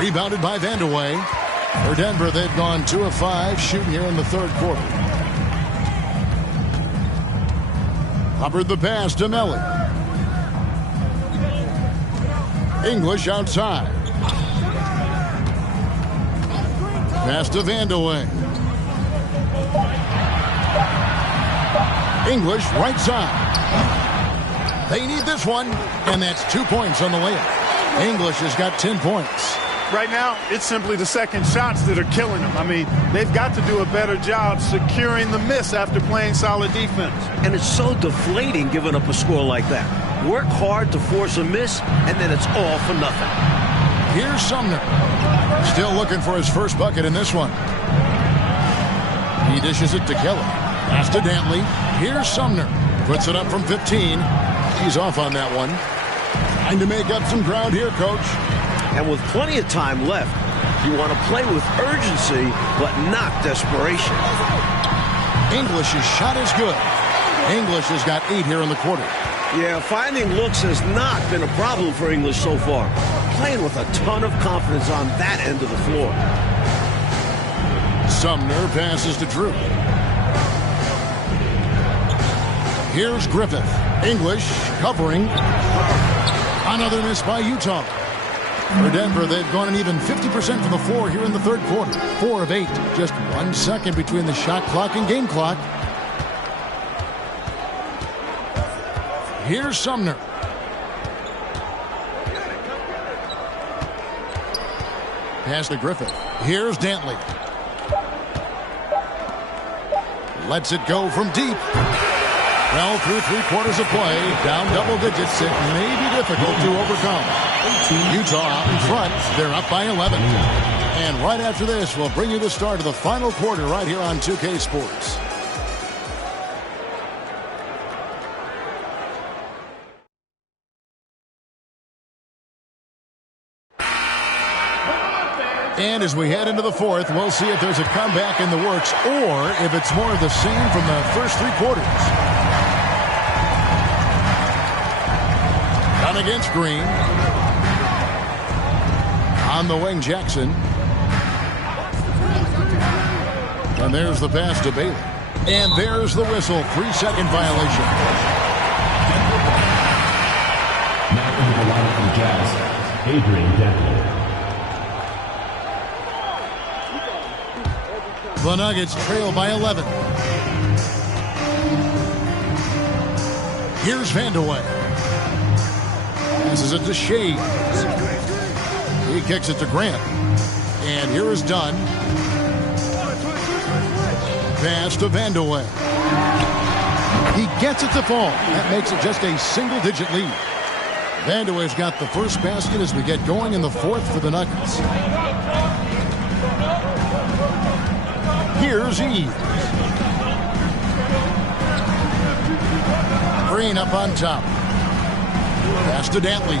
Rebounded by Vandeweghe. For Denver, they've gone 2 of 5 shooting here in the third quarter. Hubbard the pass to Melly. English outside. Pass to Vandeweghe. English right side. They need this one, and that's 2 points on the layup. English has got 10 points. Right now, it's simply the second shots that are killing them. I mean, they've got to do a better job securing the miss after playing solid defense. And it's so deflating giving up a score like that. Work hard to force a miss, and then it's all for nothing. Here's Sumner. Still looking for his first bucket in this one. He dishes it to Kelly. Pass to Dantley. Here's Sumner. Puts it up from 15. He's off on that one. Trying to make up some ground here, Coach. And with plenty of time left, you want to play with urgency, but not desperation. English's shot is good. English has got 8 here in the quarter. Yeah, finding looks has not been a problem for English so far. Playing with a ton of confidence on that end of the floor. Sumner passes to Drew. Here's Griffith. English covering. Another miss by Utah. For Denver, they've gone an even 50% from the floor here in the third quarter. 4 of 8. Just 1 second between the shot clock and game clock. Here's Sumner. Pass to Griffith. Here's Dantley. Lets it go from deep. Well, through 3 quarters of play, down double digits, it may be difficult to overcome. Utah out in front. They're up by 11. And right after this, we'll bring you the start of the final quarter right here on 2K Sports. And as we head into the fourth, we'll see if there's a comeback in the works or if it's more of the same from the first 3 quarters. Down against Green. On the wing, Jackson. And there's the pass to Bailey. And there's the whistle. 3-second violation. Now into the line from Jazz, Adrian Dantley. The Nuggets trail by 11. Here's Vandeweghe. Passes it to Shea. He kicks it to Grant. And here is Dunn. Pass to Vandeweghe. He gets it to fall. That makes it just a single-digit lead. Vandeweghe's got the first basket as we get going in the fourth for the Nuggets. Here's Eves. Green up on top. Pass to Dantley.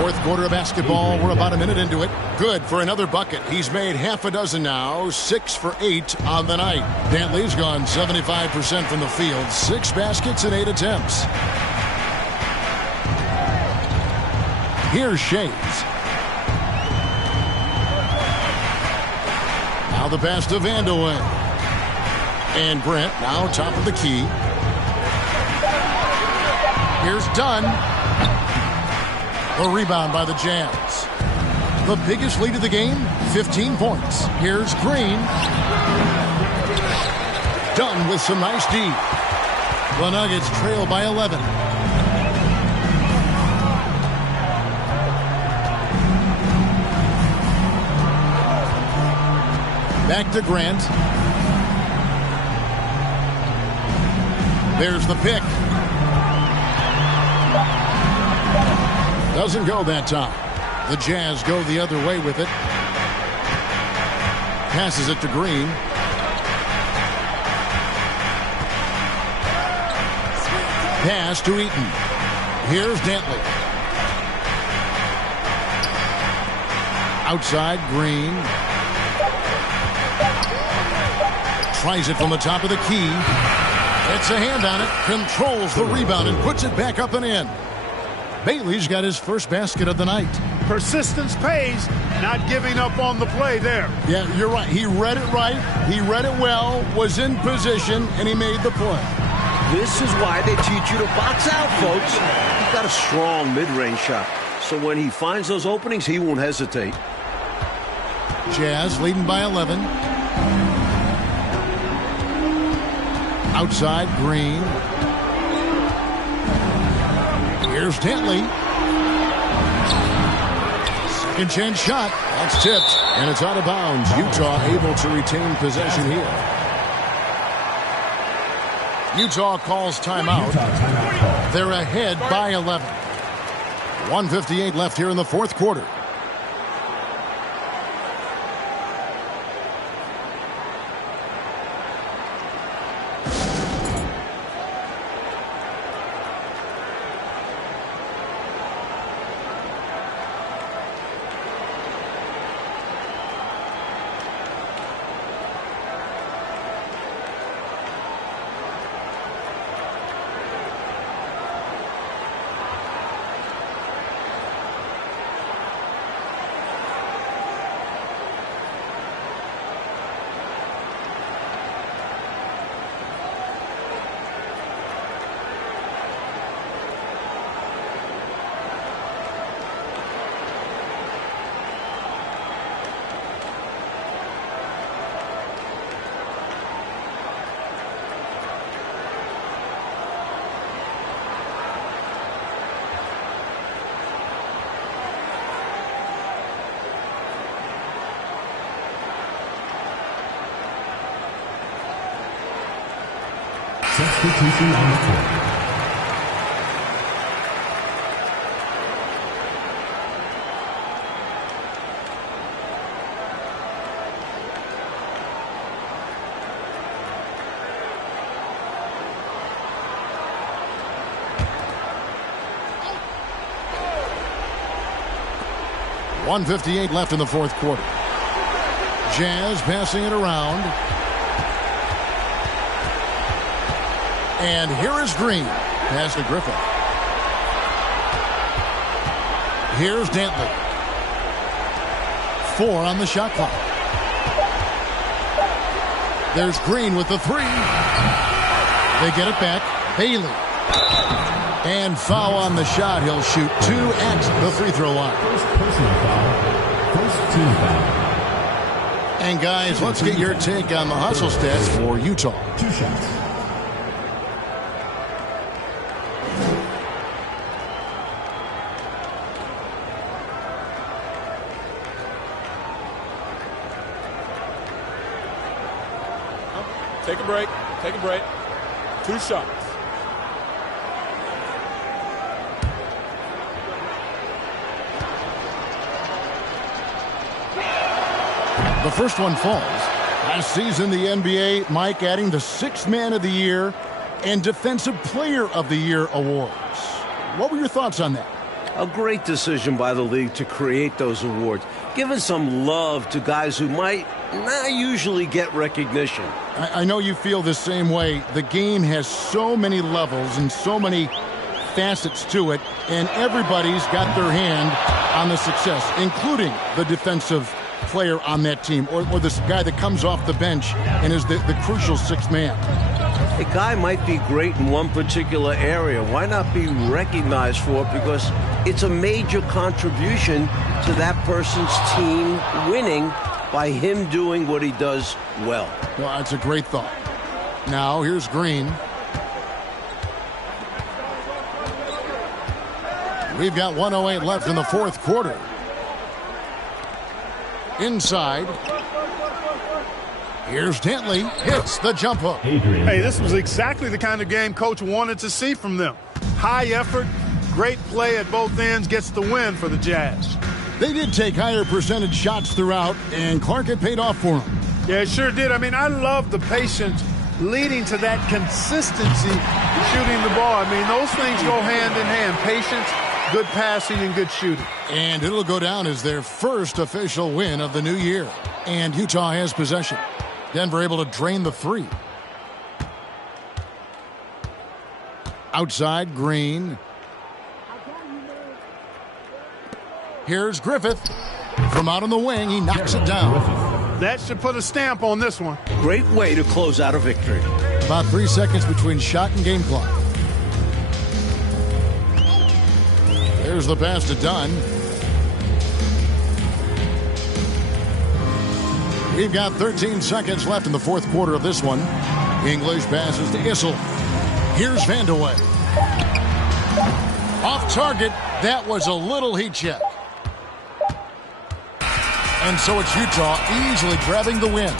Fourth quarter of basketball. We're about a minute into it. Good for another bucket. He's made half a dozen now. 6 for 8 on the night. Dantley's gone 75% from the field. 6 baskets in 8 attempts. Here's Shays. Now the pass to Vandeweghe. And Grant now top of the key. Here's Dunn. A rebound by the Jazz. The biggest lead of the game, 15 points. Here's Green. Dunn with some nice D. The Nuggets trail by 11. Back to Grant. There's the pick. Doesn't go that time. The Jazz go the other way with it. Passes it to Green. Pass to Eaton. Here's Dantley. Outside, Green. Tries it from the top of the key. Gets a hand on it. Controls the rebound and puts it back up and in. Bailey's got his first basket of the night. Persistence pays, not giving up on the play there. Yeah, you're right. He read it right. He read it well, was in position, and he made the play. This is why they teach you to box out, folks. He's got a strong mid-range shot. So when he finds those openings, he won't hesitate. Jazz leading by 11. Outside, Green. Here's Dantley. Second chance shot. That's tipped. And it's out of bounds. Utah able to retain possession here. Utah calls timeout. They're ahead by 11. 1:58 left here in the fourth quarter. Substitution on the court. .158 left in the fourth quarter. Jazz passing it around. And here is Green. Pass to Griffin. Here's Dantley. 4 on the shot clock. There's Green with the 3. They get it back. Bailey. And foul on the shot. He'll shoot 2 at the free throw line. First personal foul. First team foul. And guys, let's get your take on the hustle stats for Utah. 2 shots. Take a break. Take a break. 2 shots. The first one falls. Last season, the NBA, Mike, adding the 6th Man of the Year and Defensive Player of the Year awards. What were your thoughts on that? A great decision by the league to create those awards, giving some love to guys who might not usually get recognition. I know you feel the same way. The game has so many levels and so many facets to it, and everybody's got their hand on the success, including the defensive player on that team, or this guy that comes off the bench and is the crucial 6th man. A guy might be great in one particular area. Why not be recognized for it? Because it's a major contribution to that person's team winning by him doing what he does well. Well, that's a great thought. Now, here's Green. We've got 1:08 left in the 4th quarter. Inside. Here's Dantley. Hits the jump hook. Hey, this was exactly the kind of game Coach wanted to see from them. High effort, great play at both ends, gets the win for the Jazz. They did take higher percentage shots throughout, and Clark had paid off for him. Yeah, it sure did. I mean, I love the patience leading to that consistency shooting the ball. I mean, those things go hand in hand. Patience, good passing, and good shooting. And it'll go down as their first official win of the new year. And Utah has possession. Denver able to drain the 3. Outside, Green. Here's Griffith. From out on the wing, he knocks it down. That should put a stamp on this one. Great way to close out a victory. About 3 seconds between shot and game clock. There's the pass to Dunn. We've got 13 seconds left in the 4th quarter of this one. English passes to Issel. Here's Vandeweghe. Off target. That was a little heat check. And so it's Utah easily grabbing the win.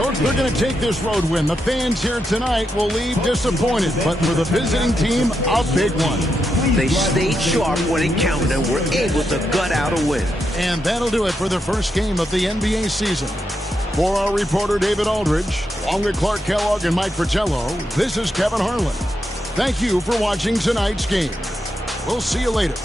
Coach, they're going to take this road win. The fans here tonight will leave disappointed, but for the visiting team, a big one. They stayed sharp when it counted and were able to gut out a win. And that'll do it for the first game of the NBA season. For our reporter, David Aldridge, along with Clark Kellogg and Mike Fratello, this is Kevin Harlan. Thank you for watching tonight's game. We'll see you later.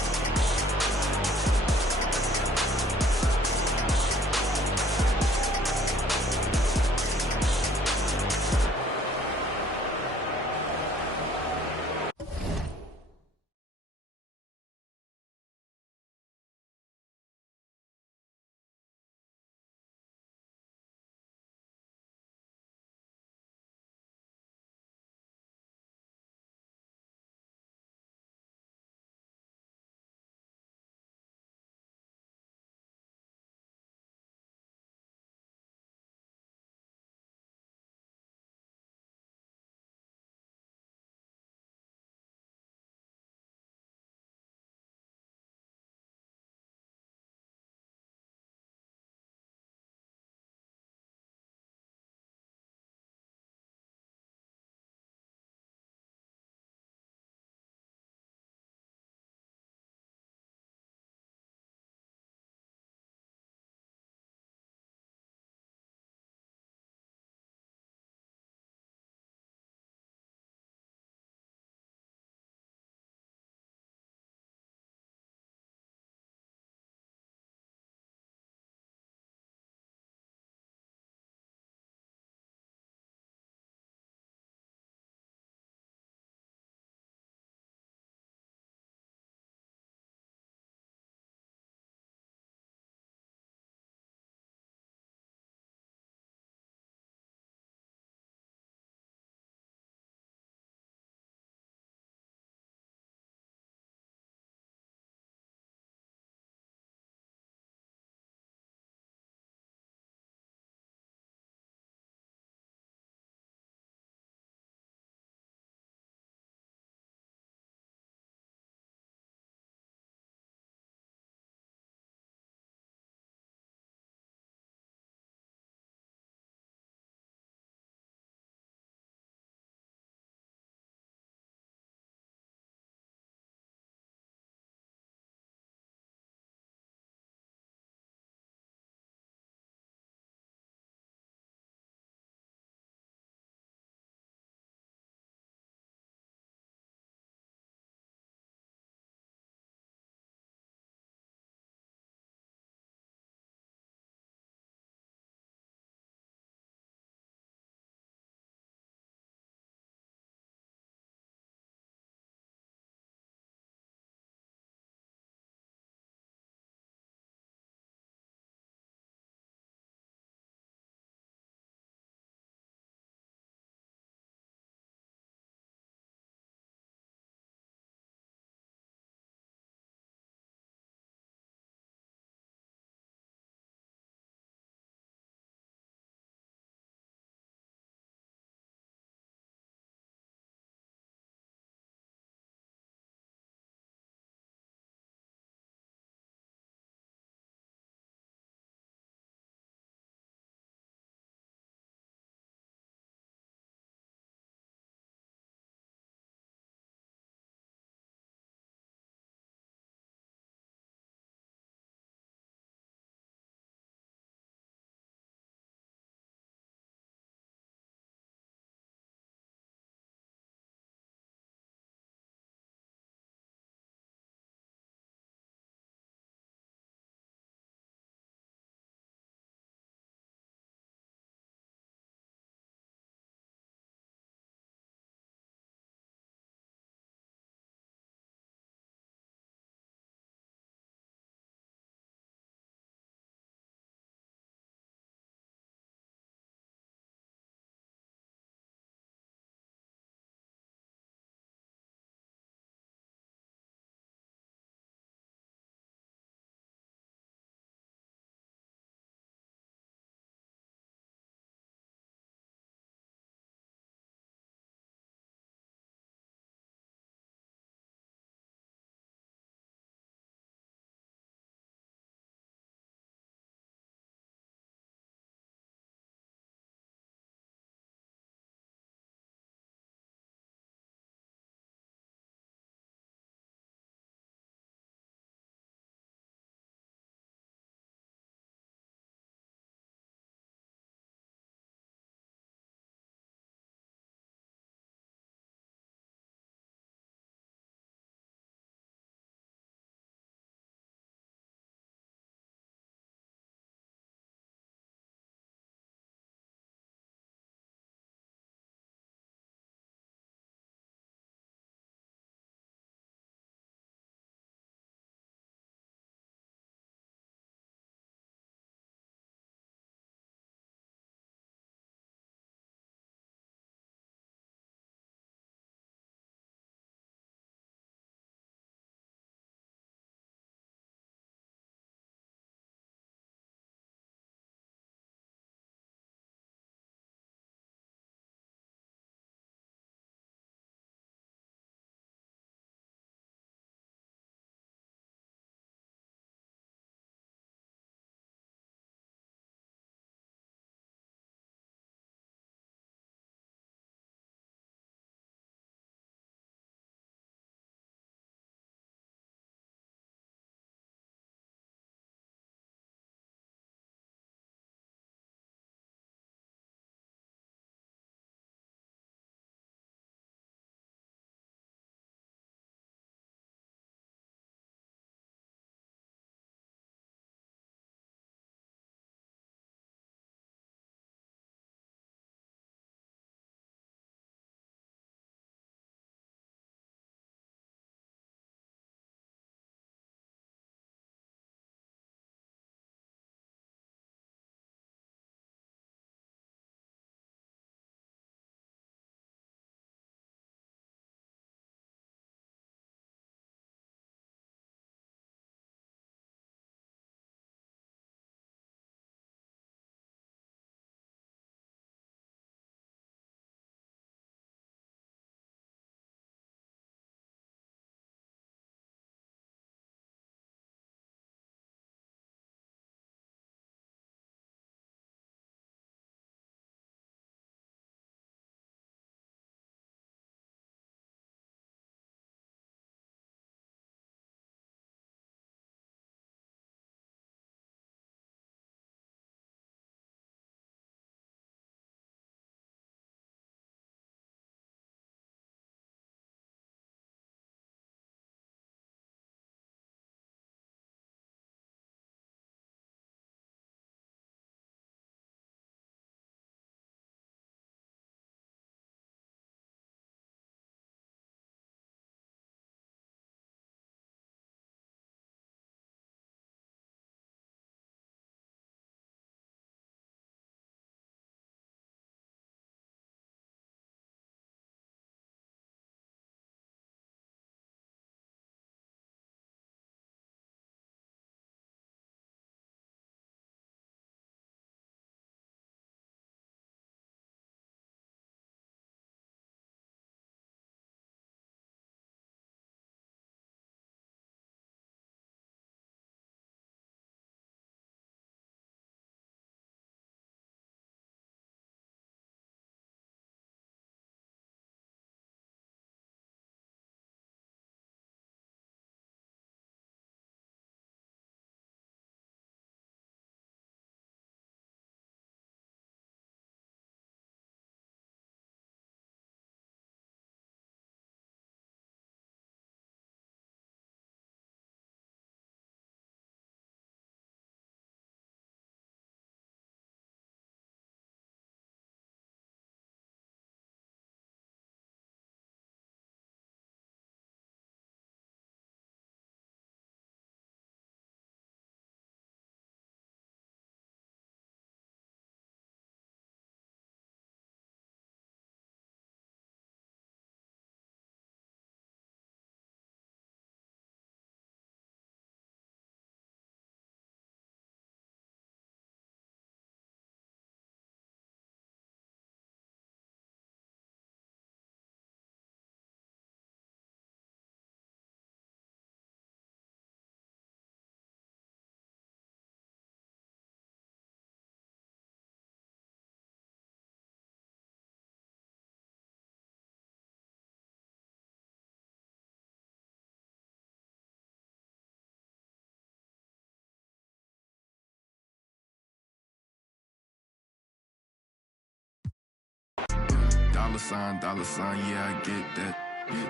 dollar sign, yeah, I get that.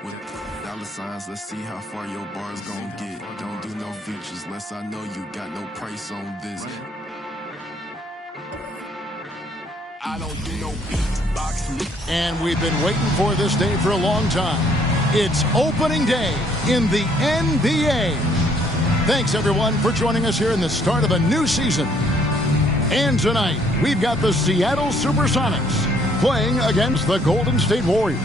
With dollar signs, let's see how far your bar's gon' get. Don't do no features, less I know you got no price on this. I don't do no beatbox. And we've been waiting for this day for a long time. It's opening day in the NBA. Thanks, everyone, for joining us here in the start of a new season. And tonight, we've got the Seattle Supersonics playing against the Golden State Warriors.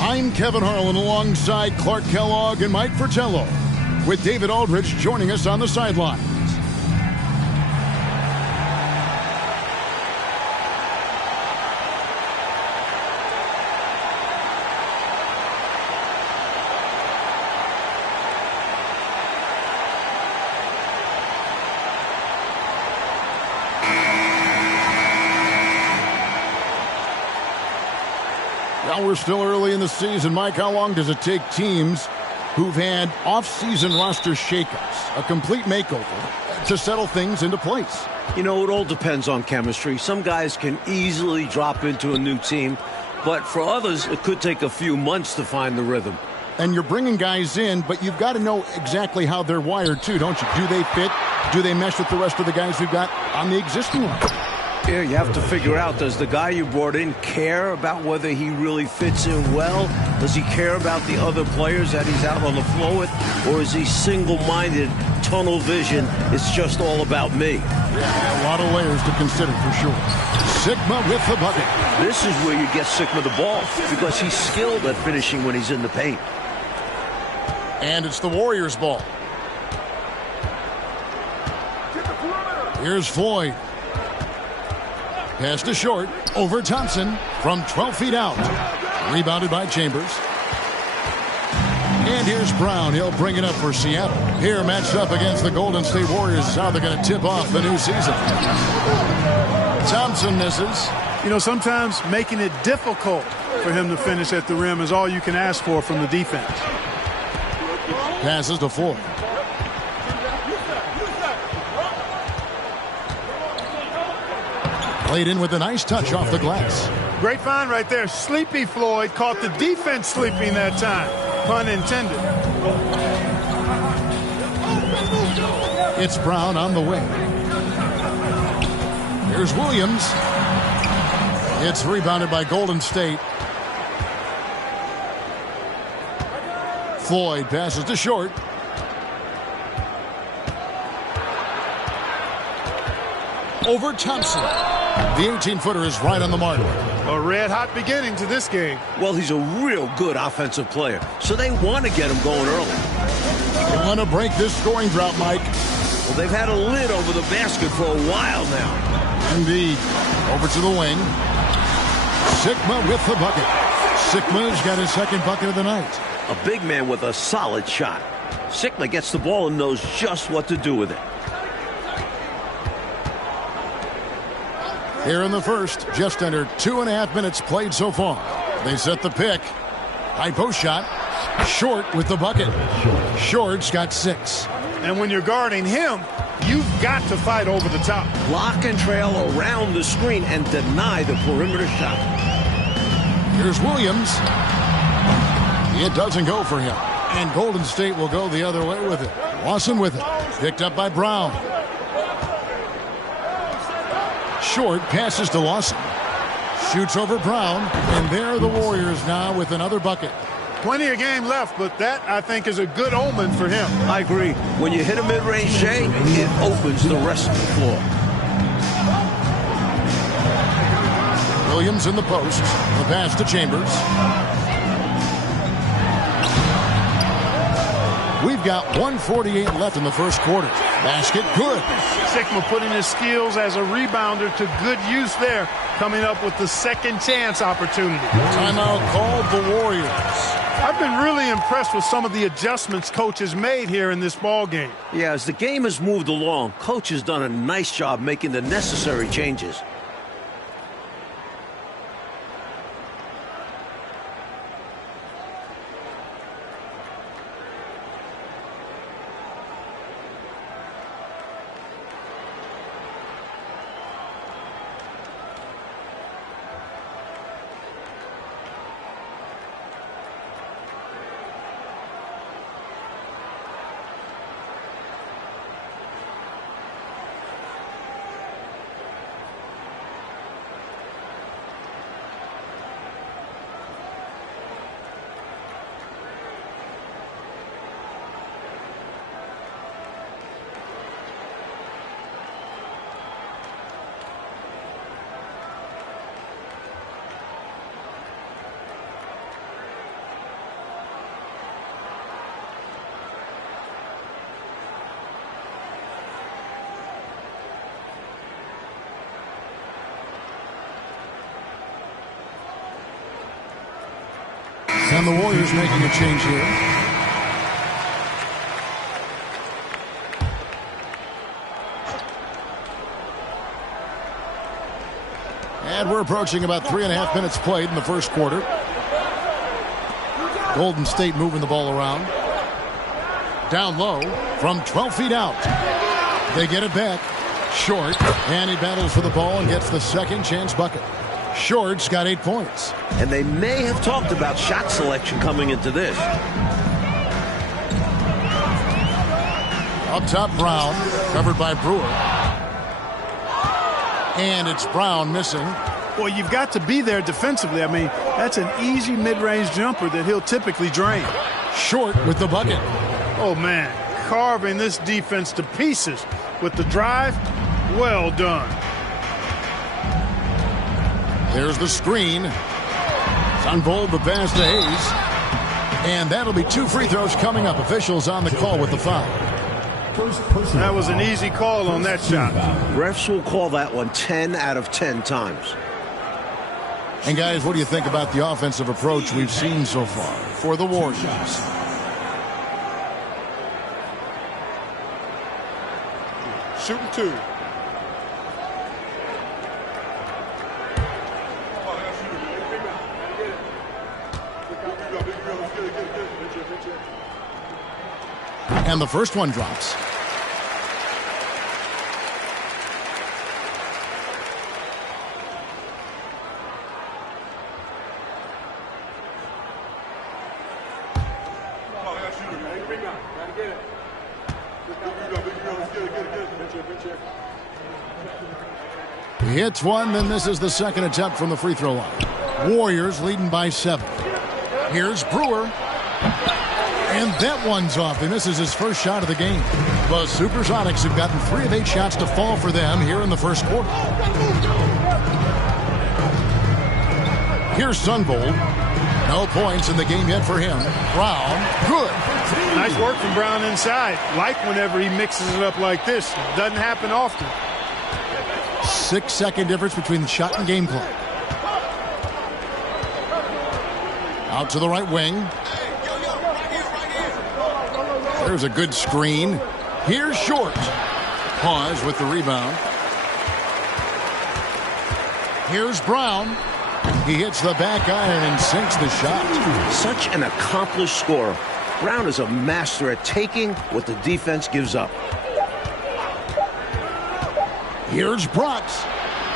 I'm Kevin Harlan alongside Clark Kellogg and Mike Fratello, with David Aldridge joining us on the sidelines. Well, we're still early in the season. Mike, how long does it take teams who've had off-season roster shakeups, a complete makeover, to settle things into place? You know, it all depends on chemistry. Some guys can easily drop into a new team, but for others, it could take a few months to find the rhythm. And you're bringing guys in, but you've got to know exactly how they're wired, too, don't you? Do they fit? Do they mesh with the rest of the guys we've got on the existing line? Yeah, you have to figure out, does the guy you brought in care about whether he really fits in well? Does he care about the other players that he's out on the floor with? Or is he single-minded, tunnel vision? It's just all about me. Yeah, a lot of layers to consider for sure. Sigma with the bucket. This is where you get Sigma the ball, because he's skilled at finishing when he's in the paint. And it's the Warriors' ball. Here's Floyd. Pass to Short, over Thompson, from 12 feet out. Rebounded by Chambers. And here's Brown. He'll bring it up for Seattle. Here matched up against the Golden State Warriors is how they're going to tip off the new season. Thompson misses. You know, sometimes making it difficult for him to finish at the rim is all you can ask for from the defense. Passes to Floyd. Played in with a nice touch off the glass. Great find right there. Sleepy Floyd caught the defense sleeping that time. Pun intended. It's Brown on the wing. Here's Williams. It's rebounded by Golden State. Floyd passes to Short. Over Thompson. The 18-footer is right on the mark. A red-hot beginning to this game. Well, he's a real good offensive player, so they want to get him going early. They want to break this scoring drought, Mike. Well, they've had a lid over the basket for a while now. Indeed. Over to the wing. Sigma with the bucket. Sigma's got his second bucket of the night. A big man with a solid shot. Sigma gets the ball and knows just what to do with it. Here in the first, just under 2.5 minutes played so far. They set the pick. High post shot. Short with the bucket. Short's got 6. And when you're guarding him, you've got to fight over the top. Block and trail around the screen and deny the perimeter shot. Here's Williams. It doesn't go for him. And Golden State will go the other way with it. Lawson with it. Picked up by Brown. Short passes to Lawson. Shoots over Brown. And there are the Warriors now with another bucket. Plenty of game left, but that, I think, is a good omen for him. I agree. When you hit a mid-range J, it opens the rest of the floor. Williams in the post. The pass to Chambers. We've got 1:48 left in the first quarter. Basket good. Sigma putting his skills as a rebounder to good use there, coming up with the second chance opportunity. Timeout called the Warriors. I've been really impressed with some of the adjustments Coach has made here in this ball game. Yeah, as the game has moved along, Coach has done a nice job making the necessary changes. And the Warriors making a change here. And we're approaching about 3.5 minutes played in the first quarter. Golden State moving the ball around. Down low from 12 feet out. They get it back. Short. And he battles for the ball and gets the second chance bucket. Short's got 8 points. And they may have talked about shot selection coming into this. Up top, Brown. Covered by Brewer. And it's Brown missing. Well, you've got to be there defensively. I mean, that's an easy mid-range jumper that he'll typically drain. Short with the bucket. Oh, man, carving this defense to pieces with the drive. Well done. There's the screen. Sunvold the pass to Hayes. And that'll be 2 free throws coming up. Officials on the call with the foul. That was an easy call on that shot. Refs will call that one 10 out of 10 times. And guys, what do you think about the offensive approach we've seen so far for the Warriors? Shooting 2. And the first one drops. He hits one, then this is the second attempt from the free throw line. Warriors leading by 7. Here's Brewer. And that one's off. He misses his first shot of the game. The Supersonics have gotten 3 of 8 shots to fall for them here in the first quarter. Here's Sunvold. No points in the game yet for him. Brown, good. Nice work from Brown inside. Like whenever he mixes it up like this. Doesn't happen often. 6-second difference between the shot and game clock. Out to the right wing. There's a good screen. Here's Short. Pause with the rebound. Here's Brown. He hits the back iron and sinks the shot. Such an accomplished scorer. Brown is a master at taking what the defense gives up. Here's Brooks.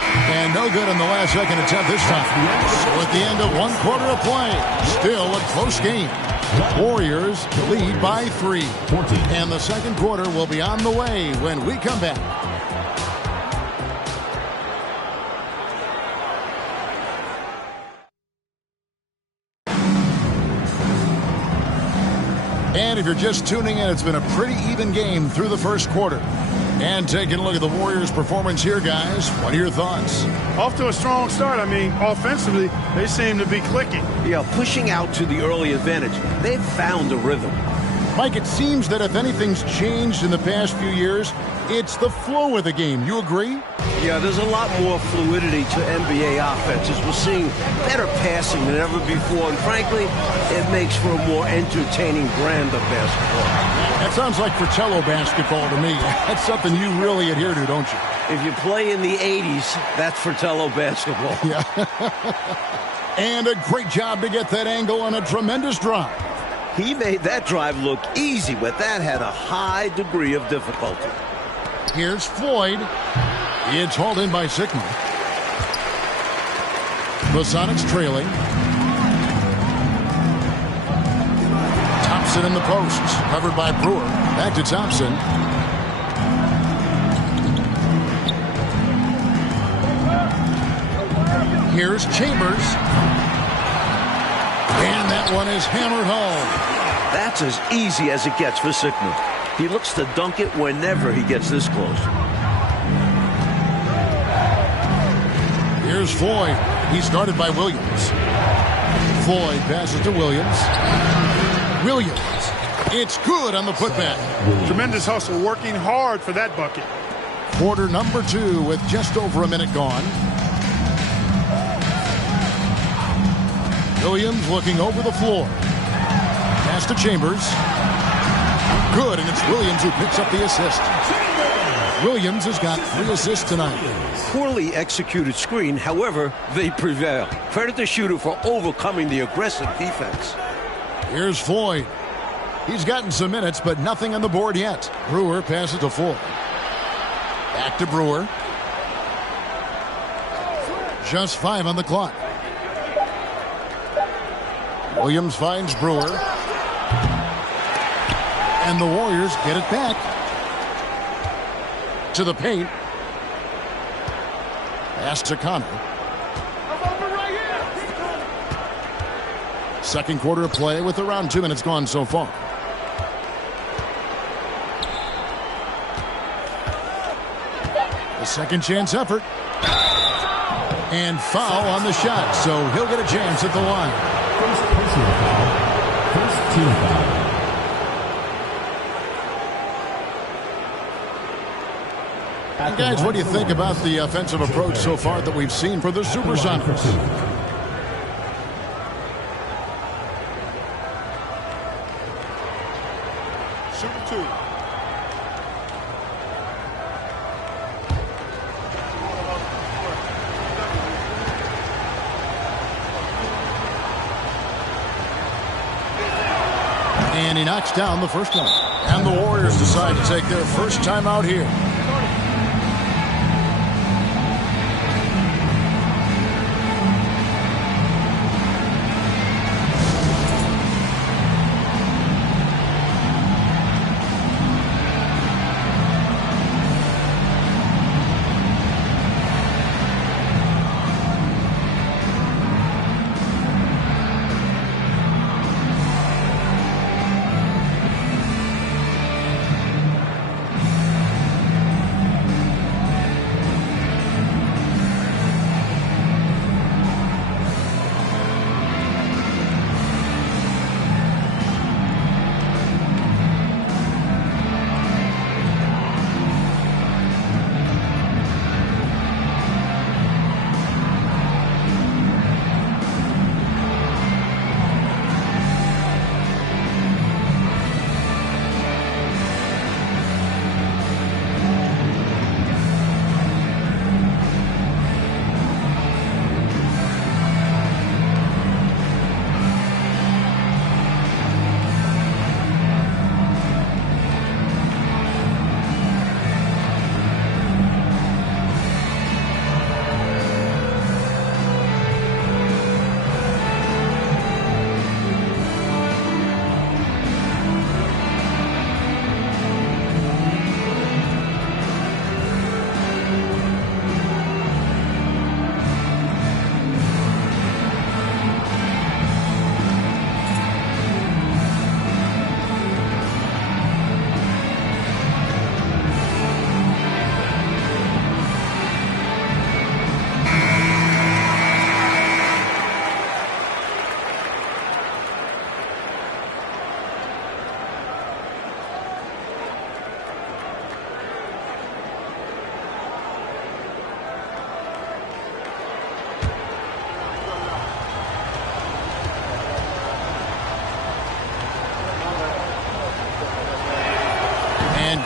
And no good on the last second attempt this time. So at the end of 1 quarter of play, still a close game. Warriors lead by 3. 14. And the second quarter will be on the way when we come back. And if you're just tuning in, it's been a pretty even game through the first quarter. And taking a look at the Warriors' performance here, guys. What are your thoughts? Off to a strong start. I mean, offensively, they seem to be clicking. Yeah, pushing out to the early advantage. They've found a rhythm. Mike, it seems that if anything's changed in the past few years, it's the flow of the game. You agree? Yeah, there's a lot more fluidity to NBA offenses. We're seeing better passing than ever before, and frankly, it makes for a more entertaining brand of basketball. That sounds like Fratello basketball to me. That's something you really adhere to, don't you? If you play in the 80s, that's Fratello basketball. Yeah. And a great job to get that angle on a tremendous drive. He made that drive look easy, but that had a high degree of difficulty. Here's Floyd. It's hauled in by Sickman. The Sonics trailing. Thompson in the post. Covered by Brewer. Back to Thompson. Here's Chambers. And that one is hammered home. That's as easy as it gets for Sickman. He looks to dunk it whenever he gets this close. Here's Floyd. He started by Williams. Floyd passes to Williams. Williams. It's good on the putback. Tremendous hustle, working hard for that bucket. Quarter number 2 with just over a minute gone. Williams looking over the floor. Pass to Chambers. Good, and it's Williams who picks up the assist. Williams has got 3 assists tonight. Poorly executed screen, however, they prevail. Credit the shooter for overcoming the aggressive defense. Here's Floyd. He's gotten some minutes, but nothing on the board yet. Brewer passes to Floyd. Back to Brewer. Just 5 on the clock. Williams finds Brewer. And the Warriors get it back. To the paint. Pass to Connor. Second quarter of play with around 2 minutes gone so far. The second chance effort. And foul on the shot, so he'll get a chance at the line. First personal foul. First team foul. And guys, what do you think about the offensive approach so far that we've seen for the Supersonics? Super 2. And he knocks down the first one. And the Warriors decide to take their first time out here.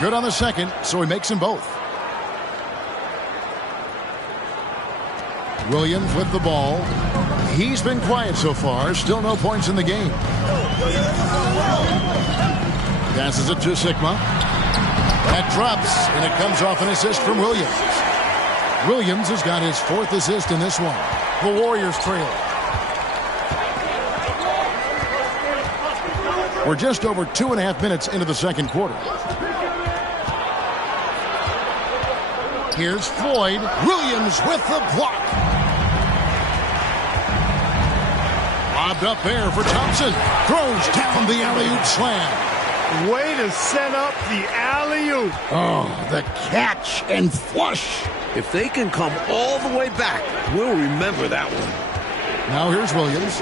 Good on the second, so he makes them both. Williams with the ball. He's been quiet so far. Still no points in the game. Passes it to Sigma. That drops, and it comes off an assist from Williams. Williams has got his 4th assist in this one. The Warriors trail. We're just over 2.5 minutes into the second quarter. Here's Floyd. Williams with the block. Lobbed up there for Thompson. Throws down the alley-oop slam. Way to set up the alley-oop. Oh, the catch and flush. If they can come all the way back, we'll remember that one. Now here's Williams.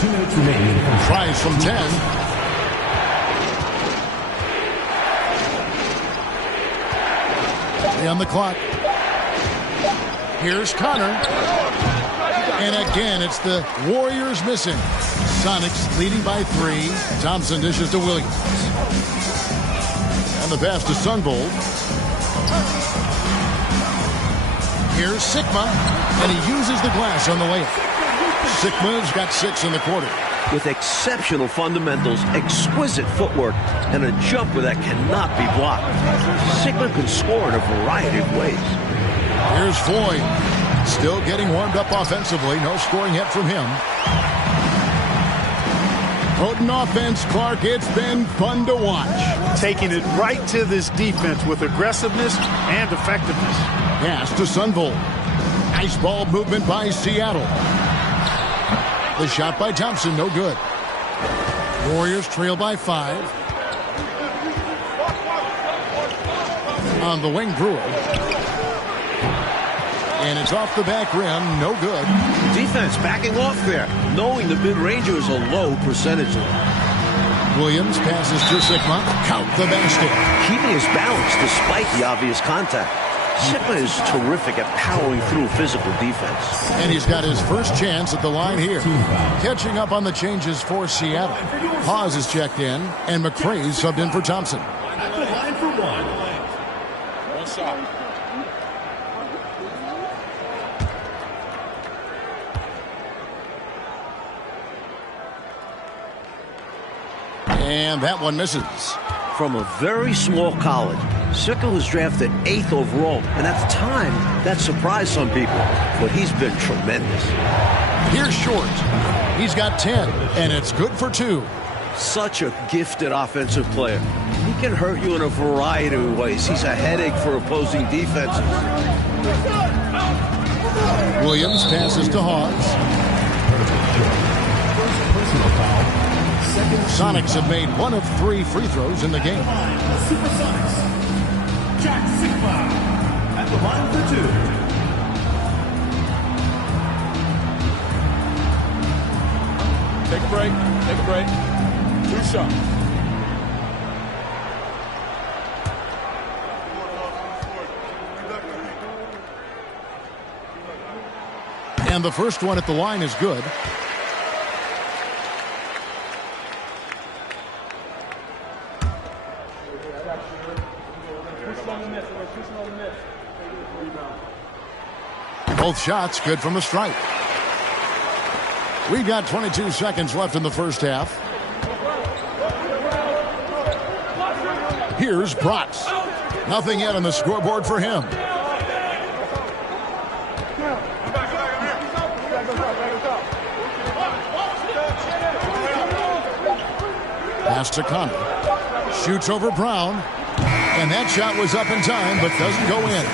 2 minutes remaining. Tries from 10. On the clock. Here's Connor. And again, it's the Warriors missing. Sonics leading by 3. Thompson dishes to Williams. And the pass to Sunvold. Here's Sikma, and he uses the glass on the layup. Sikma's got 6 in the quarter. With exceptional fundamentals, exquisite footwork, and a jumper that cannot be blocked, Sikma can score in a variety of ways. Here's Floyd. Still getting warmed up offensively. No scoring yet from him. Potent offense, Clark. It's been fun to watch. Taking it right to this defense with aggressiveness and effectiveness. Pass to Sunvold. Nice ball movement by Seattle. The shot by Thompson, no good. Warriors trail by 5. On the wing, Brewer. And it's off the back rim, no good. Defense backing off there, knowing the mid-ranger is a low percentage. Williams passes to Sikma. Count the basket. Keeping his balance despite the obvious contact. Sikma is terrific at powering through physical defense. And he's got his first chance at the line here. Catching up on the changes for Seattle. Hawes is checked in, and McCray subbed in for Thompson. At the line for 1. One shot. And that one misses. From a very small college, Sikma was drafted 8th overall, and at the time, that surprised some people. But he's been tremendous. Here's Short. He's got 10, and it's good for 2. Such a gifted offensive player. He can hurt you in a variety of ways. He's a headache for opposing defenses. Williams passes to Hawes. Personal foul. Sonics have made 1 of 3 free throws in the game. Supersonics. Jack Sikma at the line for 2. Take a break. Take a break. 2 shots. And the first one at the line is good. Both shots good from the stripe. We've got 22 seconds left in the first half. Here's Bratz. Nothing yet on the scoreboard for him. Pass to Condon. Shoots over Brown. And that shot was up in time, but doesn't go in.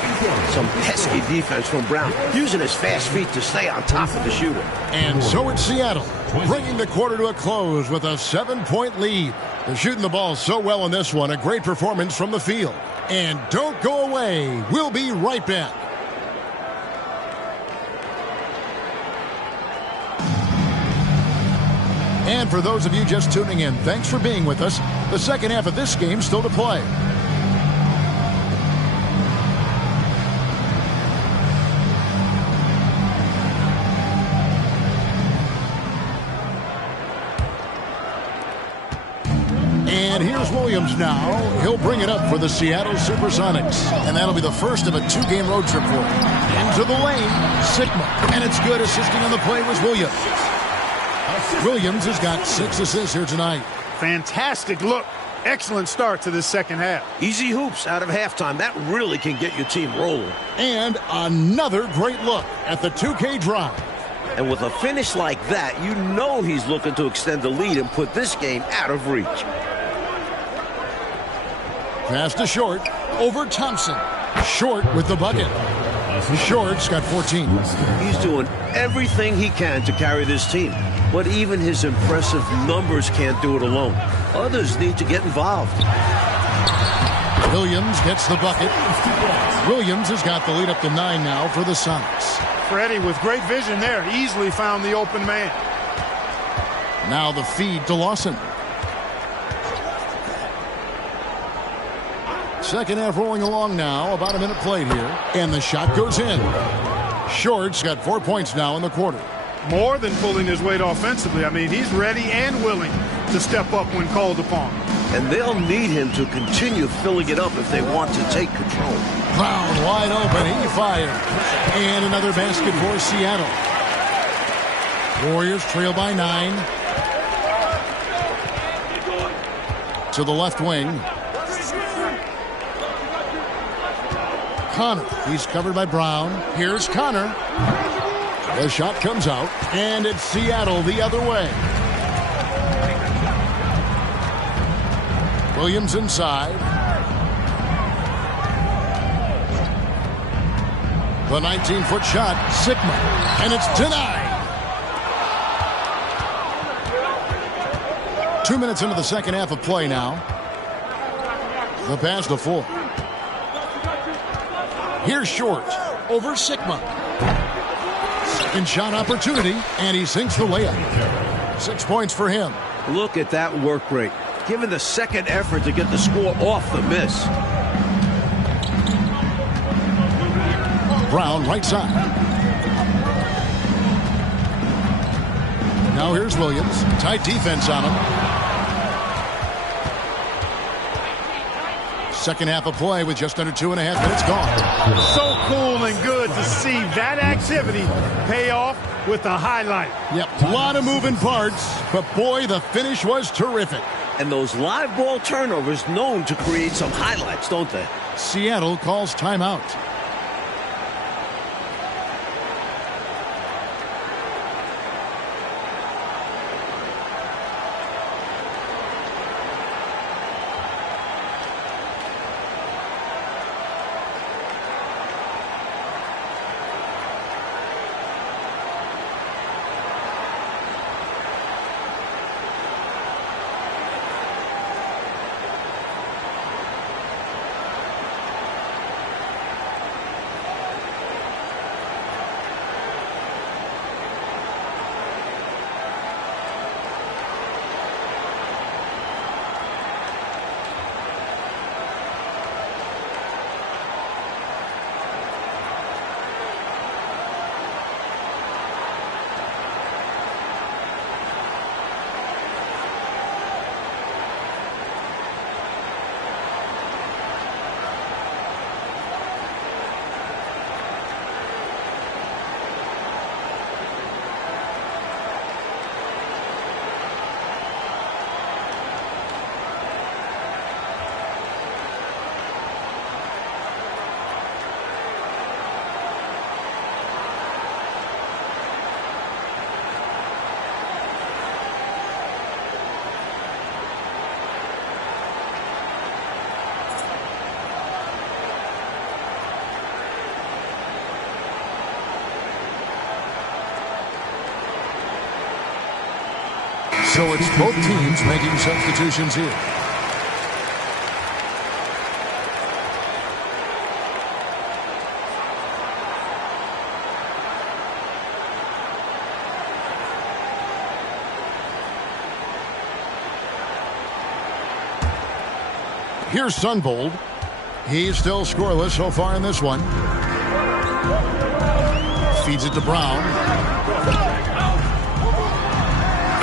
Some pesky defense from Brown, using his fast feet to stay on top of the shooter. And so it's Seattle, bringing the quarter to a close with a 7-point lead. They're shooting the ball so well in this one. A great performance from the field. And don't go away. We'll be right back. And for those of you just tuning in, thanks for being with us. The second half of this game still to play. And here's Williams now. He'll bring it up for the Seattle Supersonics. And that'll be the first of a 2-game road trip for him. Into the lane, Sikma. And it's good. Assisting on the play was Williams. Williams has got 6 assists here tonight. Fantastic look. Excellent start to this second half. Easy hoops out of halftime. That really can get your team rolling. And another great look at the 2K drive. And with a finish like that, you know he's looking to extend the lead and put this game out of reach. Pass to Short. Over Thompson. Short with the bucket. Short's got 14. He's doing everything he can to carry this team. But even his impressive numbers can't do it alone. Others need to get involved. Williams gets the bucket. Williams has got the lead up to 9 now for the Sonics. Freddie with great vision there. Easily found the open man. Now the feed to Lawson. Second half rolling along now. About a minute played here. And the shot goes in. Short's got 4 points now in the quarter. More than pulling his weight offensively. I mean, he's ready and willing to step up when called upon. And they'll need him to continue filling it up if they want to take control. Brown wide open. He fires. And another basket for Seattle. Warriors trail by 9. To the left wing. Connor. He's covered by Brown. Here's Connor. The shot comes out, and it's Seattle the other way. Williams inside. The 19-foot shot, Sigma, and it's denied. 2 minutes into the second half of play now. The pass to Full. Here's Short over Sigma. Second shot opportunity, and he sinks the layup. 6 points for him. Look at that work rate. Given the second effort to get the score off the miss. Brown right side. Now here's Williams. Tight defense on him. Second half of play with just under 2.5 minutes gone. So cool and good to see that activity pay off with a highlight. Yep, a lot of moving parts, but boy, the finish was terrific. And those live ball turnovers known to create some highlights, don't they? Seattle calls timeout. So it's both teams making substitutions here. Here's Sunvold. He's still scoreless so far in this one. Feeds it to Brown.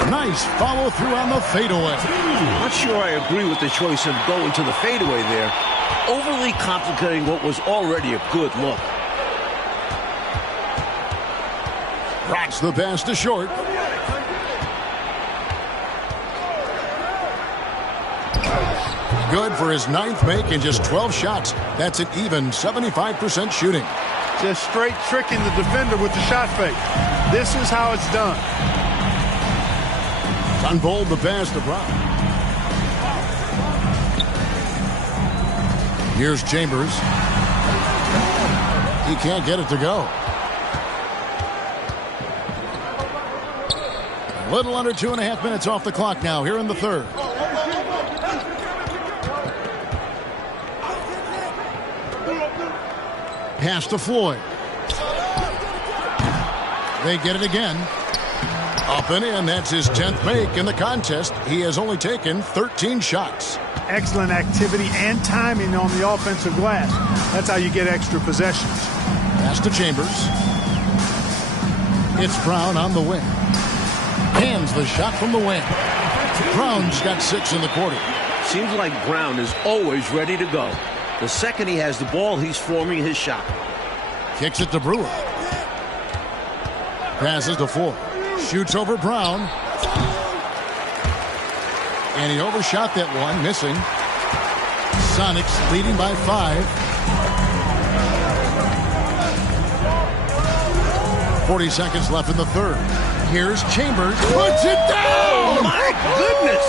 Nice follow through on the fadeaway. Not sure I agree with the choice of going to the fadeaway there. Overly complicating what was already a good look. Rots the pass to Short. Good for his 9th make in just 12 shots. That's an even 75% shooting. Just straight tricking the defender with the shot fake. This is how it's done. Sunvold the pass to Brown. Here's Chambers. He can't get it to go. A little under 2.5 minutes off the clock now here in the third. Pass to Floyd. They get it again. Up and in. That's his 10th make in the contest. He has only taken 13 shots. Excellent activity and timing on the offensive glass. That's how you get extra possessions. Pass to Chambers. It's Brown on the wing. Hands the shot from the wing. Brown's got 6 in the quarter. Seems like Brown is always ready to go. The second he has the ball, he's forming his shot. Kicks it to Brewer. Passes to Ford. Shoots over Brown. And he overshot that one, missing. Sonics leading by 5. 40 seconds left in the third. Here's Chambers. Puts it down! Oh, my goodness!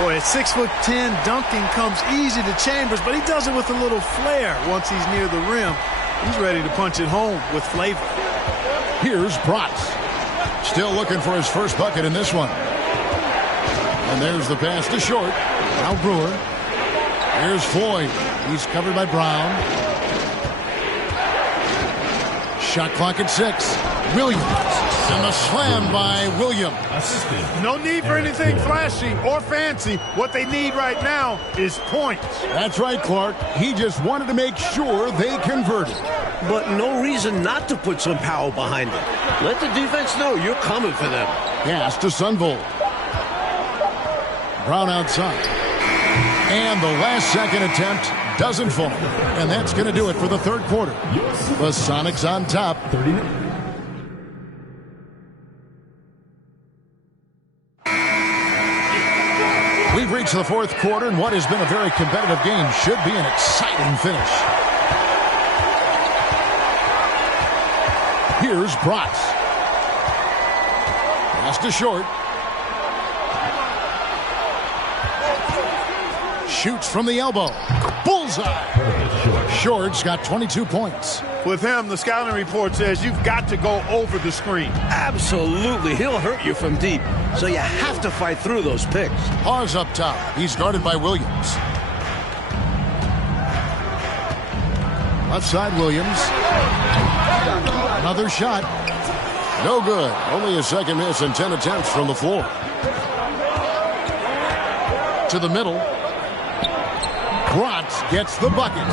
Boy, at 6'10", dunking comes easy to Chambers, but he does it with a little flair once he's near the rim. He's ready to punch it home with flavor. Here's Bratz. Still looking for his first bucket in this one. And there's the pass to Short. Now Brewer. Here's Floyd. He's covered by Brown. Shot clock at 6. Williams. And the slam by Williams. No need for anything flashy or fancy. What they need right now is points. That's right, Clark. He just wanted to make sure they converted. But no reason not to put some power behind it. Let the defense know you're coming for them. Pass to Sunvold. Brown outside. And the last second attempt doesn't fall. And that's going to do it for the third quarter. The Sonics on top. 30. We've reached the fourth quarter, and what has been a very competitive game should be an exciting finish. Here's Bratz. Pass to Short. Shoots from the elbow. Bullseye. Short's got 22 points. With him, the scouting report says you've got to go over the screen. Absolutely. He'll hurt you from deep. So you have to fight through those picks. Hawes up top. He's guarded by Williams. Left side, Williams. Another shot. No good. Only a second miss and 10 attempts from the floor. To the middle. Bratz gets the bucket.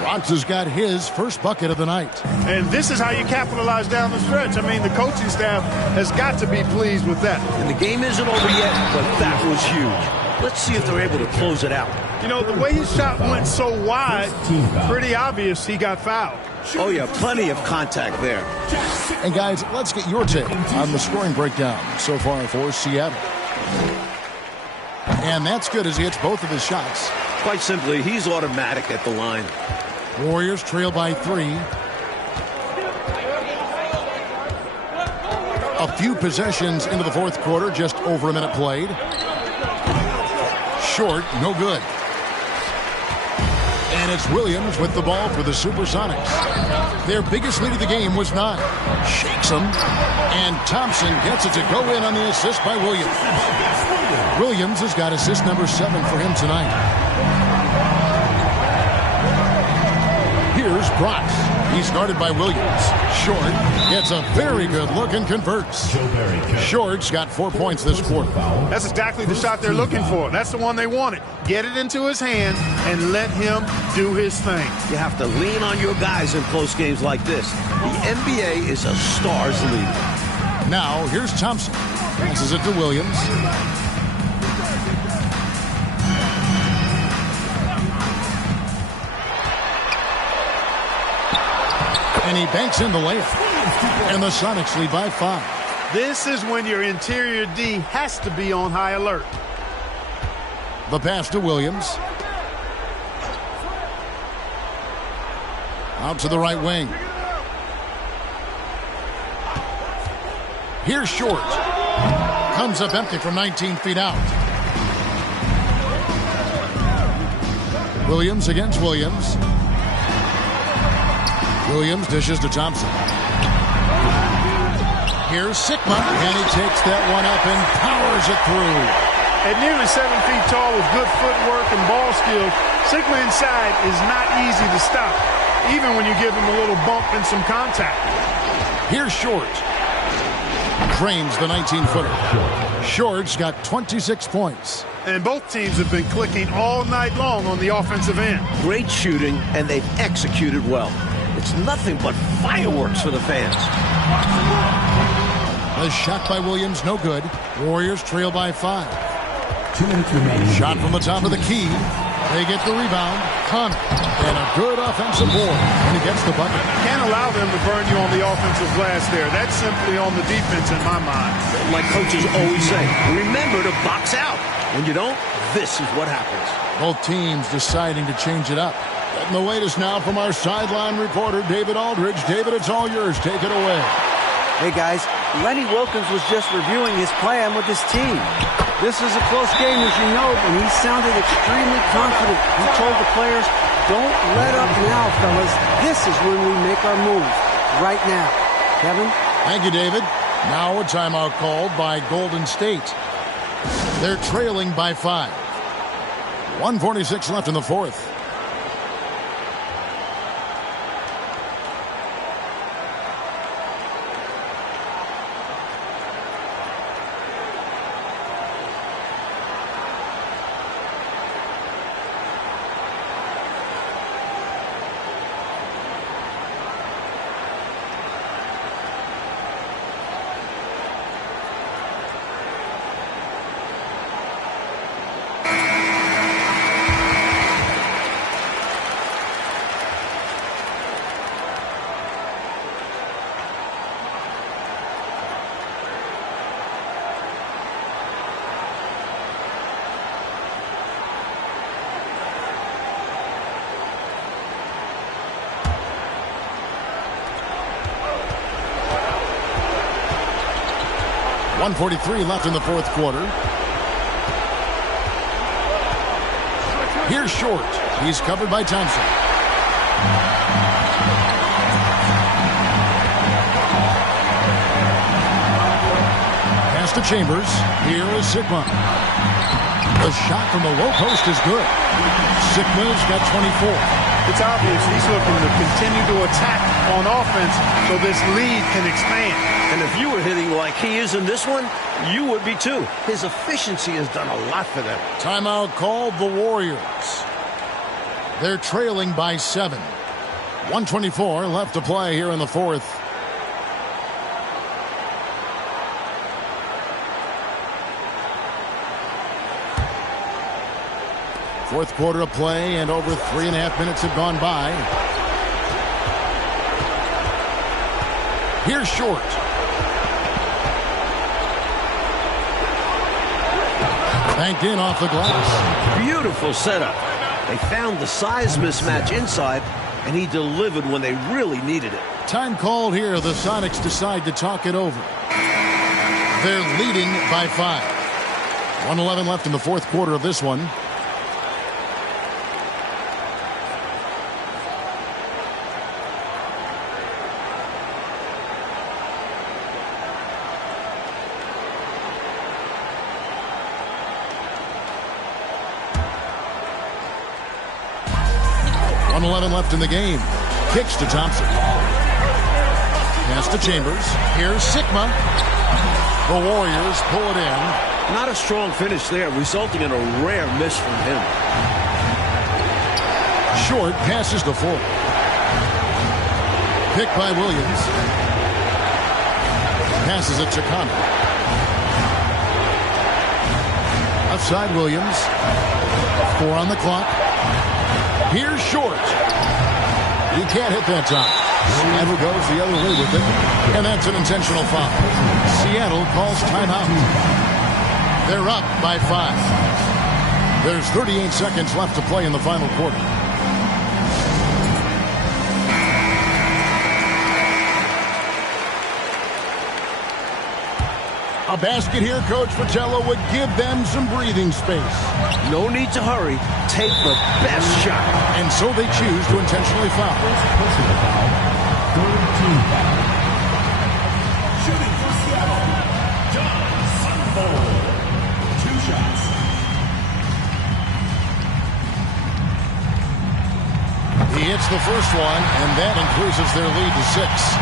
Bratz has got his first bucket of the night. And this is how you capitalize down the stretch. I mean, the coaching staff has got to be pleased with that. And the game isn't over yet, but that was huge. Let's see if they're able to close it out. You know, the way his shot went so wide, pretty obvious he got fouled. Oh, yeah, plenty of contact there. And, guys, let's get your take on the scoring breakdown so far for Seattle. And that's good as he hits both of his shots. Quite simply, he's automatic at the line. Warriors trail by 3. A few possessions into the fourth quarter, just over a minute played. Short, no good. And it's Williams with the ball for the Supersonics. Their biggest lead of the game was 9. Shakes them. And Thompson gets it to go in on the assist by Williams. Williams has got assist number 7 for him tonight. Here's Bratz. He's guarded by Williams. Short gets a very good look and converts. Short's got 4 points this quarter. That's exactly the shot they're looking for. That's the one they wanted. Get it into his hand and let him do his thing. You have to lean on your guys in close games like this. The NBA is a stars league. Now, here's Thompson. Passes it to Williams. And he banks in the layup. And the Sonics lead by 5. This is when your interior D has to be on high alert. The pass to Williams. Out to the right wing. Here's Short. Comes up empty from 19 feet out. Williams against Williams. Williams dishes to Thompson. Here's Sikma, and he takes that one up and powers it through. At nearly 7 feet tall with good footwork and ball skills, Sikma inside is not easy to stop, even when you give him a little bump and some contact. Here's Short. Drains the 19-footer. Short's got 26 points. And both teams have been clicking all night long on the offensive end. Great shooting, and they've executed well. it's nothing but fireworks for the fans. The shot by Williams, no good. Warriors trail by 5. 2 minutes remaining. Shot from the top of the key. They get the rebound. Connor. And a good offensive board. And he gets the bucket. Can't allow them to burn you on the offensive glass there. That's simply on the defense in my mind. Like coaches always say, remember to box out. When you don't, this is what happens. Both teams deciding to change it up. And the latest now from our sideline reporter, David Aldridge. David, it's all yours. Take it away. Hey, guys, Lenny Wilkens was just reviewing his plan with his team. This is a close game, as you know, and he sounded extremely confident. He told the players, don't let up now, fellas. This is when we make our move. Right now. Kevin? Thank you, David. Now a timeout called by Golden State. They're trailing by 5. 1:46 left in the fourth. .143 left in the fourth quarter. Here's Short. He's covered by Thompson. Pass to Chambers. Here is Sigma. The shot from the low post is good. Sigma's got 24. It's obvious he's looking to continue to attack on offense so this lead can expand. And if you were hitting like he is in this one, you would be too. His efficiency has done a lot for them. Timeout called the Warriors. They're trailing by 7. 1:24 left to play here in the fourth. Fourth quarter of play, and over 3.5 minutes have gone by. Here's Short. Banked in off the glass. Beautiful setup. They found the size mismatch inside, and he delivered when they really needed it. Time called here. The Sonics decide to talk it over. They're leading by 5. 1:11 left in the fourth quarter of this one. Left in the game. Kicks to Thompson. Pass to Chambers. Here's Sigma. The Warriors pull it in. Not a strong finish there, resulting in a rare miss from him. Short passes to Ford. Picked by Williams. Passes it to Connor. Outside Williams. 4 on the clock. Here's Short. He can't hit that time. Seattle goes the other way with it, and that's an intentional foul. Seattle calls timeout. They're up by 5. There's 38 seconds left to play in the final quarter. A basket here, Coach Fratello, would give them some breathing space. No need to hurry. Take the best shot. And so they choose to intentionally foul. Personal foul. Third team foul. Shooting for Seattle. John Sundfeld. 2 shots. He hits the first one, and that increases their lead to 6.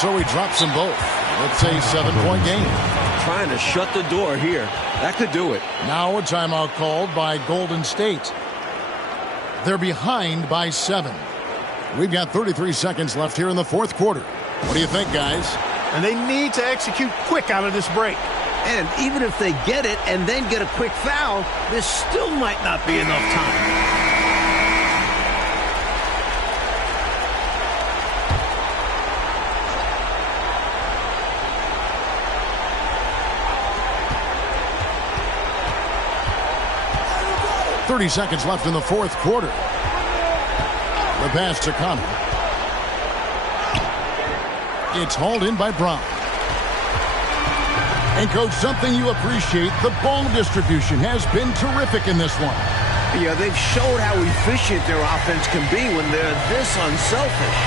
So he drops them both. It's a 7-point game. Trying to shut the door here. That could do it. Now a timeout called by Golden State. They're behind by 7. We've got 33 seconds left here in the fourth quarter. What do you think, guys? And they need to execute quick out of this break. And even if they get it and then get a quick foul, there still might not be enough time. 30 seconds left in the fourth quarter. The pass to Connor. It's hauled in by Brown. And, Coach, something you appreciate, the ball distribution has been terrific in this one. Yeah, they've showed how efficient their offense can be when they're this unselfish.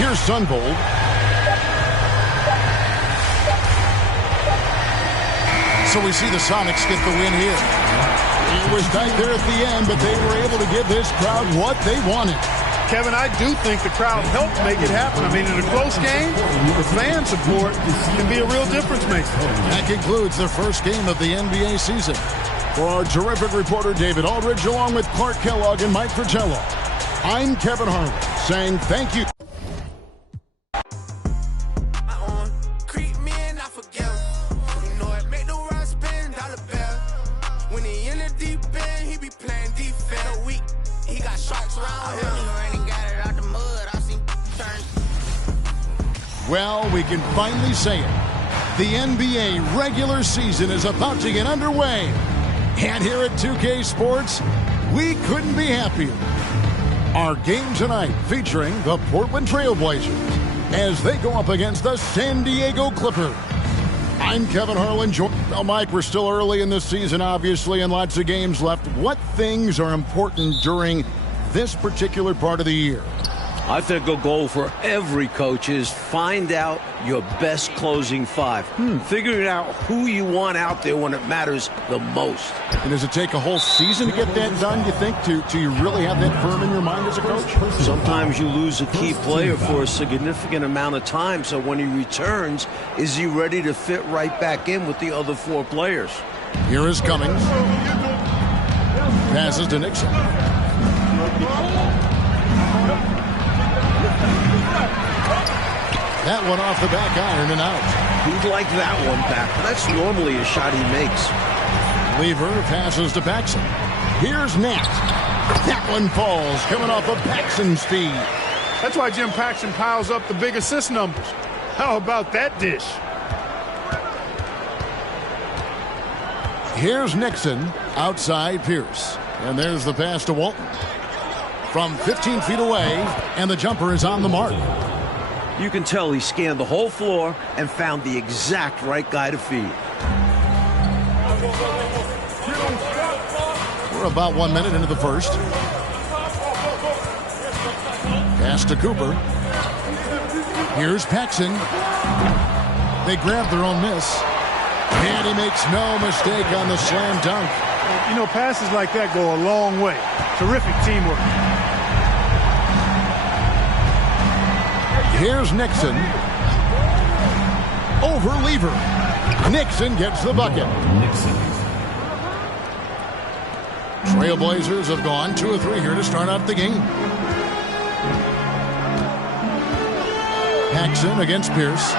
Here's Sunvold. So we see the Sonics get the win here. It was tight there at the end, but they were able to give this crowd what they wanted. Kevin, I do think the crowd helped make it happen. I mean, in a close game, the fan support can be a real difference maker. That concludes the first game of the NBA season. For our terrific reporter, David Aldridge, along with Clark Kellogg and Mike Fratello, I'm Kevin Harlan, saying thank you. Well, we can finally say it. The NBA regular season is about to get underway. And here at 2K Sports, we couldn't be happier. Our game tonight featuring the Portland Trail Blazers as they go up against the San Diego Clippers. I'm Kevin Harlan. Well, Mike, we're still early in this season, obviously, and lots of games left. What things are important during this particular part of the year? I think a goal for every coach is find out your best closing five. Figuring out who you want out there when it matters the most. And does it take a whole season to get that done, you think, to you really have that firm in your mind as a coach? Sometimes you lose a key player for a significant amount of time, so when he returns, is he ready to fit right back in with the other four players? Here is Cummings. Passes to Nixon. That one off the back iron and out. He'd like that one back. That's normally a shot he makes. Lever passes to Paxson. Here's Nat. That one falls, coming off of Paxson's speed. That's why Jim Paxson piles up the big assist numbers. How about that dish? Here's Nixon outside Pierce. And there's the pass to Walton. From 15 feet away, and the jumper is on the mark. You can tell he scanned the whole floor and found the exact right guy to feed. We're about 1 minute into the first. Pass to Cooper. Here's Paxson. They grab their own miss. And he makes no mistake on the slam dunk. You know, passes like that go a long way. Terrific teamwork. Here's Nixon. Over Lever. Nixon gets the bucket. Trailblazers have gone 2 of 3 here to start out the game. Paxson against Pierce.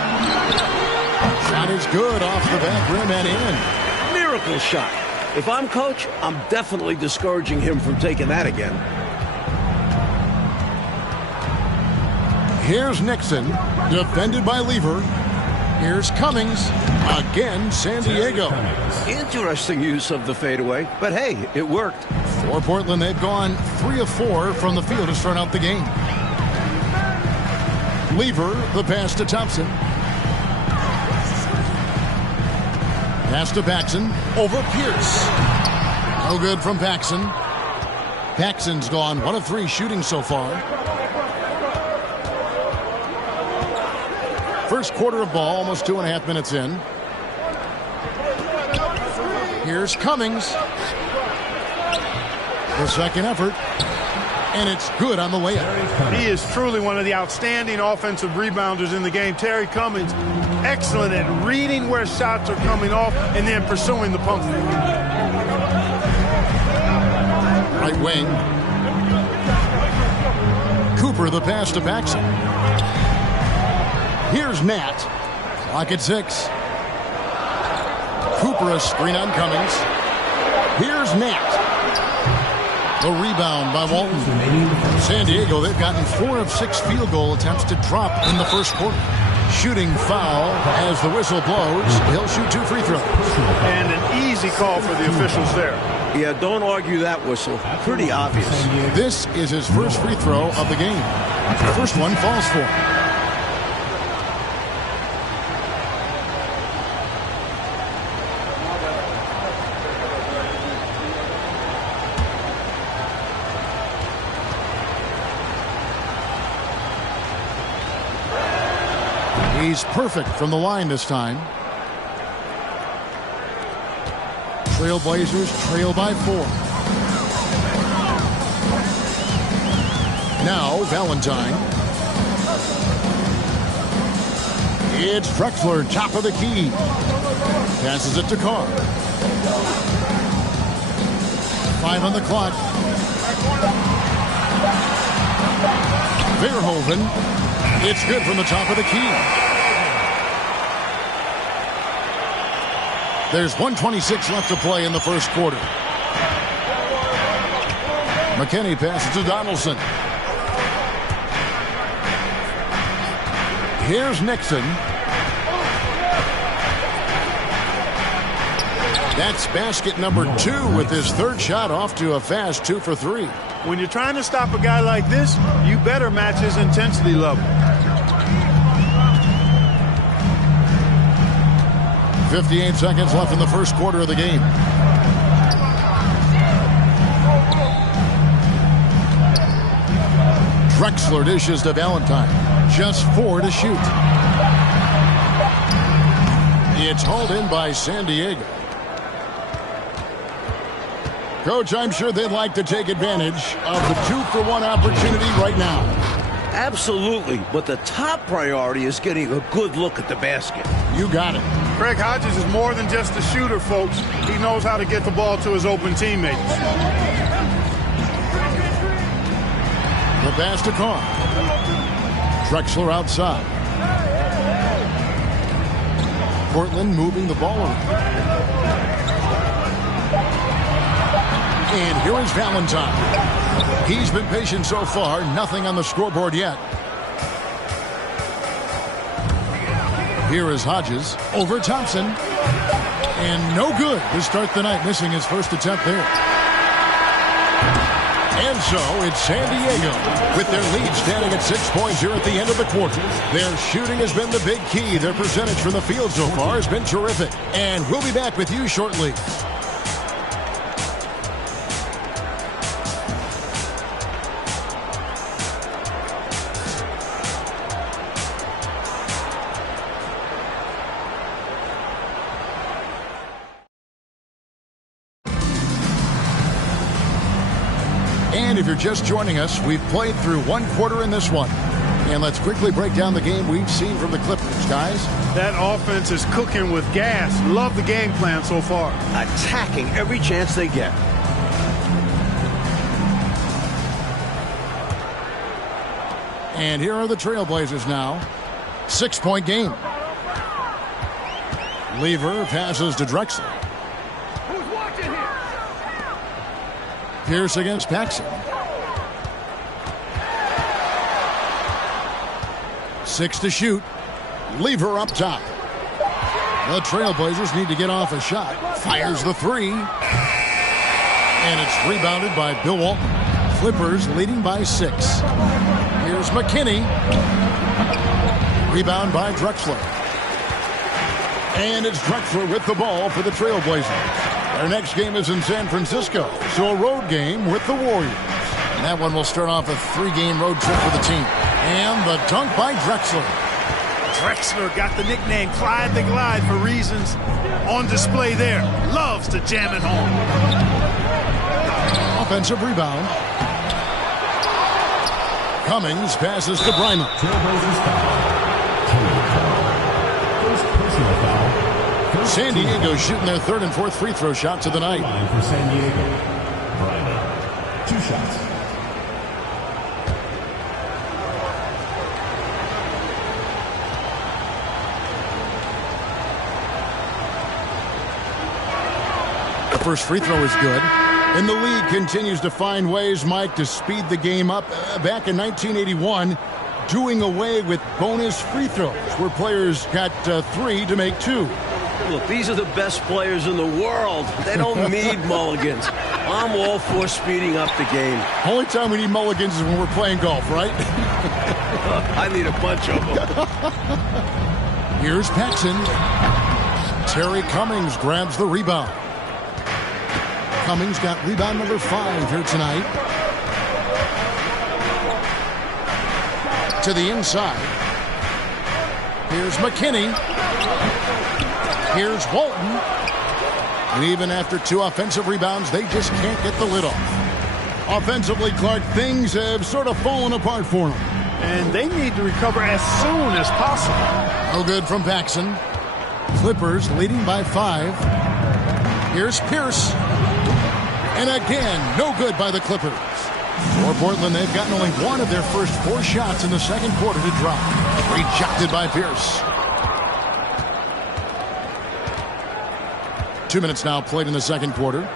Shot is good off the back rim and in. Miracle shot. If I'm coach, I'm definitely discouraging him from taking that again. Here's Nixon, defended by Lever. Here's Cummings. Again, San Diego. Interesting use of the fadeaway, but hey, it worked. For Portland, they've gone 3 of 4 from the field to start out the game. Lever, the pass to Thompson. Pass to Paxson, over Pierce. No good from Paxson. Paxson's gone 1 of 3 shooting so far. First quarter of ball, almost 2.5 minutes in. Here's Cummings. The second effort. And it's good on the layup. He is truly one of the outstanding offensive rebounders in the game. Terry Cummings, excellent at reading where shots are coming off and then pursuing the pump fake. Right wing. Cooper the pass to Paxson. Here's Nat. Clock at 6. Cooper a screen on Cummings. Here's Nat. The rebound by Walton. San Diego, they've gotten 4 of 6 field goal attempts to drop in the first quarter. Shooting foul as the whistle blows. He'll shoot 2 free throws. And an easy call for the officials there. Yeah, don't argue that whistle. Pretty obvious. This is his first free throw of the game. The first one falls for him. He's perfect from the line this time. Trailblazers trail by 4. Now Valentine. It's Drexler, top of the key. Passes it to Carr. 5 on the clock. Verhoeven. It's good from the top of the key. There's 1:26 left to play in the first quarter. McKinney passes to Donaldson. Here's Nixon. That's basket number 2 with his third shot off to a fast 2 for 3. When you're trying to stop a guy like this, you better match his intensity level. 58 seconds left in the first quarter of the game. Drexler dishes to Valentine. Just 4 to shoot. It's hauled in by San Diego. Coach, I'm sure they'd like to take advantage of the 2-for-1 opportunity right now. Absolutely, but the top priority is getting a good look at the basket. You got it. Craig Hodges is more than just a shooter, folks. He knows how to get the ball to his open teammates. The pass to Carr. Drexler outside. Portland moving the ball around. And here is Valentine. He's been patient so far. Nothing on the scoreboard yet. Here is Hodges over Thompson. And no good to start the night, missing his first attempt there. And so it's San Diego with their lead standing at 6 points here at the end of the quarter. Their shooting has been the big key. Their percentage from the field so far has been terrific. And we'll be back with you shortly. And if you're just joining us, we've played through 1 quarter in this one. And let's quickly break down the game we've seen from the Clippers, guys. That offense is cooking with gas. Love the game plan so far. Attacking every chance they get. And here are the Trailblazers now. 6-point game. Lever passes to Drexler. Pierce against Paxson. 6 to shoot. Lever up top. The Trailblazers need to get off a shot. Fires the 3. And it's rebounded by Bill Walton. Clippers leading by 6. Here's McKinney. Rebound by Drexler. And it's Drexler with the ball for the Trailblazers. Their next game is in San Francisco, so a road game with the Warriors. And that one will start off a 3-game road trip for the team. And the dunk by Drexler. Drexler got the nickname Clyde the Glide for reasons on display there. Loves to jam it home. Offensive rebound. Cummings passes to Bryma. Trailblazers foul. First personal foul. San Diego shooting their third and fourth free throw shots of the night. Line for San Diego. Bryma. 2 shots. The first free throw is good. And the league continues to find ways, Mike, to speed the game up. Back in 1981, doing away with bonus free throws, where players got 3 to make 2. Look, these are the best players in the world. They don't need mulligans. I'm all for speeding up the game. Only time we need mulligans is when we're playing golf, right? I need a bunch of them. Here's Paxson. Terry Cummings grabs the rebound. Cummings got rebound number 5 here tonight. To the inside. Here's McKinney. Here's Walton. And even after 2 offensive rebounds, they just can't get the lid off. Offensively, Clark, things have sort of fallen apart for them. And they need to recover as soon as possible. No good from Paxson. Clippers leading by 5. Here's Pierce. And again, no good by the Clippers. For Portland, they've gotten only 1 of their first 4 shots in the second quarter to drop. Rejected by Pierce. 2 minutes now played in the second quarter.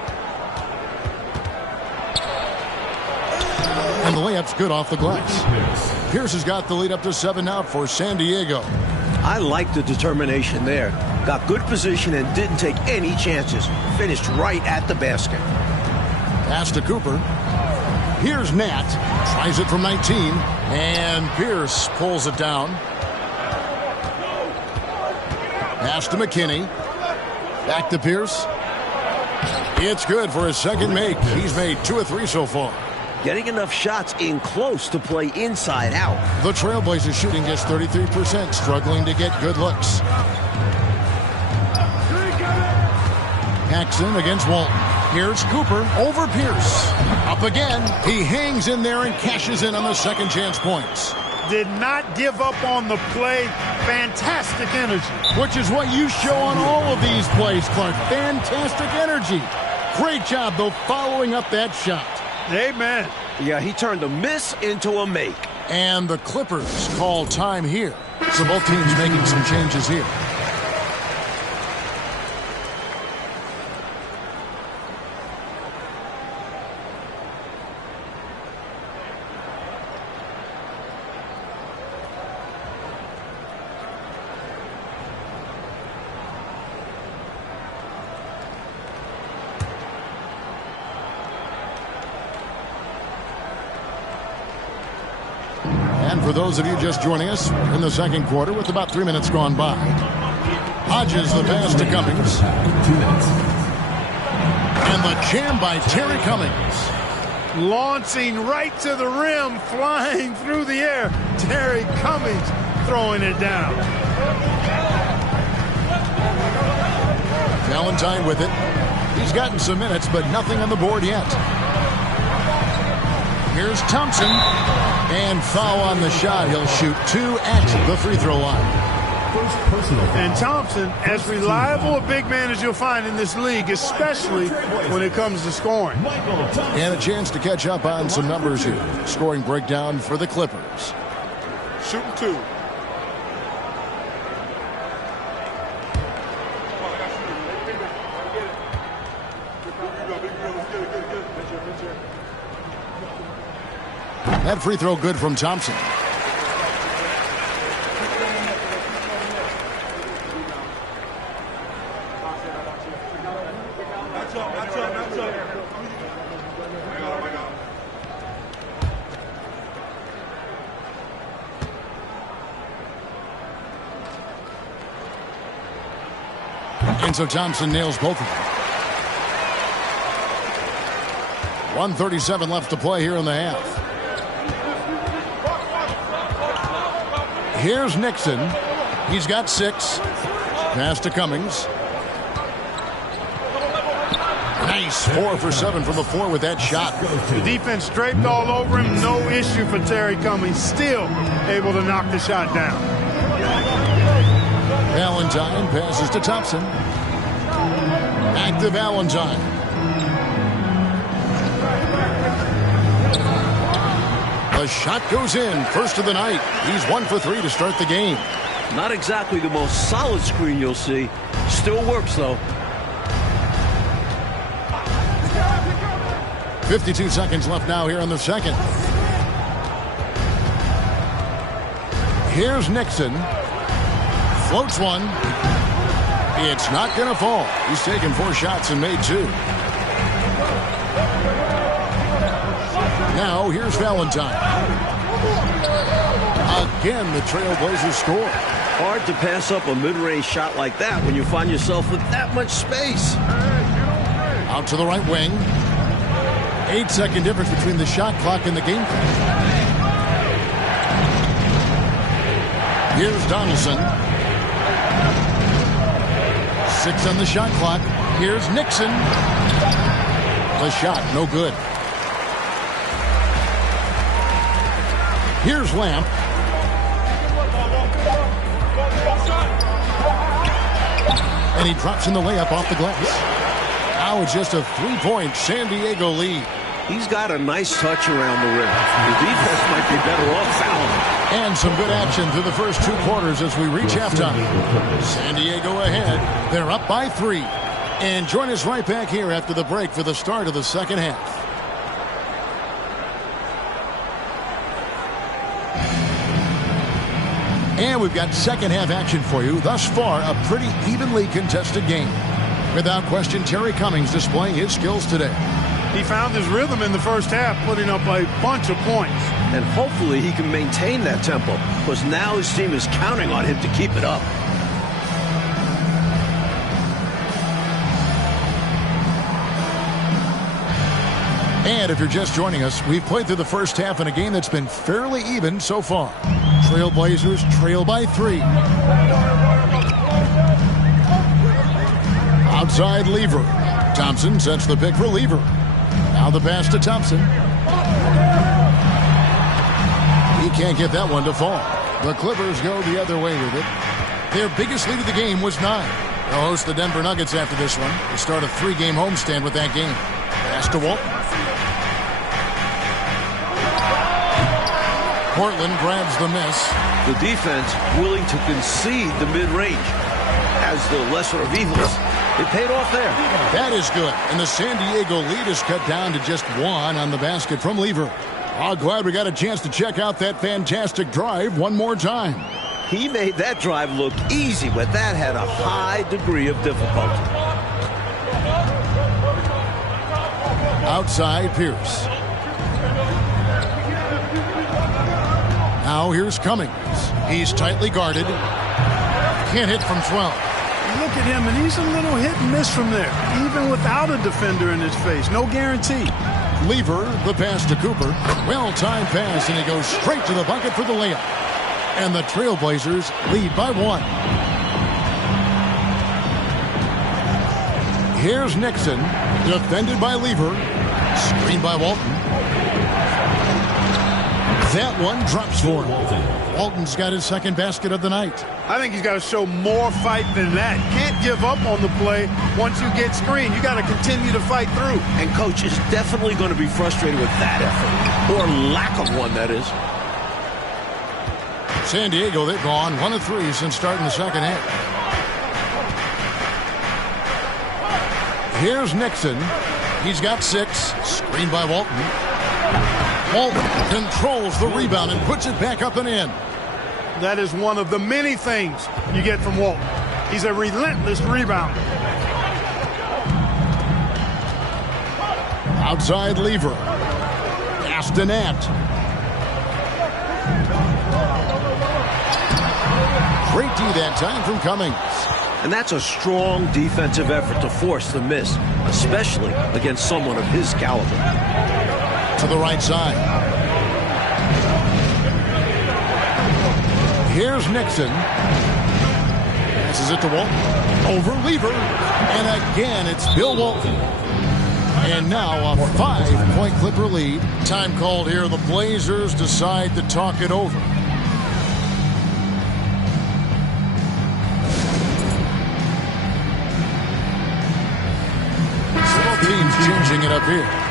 And the layup's good off the glass. Pierce has got the lead up to 7 now for San Diego. I like the determination there. Got good position and didn't take any chances. Finished right at the basket. Pass to Cooper. Here's Nat. Tries it from 19. And Pierce pulls it down. Pass to McKinney. Back to Pierce. It's good for his second make. He's made 2 of 3 so far. Getting enough shots in close to play inside out. The Trailblazers shooting just 33%, struggling to get good looks. Paxson against Walton. Here's Cooper over Pierce. Up again. He hangs in there and cashes in on the second chance points. Did not give up on the play. Fantastic energy. Which is what you show on all of these plays, Clark. Fantastic energy. Great job, though, following up that shot. Amen. Yeah, he turned a miss into a make. And the Clippers call time here. So both teams making some changes here. And for those of you just joining us in the second quarter with about 3 minutes gone by, Hodges the pass to Cummings. 2 minutes. And the jam by Terry Cummings. Launching right to the rim, flying through the air. Terry Cummings throwing it down. Valentine with it. He's gotten some minutes, but nothing on the board yet. Here's Thompson. And foul on the shot. He'll shoot 2 at the free throw line. First personal foul. And Thompson, as reliable a big man as you'll find in this league, especially when it comes to scoring. And a chance to catch up on some numbers here. Scoring breakdown for the Clippers. Shooting 2. That free throw good from Thompson. And so Thompson nails both of them. 1:37 left to play here in the half. Here's Nixon. He's got 6. Pass to Cummings. Nice 4 for 7 from the floor with that shot. The defense draped all over him. No issue for Terry Cummings. Still able to knock the shot down. Valentine passes to Thompson. Back to Valentine. The shot goes in. First of the night. He's 1 for 3 to start the game. Not exactly the most solid screen you'll see. Still works, though. 52 seconds left now here in the second. Here's Nixon. Floats one. It's not going to fall. He's taken 4 shots and made 2. Now here's Valentine. Again, the Trailblazers score. Hard to pass up a mid-range shot like that when you find yourself with that much space. Out to the right wing. 8-second difference between the shot clock and the game clock. Here's Donaldson. 6 on the shot clock. Here's Nixon. The shot, no good. Here's Lamp. And he drops in the layup off the glass. Now it's just a 3-point San Diego lead. He's got a nice touch around the rim. The defense might be better off fouling. And some good action through the first 2 quarters as we reach halftime. San Diego ahead. They're up by 3. And join us right back here after the break for the start of the second half. And we've got second half action for you. Thus far, a pretty evenly contested game. Without question, Terry Cummings displaying his skills today. He found his rhythm in the first half, putting up a bunch of points. And hopefully he can maintain that tempo, because now his team is counting on him to keep it up. And if you're just joining us, we've played through the first half in a game that's been fairly even so far. Trailblazers trail by 3. Outside Lever. Thompson sets the pick for Lever. Now the pass to Thompson. He can't get that one to fall. The Clippers go the other way with it. Their biggest lead of the game was 9. They'll host the Denver Nuggets after this one. They start a 3-game homestand with that game. Pass to Walton. Portland grabs the miss. The defense willing to concede the mid-range as the lesser of evils. It paid off there. That is good. And the San Diego lead is cut down to just 1 on the basket from Lever. Oh, glad we got a chance to check out that fantastic drive one more time. He made that drive look easy, but that had a high degree of difficulty. Outside Pierce. Now here's Cummings. He's tightly guarded. Can't hit from 12. Look at him, and he's a little hit and miss from there, even without a defender in his face. No guarantee. Lever, the pass to Cooper. Well-timed pass, and he goes straight to the bucket for the layup. And the Trailblazers lead by 1. Here's Nixon, defended by Lever. Screened by Walton. That one drops for him. Walton's got his second basket of the night. I think he's got to show more fight than that. Can't give up on the play once you get screened. You got to continue to fight through. And coach is definitely going to be frustrated with that effort, or lack of one, that is. San Diego, they've gone 1 of 3 since starting the second half. Here's Nixon. He's got 6. Screened by Walton. Walton controls the rebound and puts it back up and in. That is one of the many things you get from Walton. He's a relentless rebounder. Outside Lever. Pass to Nat. Great D that time from Cummings. And that's a strong defensive effort to force the miss, especially against someone of his caliber. To the right side. Here's Nixon. Passes it to Walton. Over Lever. And again, it's Bill Walton. And now a 5-point Clipper lead. Time called here. The Blazers decide to talk it over. Both teams changing it up here.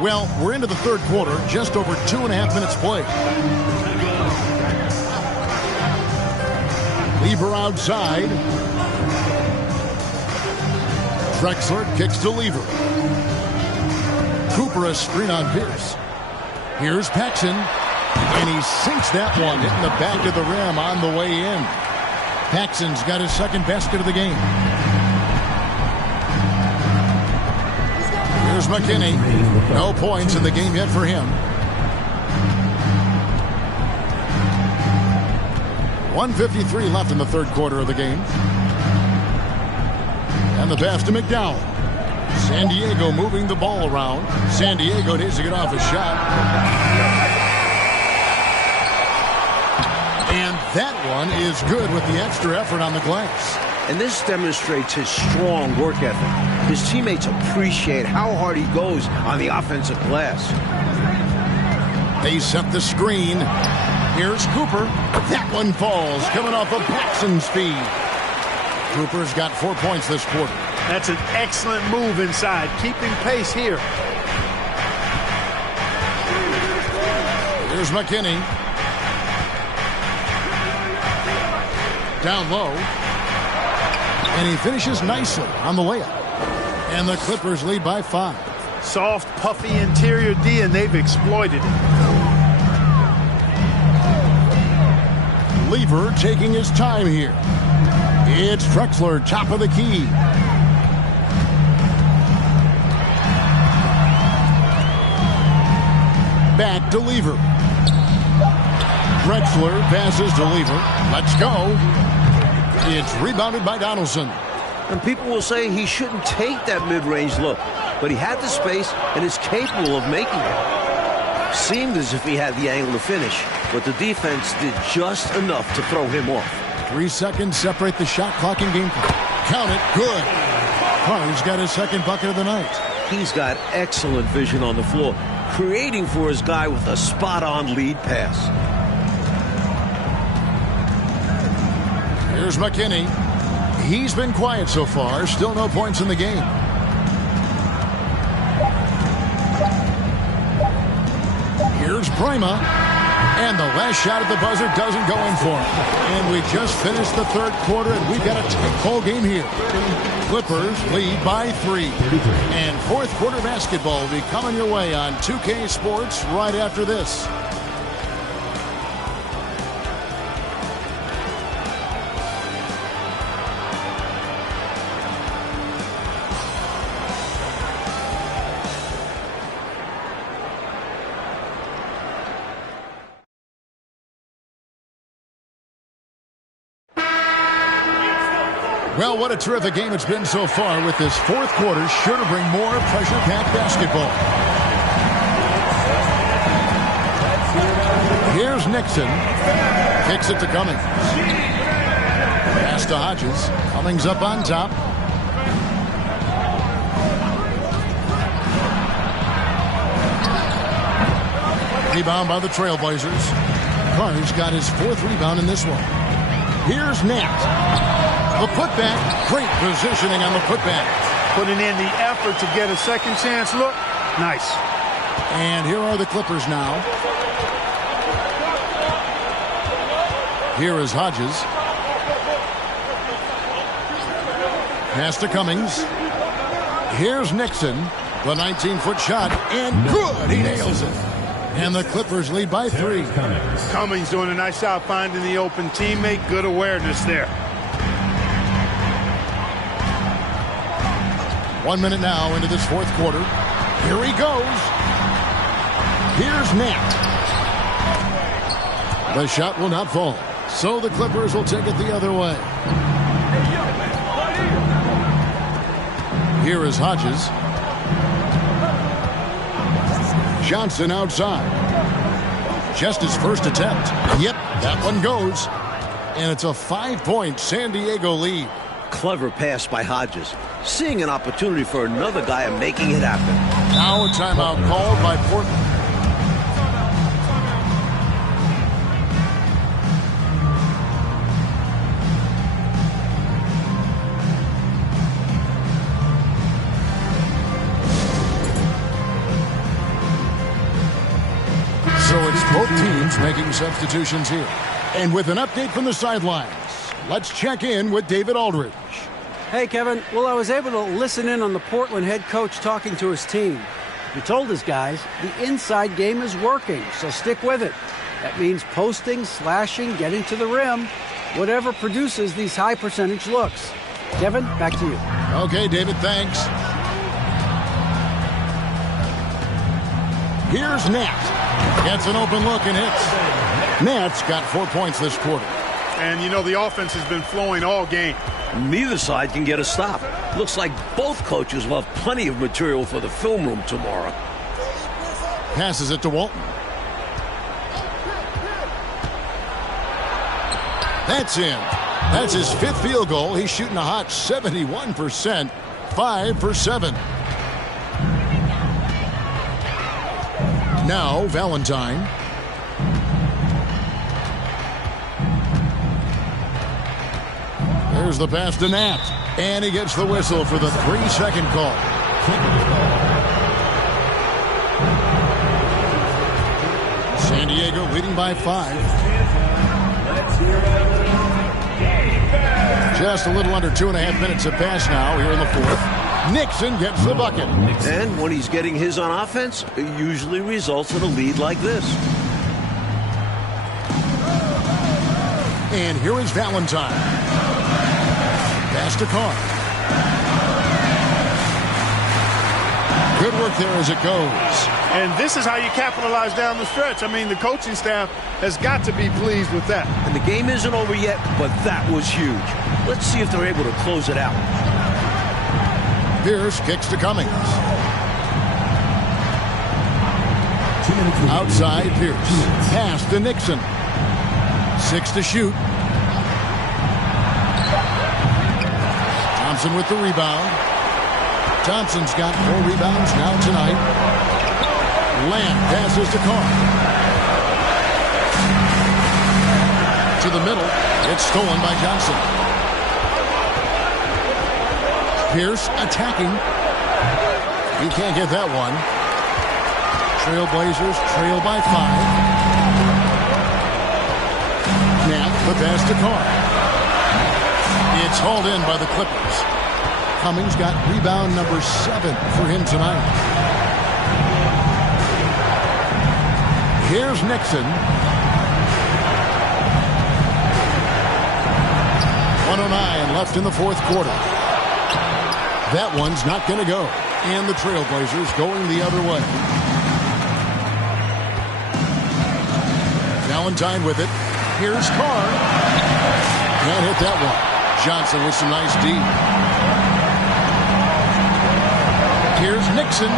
Well, we're into the third quarter, just over 2.5 minutes played. Lever outside. Drexler kicks to Lever. Cooper a screen on Pierce. Here's Paxson, and he sinks that one, hitting the back of the rim on the way in. Paxson's got his second basket of the game. Here's McKinney. No points in the game yet for him. 1:53 left in the third quarter of the game. And the pass to McDowell. San Diego moving the ball around. San Diego needs to get off a shot. And that one is good with the extra effort on the glass. And this demonstrates his strong work ethic. His teammates appreciate how hard he goes on the offensive glass. They set the screen. Here's Cooper. That one falls, coming off of Paxson's feed. Cooper's got 4 points this quarter. That's an excellent move inside, keeping pace here. Here's McKinney. Down low. And he finishes nicely on the layup. And the Clippers lead by 5. Soft, puffy interior D, and they've exploited it. Lever taking his time here. It's Drexler, top of the key. Back to Lever. Drexler passes to Lever. Let's go. It's rebounded by Donaldson. And people will say he shouldn't take that mid-range look, but he had the space and is capable of making it. Seemed as if he had the angle to finish, but the defense did just enough to throw him off. 3 seconds separate the shot clock and game clock. Count it. Good. Carter's got his second bucket of the night. He's got excellent vision on the floor, creating for his guy with a spot-on lead pass. Here's McKinney. He's been quiet so far. Still no points in the game. Here's Prima. And the last shot at the buzzer doesn't go in for him. And we just finished the third quarter, and we've got a tight ball game here. Clippers lead by 3. And fourth quarter basketball will be coming your way on 2K Sports right after this. Well, what a terrific game it's been so far, with this fourth quarter sure to bring more pressure-packed basketball. Here's Nixon. Kicks it to Cummings. Pass to Hodges. Cummings up on top. Rebound by the Trailblazers. Carter's got his 4th rebound in this one. Here's Nat. The putback, great positioning on the putback. Putting in the effort to get a second chance look. Nice. And here are the Clippers now. Here is Hodges. Pass to Cummings. Here's Nixon. The 19-foot shot, and good. He nails it. And the Clippers lead by 3. Cummings doing a nice job finding the open teammate. Good awareness there. 1 minute now into this fourth quarter. Here he goes. Here's Nat. The shot will not fall. So the Clippers will take it the other way. Here is Hodges. Johnson outside. Just his first attempt. Yep, that one goes. And it's a 5-point San Diego lead. Clever pass by Hodges. Seeing an opportunity for another guy and making it happen. Now a timeout called by Portland. So it's both teams making substitutions here. And with an update from the sidelines, let's check in with David Aldridge. Hey, Kevin. Well, I was able to listen in on the Portland head coach talking to his team. He told his guys the inside game is working, so stick with it. That means posting, slashing, getting to the rim, whatever produces these high percentage looks. Kevin, back to you. Okay, David, thanks. Here's Nat. Gets an open look and hits. Nat's got 4 points this quarter. And, you know, the offense has been flowing all game. Neither side can get a stop. Looks like both coaches will have plenty of material for the film room tomorrow. Passes it to Walton. That's in. That's his 5th field goal. He's shooting a hot 71%. 5 for 7. Now Valentine. There's the pass to Nat. And he gets the whistle for the 3-second call. San Diego leading by 5. Just a little under 2.5 minutes have passed now here in the 4th. Nixon gets the bucket. And when he's getting his on offense, it usually results in a lead like this. And here is Valentine. Pass to Carr. Good work there as it goes. And this is how you capitalize down the stretch. I mean, the coaching staff has got to be pleased with that. And the game isn't over yet, but that was huge. Let's see if they're able to close it out. Pierce kicks to Cummings. Outside Pierce. Pass to Nixon. 6 to shoot. Thompson with the rebound. Thompson's got 4 rebounds now tonight. Lamb passes to Carr. To the middle. It's stolen by Johnson. Pierce attacking. He can't get that one. Trailblazers trail by 5. Nat the pass to Carr. It's hauled in by the Clippers. Cummings got rebound number 7 for him tonight. Here's Nixon. 1:09 left in the 4th quarter. That one's not going to go. And the Trailblazers going the other way. Valentine with it. Here's Carr. Can't hit that one. Johnson with some nice D. Here's Nixon.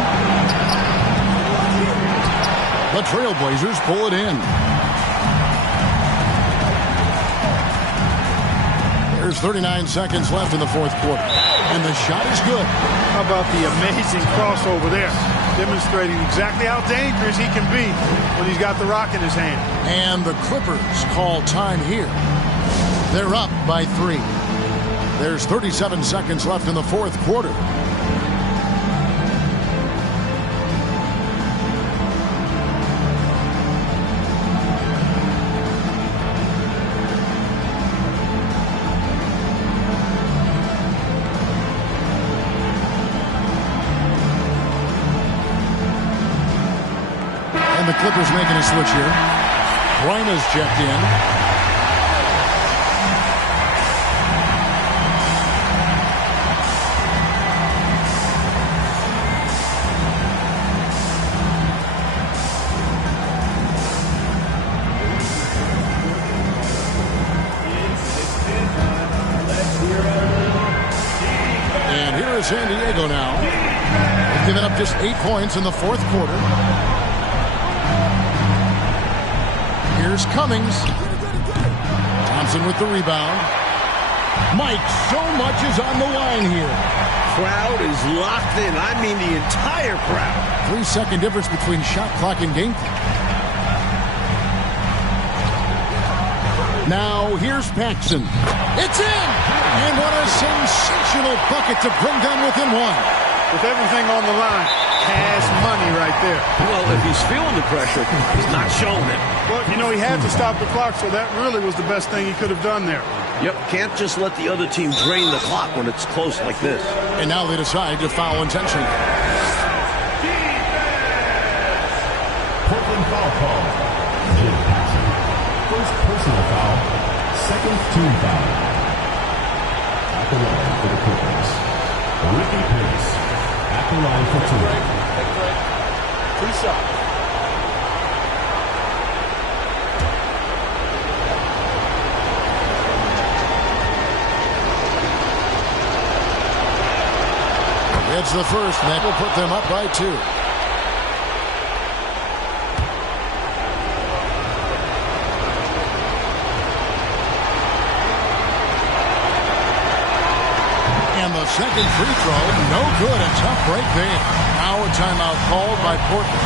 The Trailblazers pull it in. There's 39 seconds left in the 4th quarter. And the shot is good. How about the amazing crossover there? Demonstrating exactly how dangerous he can be when he's got the rock in his hand. And the Clippers call time here. They're up by 3. There's 37 seconds left in the 4th quarter. And the Clippers making a switch here. Bryna's checked in. for San Diego now. They've given up just 8 points in the fourth quarter. Here's Cummings. Thompson with the rebound. Mike, so much is on the line here. Crowd is locked in. I mean the entire crowd. 3-second difference between shot clock and game clock. Now here's Paxson. It's in! And what a sensational bucket to bring them within one. With everything on the line, cash money right there. Well, if he's feeling the pressure, he's not showing it. Well, you know, he had to stop the clock, so that really was the best thing he could have done there. Yep, can't just let the other team drain the clock when it's close like this. And now they decide to foul intentionally. Portland foul call. Jim Paxson. First personal foul. Second team foul. At the line for the Clippers, Ricky Pace. At the line for 2. Take a break. 2 shots. It's the first, and that will put them up by 2. And the second free throw, no good. A tough break there. Now a timeout called by Portland.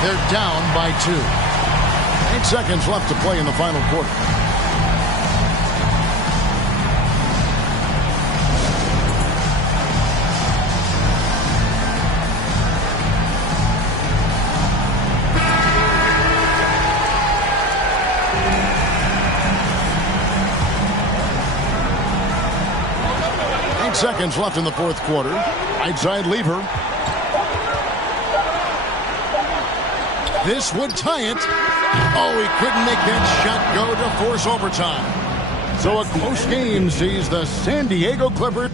They're down by 2. 8 seconds left to play in the final quarter. Seconds left in the fourth quarter. Right side lever. This would tie it. Oh, he couldn't make that shot go to force overtime. So a close game sees the San Diego Clippers.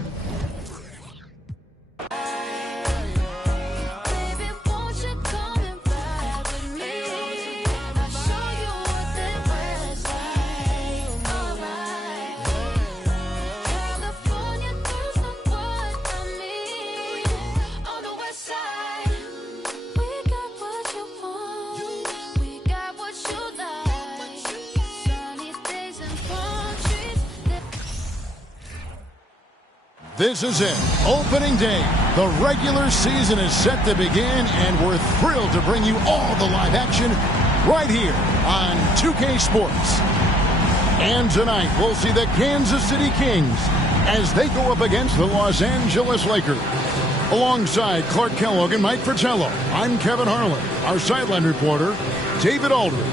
This is it. Opening day. The regular season is set to begin, and we're thrilled to bring you all the live action right here on 2K Sports. And tonight, we'll see the Kansas City Kings as they go up against the Los Angeles Lakers. Alongside Clark Kellogg and Mike Fratello, I'm Kevin Harlan. Our sideline reporter, David Aldridge.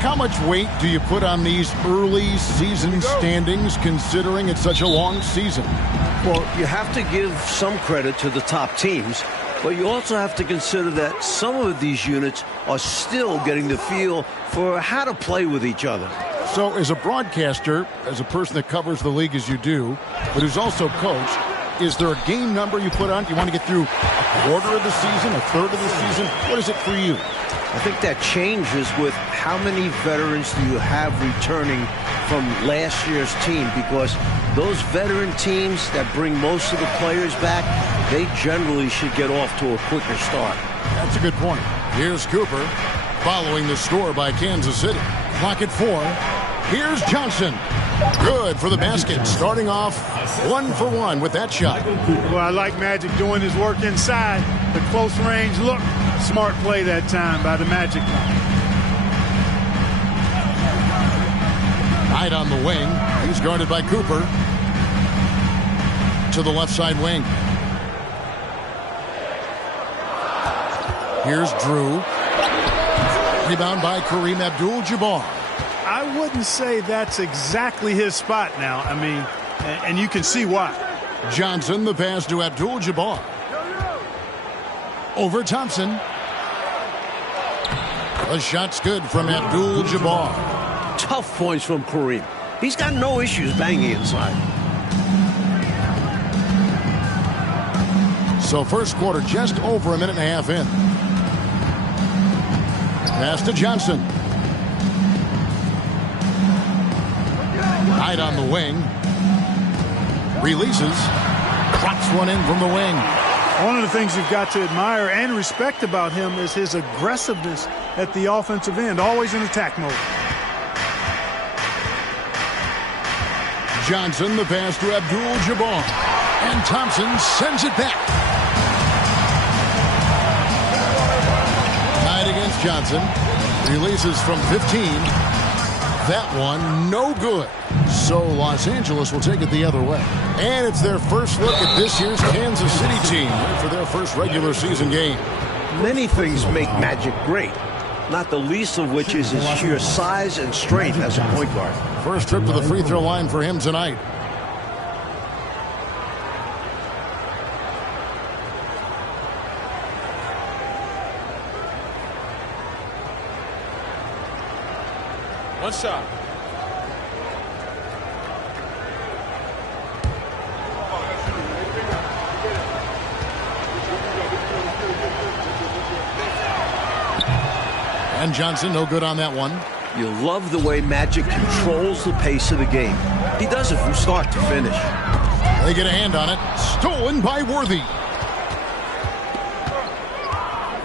How much weight do you put on these early season standings, considering it's such a long season? Well, you have to give some credit to the top teams, but you also have to consider that some of these units are still getting the feel for how to play with each other. So as a broadcaster, as a person that covers the league as you do, but who's also coached, is there a game number you put on? Do you want to get through a quarter of the season, a third of the season? What is it for you? I think that changes with how many veterans do you have returning from last year's team, because those veteran teams that bring most of the players back, they generally should get off to a quicker start. That's a good point. Here's Cooper following the score by Kansas City. Clock at 4. Here's Johnson. Good for the basket. Starting off 1 for 1 with that shot. Well, I like Magic doing his work inside. The close range look. Smart play that time by the Magic. Knight on the wing. He's guarded by Cooper. To the left side wing. Here's Drew. Rebound by Kareem Abdul-Jabbar. I wouldn't say that's exactly his spot now. I mean, and you can see why. Johnson, the pass to Abdul-Jabbar. Over Thompson. The shot's good from Abdul-Jabbar. Tough points from Kareem. He's got no issues banging inside. So first quarter just over a minute and a half in. Pass to Johnson. Hyde on the wing. Releases. Drops one in from the wing. One of the things you've got to admire and respect about him is his aggressiveness at the offensive end, always in attack mode. Johnson, the pass to Abdul-Jabbar. And Thompson sends it back. Hyde against Johnson. Releases from 15. That one, no good. So Los Angeles will take it the other way. And it's their first look at this year's Kansas City team for their first regular season game. Many things make Magic great, not the least of which is his sheer size and strength as a point guard. First trip to the free throw line for him tonight. One shot. And Johnson, no good on that one. You love the way Magic controls the pace of the game. He does it from start to finish. They get a hand on it. Stolen by Worthy.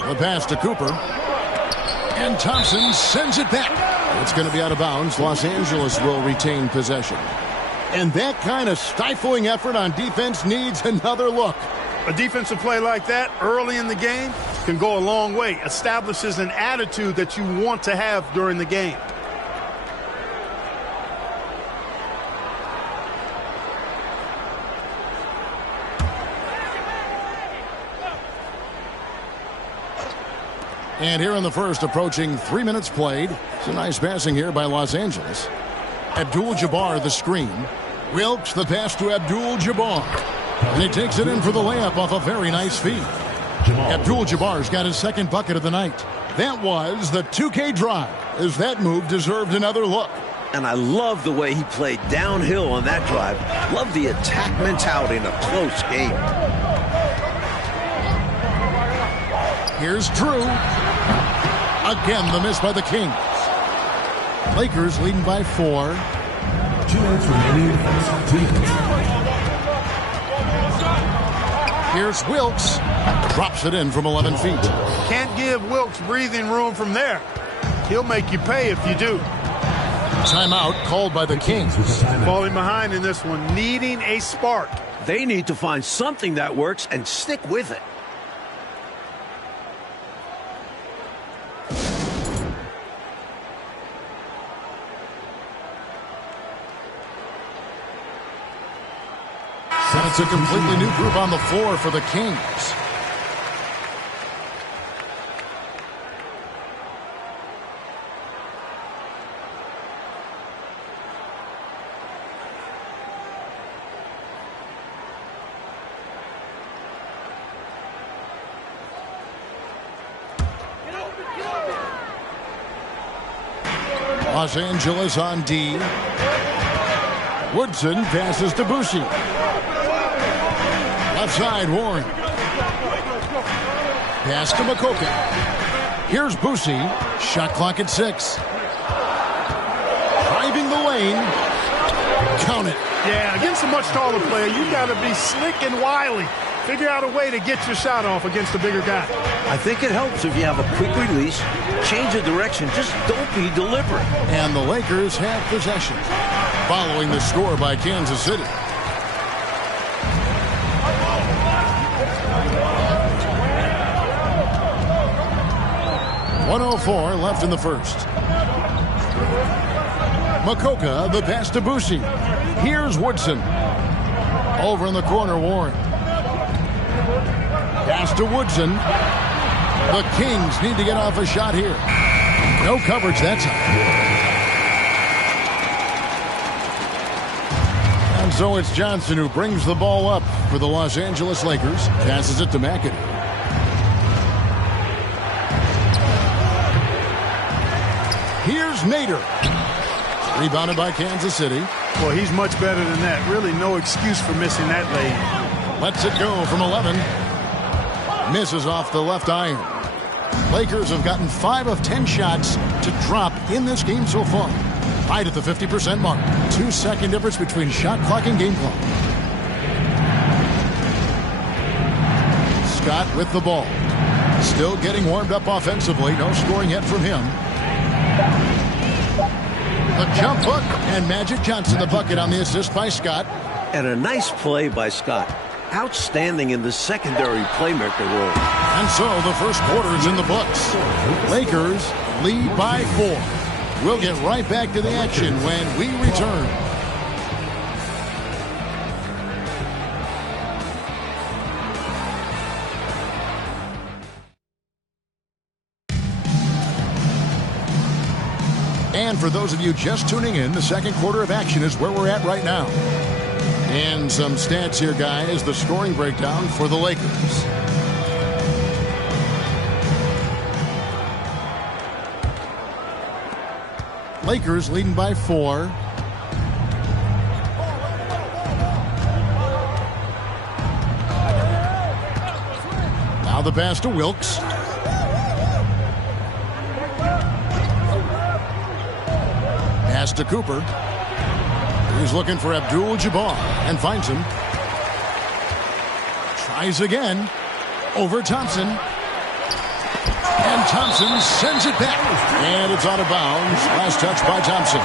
The pass to Cooper. And Thompson sends it back. It's going to be out of bounds. Los Angeles will retain possession. And that kind of stifling effort on defense needs another look. A defensive play like that early in the game can go a long way. Establishes an attitude that you want to have during the game. And here in the first, approaching 3 minutes played. It's a nice passing here by Los Angeles. Abdul-Jabbar the screen. Wilkes the pass to Abdul-Jabbar. And he takes it in for the layup off a very nice feed. Abdul-Jabbar's got his second bucket of the night. That was the 2K drive, as that move deserved another look. And I love the way he played downhill on that drive. Love the attack mentality in a close game. Here's Drew. Again, the miss by the Kings. Lakers leading by 4. 2 minutes remaining. Here's Wilkes. Drops it in from 11 feet. Can't give Wilkes breathing room from there. He'll make you pay if you do. Timeout called by the Kings. Falling behind in this one, needing a spark. They need to find something that works and stick with it. It's a completely new group on the floor for the Kings. Los Angeles on D. Woodson passes to Boucher. Left side, Warren. Pass to Makoka. Here's Boucher. Shot clock at 6. Driving the lane. Count it. Yeah, against a much taller player, you got to be slick and wily. Figure out a way to get your shot off against a bigger guy. I think it helps if you have a quick release, change the direction, just don't be deliberate. And the Lakers have possession. Following the score by Kansas City. .104 left in the first. Makoka, the pass to Boucher. Here's Woodson. Over in the corner, Warren. Pass to Woodson. The Kings need to get off a shot here. No coverage that time. And so it's Johnson who brings the ball up for the Los Angeles Lakers. Passes it to McAdoo. Here's Nader. Rebounded by Kansas City. Well, he's much better than that. Really no excuse for missing that lane. Lets it go from 11. Misses off the left iron. Lakers have gotten 5 of 10 shots to drop in this game so far. Right at the 50% mark. 2-second difference between shot clock and game clock. Scott with the ball. Still getting warmed up offensively. No scoring yet from him. The jump hook, and Magic Johnson the bucket on the assist by Scott. And a nice play by Scott. Outstanding in the secondary playmaker role. And so the first quarter is in the books. Lakers lead by 4. We'll get right back to the action when we return. And for those of you just tuning in, the second quarter of action is where we're at right now. And some stats here, guys. The scoring breakdown for the Lakers. Lakers leading by 4. Now the pass to Wilkes. Pass to Cooper. He's looking for Abdul-Jabbar and finds him. Tries again. Over Thompson. And Thompson sends it back. And it's out of bounds. Last touch by Thompson.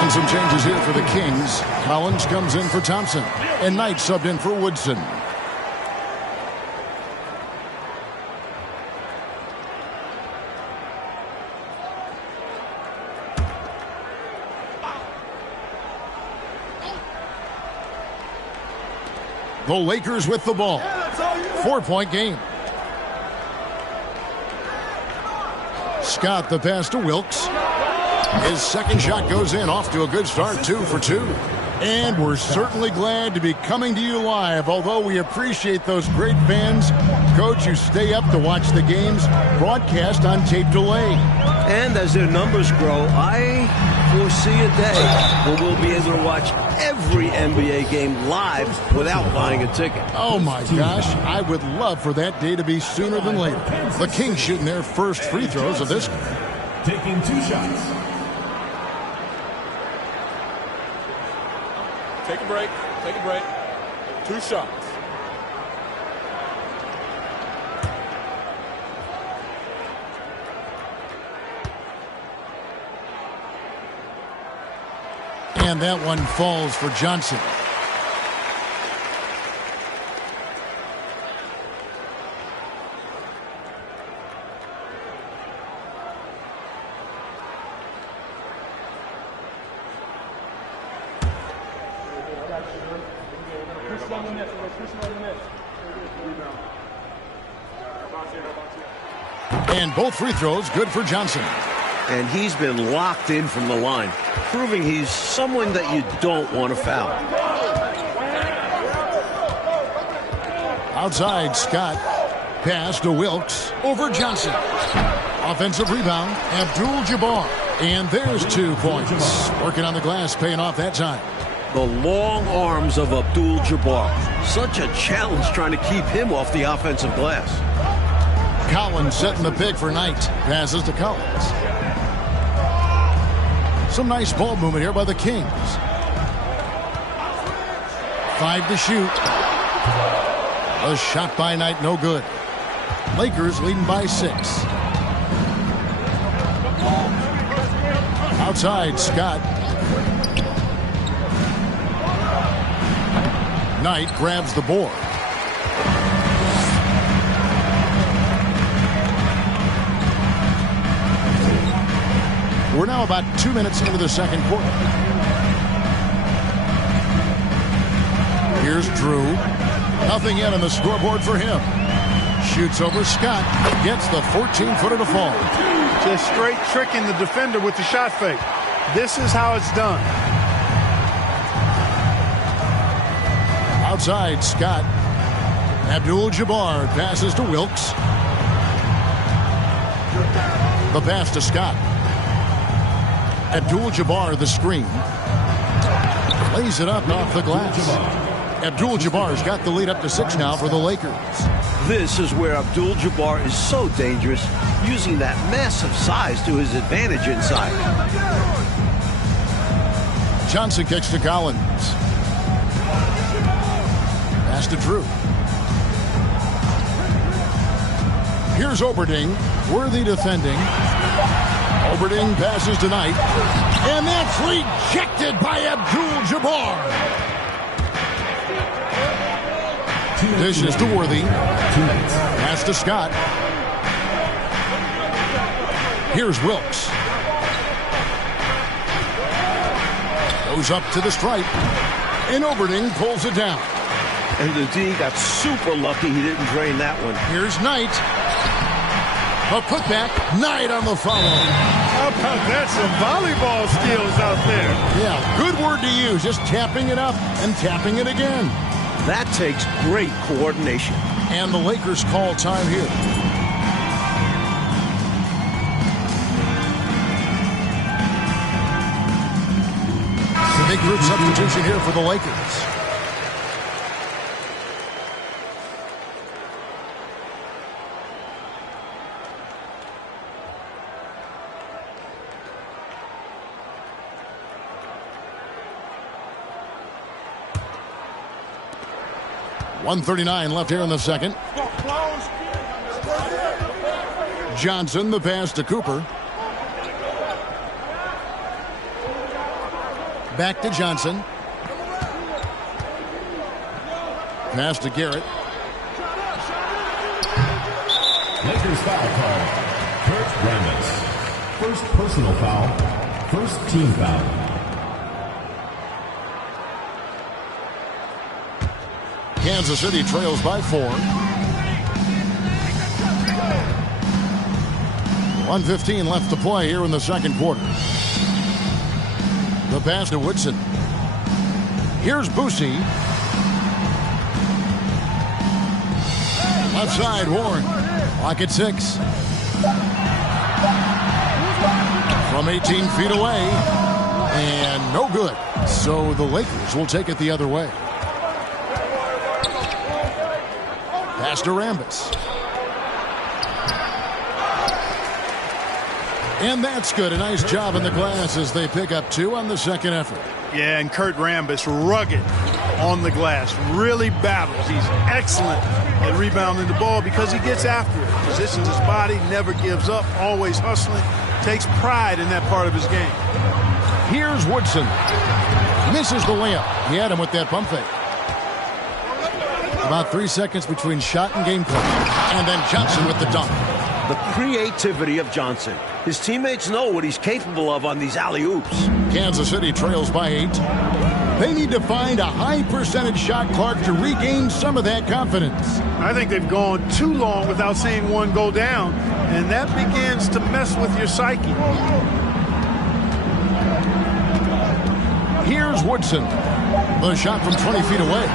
And some changes here for the Kings. Collins comes in for Thompson. And Knight subbed in for Woodson. The Lakers with the ball. 4-point game. Scott the pass to Wilkes. His second shot goes in. Off to a good start. 2 for 2. And we're certainly glad to be coming to you live, although we appreciate those great fans, Coach, who stay up to watch the games broadcast on tape delay. And as their numbers grow, I foresee a day where we'll be able to watch every NBA game live without buying a ticket. Oh, my gosh. I would love for that day to be sooner than later. The Kings shooting their first free throws of this game. Taking 2 shots. Take a break. Take a break. 2 shots. And that one falls for Johnson. And both free throws good for Johnson. And he's been locked in from the line, proving he's someone that you don't want to foul. Outside, Scott. Pass to Wilkes. Over Johnson. Offensive rebound, Abdul-Jabbar. And there's 2 points. Working on the glass, paying off that time. The long arms of Abdul-Jabbar. Such a challenge trying to keep him off the offensive glass. Collins setting the pick for Knight. Passes to Collins. Some nice ball movement here by the Kings. 5 to shoot. A shot by Knight, no good. Lakers leading by 6. Outside, Scott. Knight grabs the board. We're now about 2 minutes into the second quarter. Here's Drew. Nothing yet on the scoreboard for him. Shoots over Scott. Gets the 14-footer to fall. Just straight tricking the defender with the shot fake. This is how it's done. Outside, Scott. Abdul-Jabbar passes to Wilkes. The pass to Scott. Abdul-Jabbar the screen. Lays it up off the glass. Abdul-Jabbar's got the lead up to 6 now for the Lakers. This is where Abdul-Jabbar is so dangerous, using that massive size to his advantage inside. Johnson kicks to Collins. Pass to Drew. Here's Oberding. Worthy defending. Oberding passes to Knight. And that's rejected by Abdul-Jabbar. Dishes to Worthy. Pass to Scott. Here's Wilkes. Goes up to the stripe. And Oberding pulls it down. And the D got super lucky he didn't drain that one. Here's Knight. A putback. Knight on the follow. How about that? Some volleyball skills out there. Yeah, good word to use. Just tapping it up and tapping it again. That takes great coordination. And the Lakers call time here. Big group substitution here for the Lakers. .139 left here in the second. Johnson, the pass to Cooper. Back to Johnson. Pass to Garrett. Lakers foul call. Kurt Rambis. First personal foul. First team foul. Kansas City trails by 4. 1:15 left to play here in the second quarter. The pass to Woodson. Here's Boosie. Left side, Warren. Clock at 6. From 18 feet away. And no good. So the Lakers will take it the other way. Pass to Rambis. And that's good. A nice job in the glass as they pick up 2 on the second effort. Yeah, and Kurt Rambis, rugged on the glass. Really battles. He's excellent at rebounding the ball because he gets after it. Positions his body, never gives up, always hustling. Takes pride in that part of his game. Here's Woodson. Misses the layup. He had him with that pump fake. About 3 seconds between shot and game clock. And then Johnson with the dunk. The creativity of Johnson. His teammates know what he's capable of on these alley-oops. Kansas City trails by 8. They need to find a high percentage shot, Clark, to regain some of that confidence. I think they've gone too long without seeing one go down, and that begins to mess with your psyche. Here's Woodson. The shot from 20 feet away.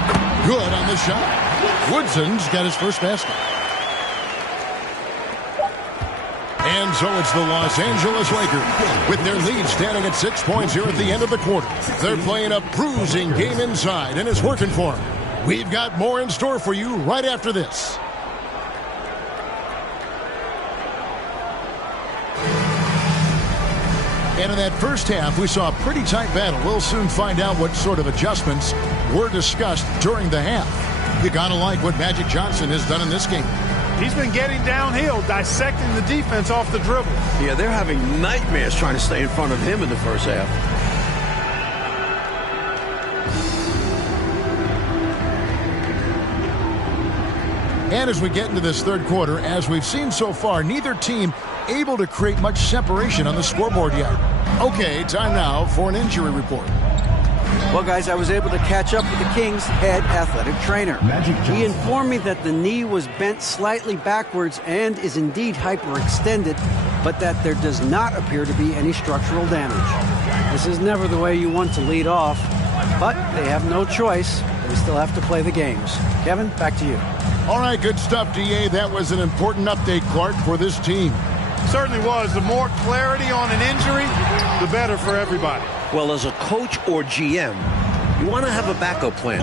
Good on the shot. Woodson's got his first basket. And so it's the Los Angeles Lakers with their lead standing at 6 points here at the end of the quarter. They're playing a bruising game inside, and it's working for them. We've got more in store for you right after this. And in that first half, we saw a pretty tight battle. We'll soon find out what sort of adjustments were discussed during the half. You gotta like what Magic Johnson has done in this game. He's been getting downhill, dissecting the defense off the dribble. Yeah, they're having nightmares trying to stay in front of him in the first half. And as we get into this third quarter, as we've seen so far, neither team able to create much separation on the scoreboard yet. Okay, time now for an injury report. Well, guys, I was able to catch up with the Kings' head athletic trainer. He informed me that the knee was bent slightly backwards and is indeed hyperextended, but that there does not appear to be any structural damage. This is never the way you want to lead off, but they have no choice. They still have to play the games. Kevin, back to you. All right, good stuff, DA. That was an important update, Clark, for this team. Certainly was. The more clarity on an injury, the better for everybody. Well, as a coach or GM, you want to have a backup plan,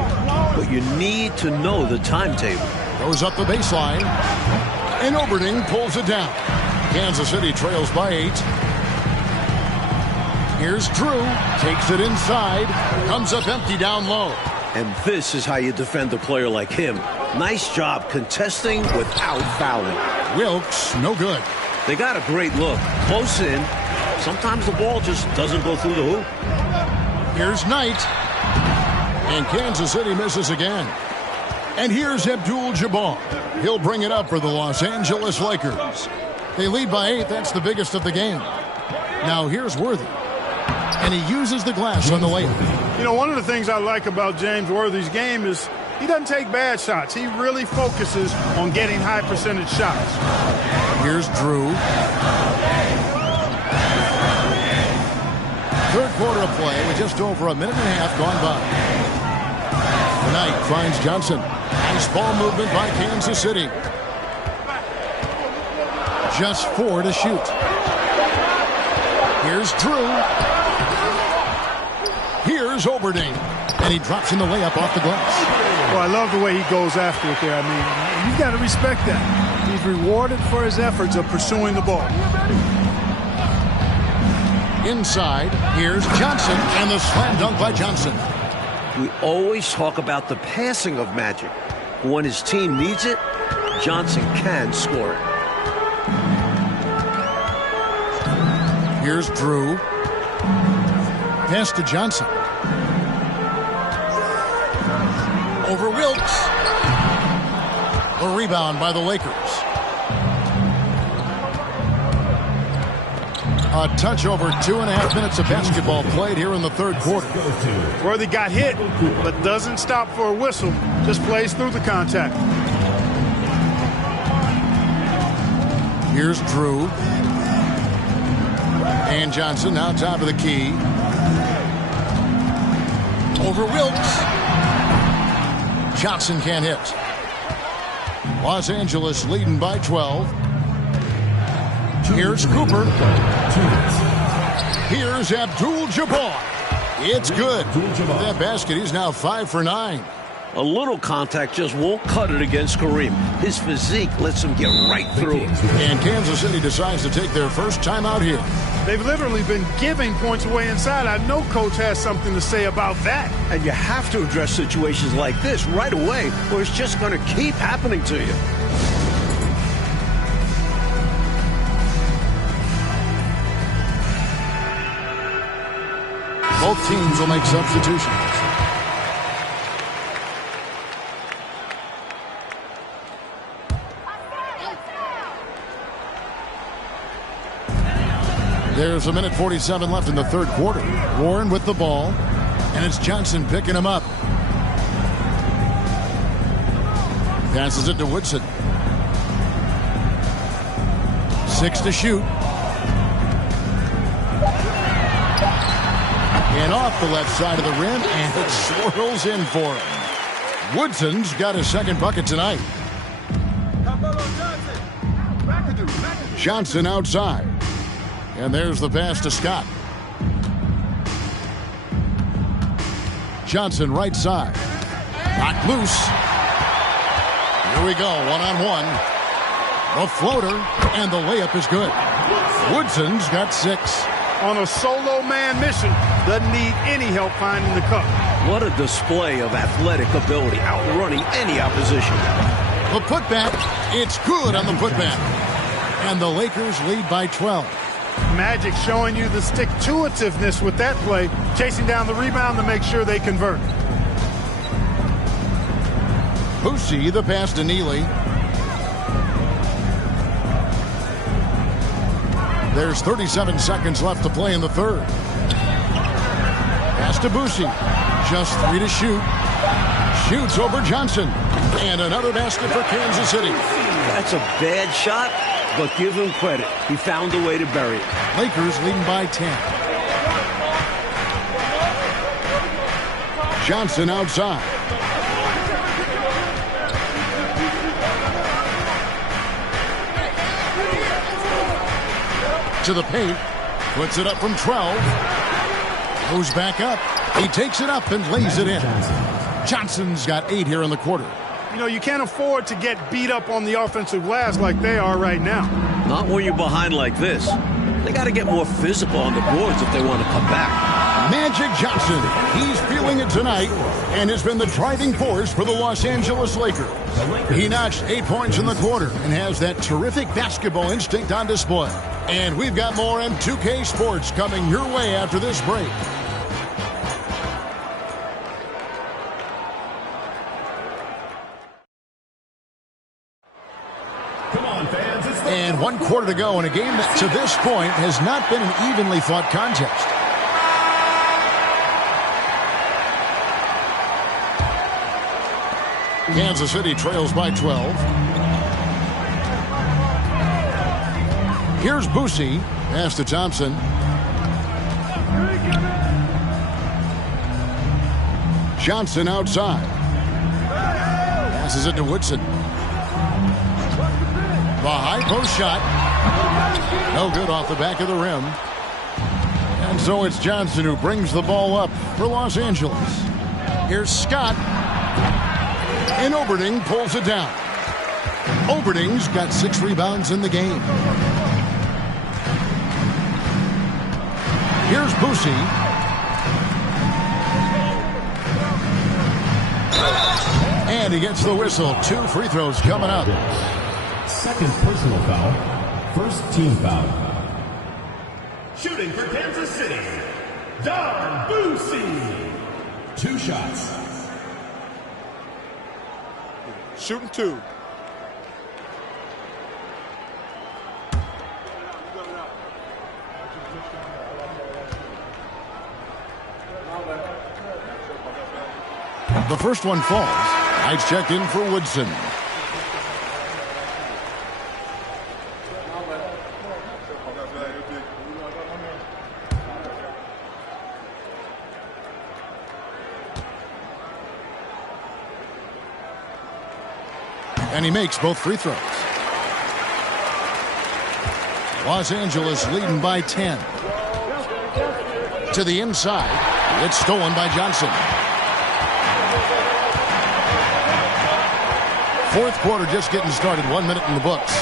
but you need to know the timetable. Goes up the baseline, and Oberding pulls it down. Kansas City trails by 8. Here's Drew, takes it inside, comes up empty down low. And this is how you defend a player like him. Nice job contesting without fouling. Wilkes, no good. They got a great look. Close in. Sometimes the ball just doesn't go through the hoop. Here's Knight. And Kansas City misses again. And here's Abdul-Jabbar. He'll bring it up for the Los Angeles Lakers. They lead by 8. That's the biggest of the game. Now here's Worthy. And he uses the glass on the layup. You know, one of the things I like about James Worthy's game is he doesn't take bad shots. He really focuses on getting high percentage shots. Here's Drew. Third quarter of play with just over a minute and a half gone by. Knight finds Johnson. Nice ball movement by Kansas City. Just 4 to shoot. Here's Drew. Here's Oberding. And he drops in the layup off the glass. Well, I love the way he goes after it there. I mean, you've got to respect that. He's rewarded for his efforts of pursuing the ball. Inside, here's Johnson, and the slam dunk by Johnson. We always talk about the passing of Magic. When his team needs it, Johnson can score it. Here's Drew. Pass to Johnson. Over Wilkes. A rebound by the Lakers. A touch over 2.5 minutes of basketball played here in the third quarter. Worthy got hit, but doesn't stop for a whistle. Just plays through the contact. Here's Drew. And Johnson now top of the key. Over Wilkes. Johnson can't hit. Los Angeles leading by 12. Here's Cooper. Here's Abdul-Jabbar. It's good. That basket, he's now 5 for 9. A little contact just won't cut it against Kareem. His physique lets him get right through it. And Kansas City decides to take their first time out here. They've literally been giving points away inside. I know Coach has something to say about that. And you have to address situations like this right away, or it's just going to keep happening to you. Both teams will make substitutions. There's a minute 47 left in the third quarter. Warren with the ball, and it's Johnson picking him up. Passes it to Woodson. 6 to shoot. And off the left side of the rim, and it swirls in for him. Woodson's got his second bucket tonight. Johnson outside. And there's the pass to Scott. Johnson right side. Knocked loose. Here we go, one-on-one. The floater, and the layup is good. Woodson's got 6. On a solo man mission, doesn't need any help finding the cup. What a display of athletic ability, outrunning any opposition. The putback, it's good on the putback. And the Lakers lead by 12. Magic showing you the stick-to-itiveness with that play, chasing down the rebound to make sure they convert. Boucy, the pass to Neely. There's 37 seconds left to play in the third. Pass to Boucy. Just 3 to shoot. Shoots over Johnson. And another basket for Kansas City. That's a bad shot, but give him credit. He found a way to bury it. Lakers leading by 10. Johnson outside. to the paint. Puts it up from 12. Goes back up. He takes it up and lays it in. Johnson's got 8 here in the quarter. You know, you can't afford to get beat up on the offensive glass like they are right now. Not when you're behind like this. They got to get more physical on the boards if they want to come back. Magic Johnson, he's feeling it tonight and has been the driving force for the Los Angeles Lakers. He notched 8 points in the quarter and has that terrific basketball instinct on display. And we've got more M2K Sports coming your way after this break. And 1 quarter to go in a game that to this point has not been an evenly fought contest. Kansas City trails by 12. Here's Boosie. Pass to Thompson. Johnson outside. Passes it to Woodson. The high post shot. No good off the back of the rim. And so it's Johnson who brings the ball up for Los Angeles. Here's Scott. And Oberding pulls it down. Oberding's got 6 rebounds in the game. Here's Boosie. And he gets the whistle. 2 free throws coming up. Second personal foul. First team foul. Shooting for Kansas City, Don Boosie. 2 shots. Shooting 2. The first one falls. Knights check in for Woodson. And he makes both free throws. Los Angeles leading by 10. To the inside. It's stolen by Johnson. 4th quarter just getting started. 1 minute in the books.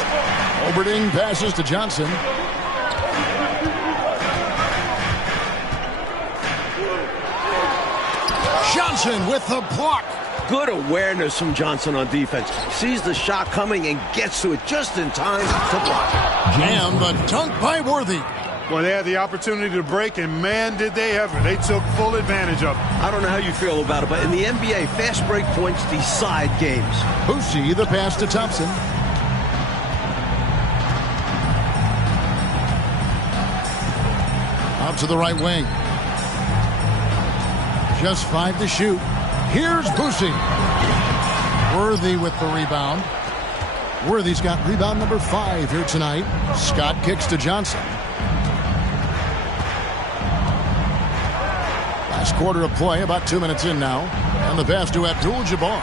Oberding passes to Johnson. Johnson with the block. Good awareness from Johnson on defense. Sees the shot coming and gets to it just in time to block it. And the dunk by Worthy. Well, they had the opportunity to break, and man, did they ever. They took full advantage of it. I don't know how you feel about it, but in the NBA, fast break points decide games. Boosie, the pass to Thompson. Out to the right wing. Just 5 to shoot. Here's Boosie. Worthy with the rebound. Worthy's got rebound number 5 here tonight. Scott kicks to Johnson. Last quarter of play, about 2 minutes in now. And the pass to Abdul-Jabbar.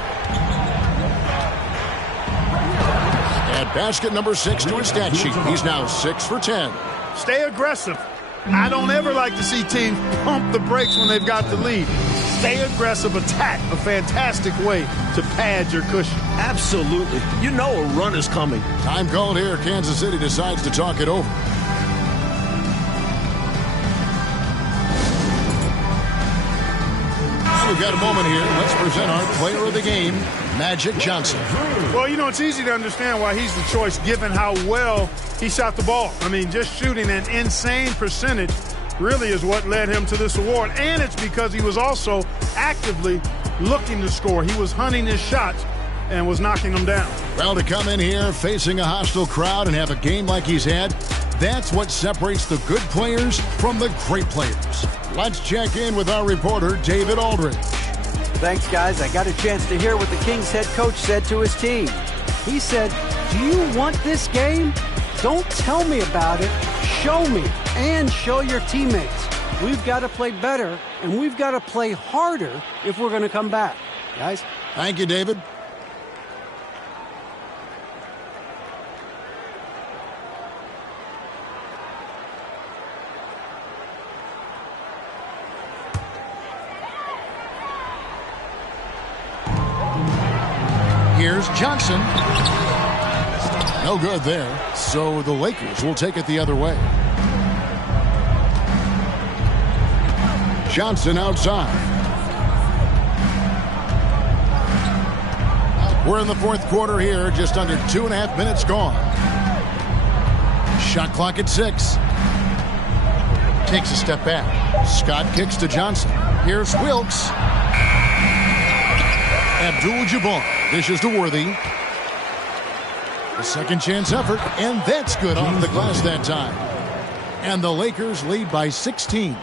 At basket number 6 to his stat sheet. He's now 6 for 10. Stay aggressive. I don't ever like to see teams pump the brakes when they've got the lead. Stay aggressive, attack. A fantastic way to pad your cushion. Absolutely. You know a run is coming. Time called here. Kansas City decides to talk it over. We've got a moment here. Let's present our player of the game, Magic Johnson. Well, you know, it's easy to understand why he's the choice given how well he shot the ball. I mean, just shooting an insane percentage really is what led him to this award. And it's because he was also actively looking to score. He was hunting his shots and was knocking them down. Well, to come in here facing a hostile crowd and have a game like he's had, that's what separates the good players from the great players. Let's check in with our reporter, David Aldridge. Thanks, guys. I got a chance to hear what the Kings head coach said to his team. He said, "Do you want this game? Don't tell me about it. Show me and show your teammates. We've got to play better, and we've got to play harder if we're going to come back." Guys? Thank you, David. Here's Johnson. No good there. So the Lakers will take it the other way. Johnson outside. We're in the fourth quarter here. Just under 2.5 minutes gone. Shot clock at 6. Takes a step back. Scott kicks to Johnson. Here's Wilkes. Abdul-Jabbar dishes to Worthy. A second chance effort, and that's good off the glass that time. And the Lakers lead by 16.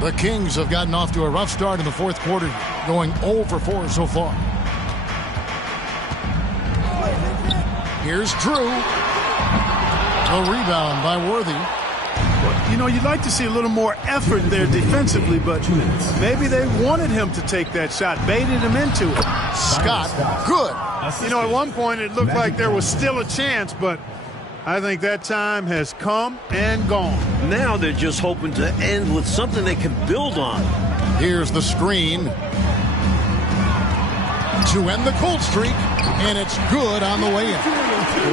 The Kings have gotten off to a rough start in the fourth quarter, going 0 for 4 so far. Here's Drew. The rebound by Worthy. You know, you'd like to see a little more effort there defensively, but maybe they wanted him to take that shot, baited him into it. Scott, good. You know, at one point it looked like there was still a chance, but I think that time has come and gone. Now they're just hoping to end with something they can build on. Here's the screen to end the cold streak, and it's good on the way in.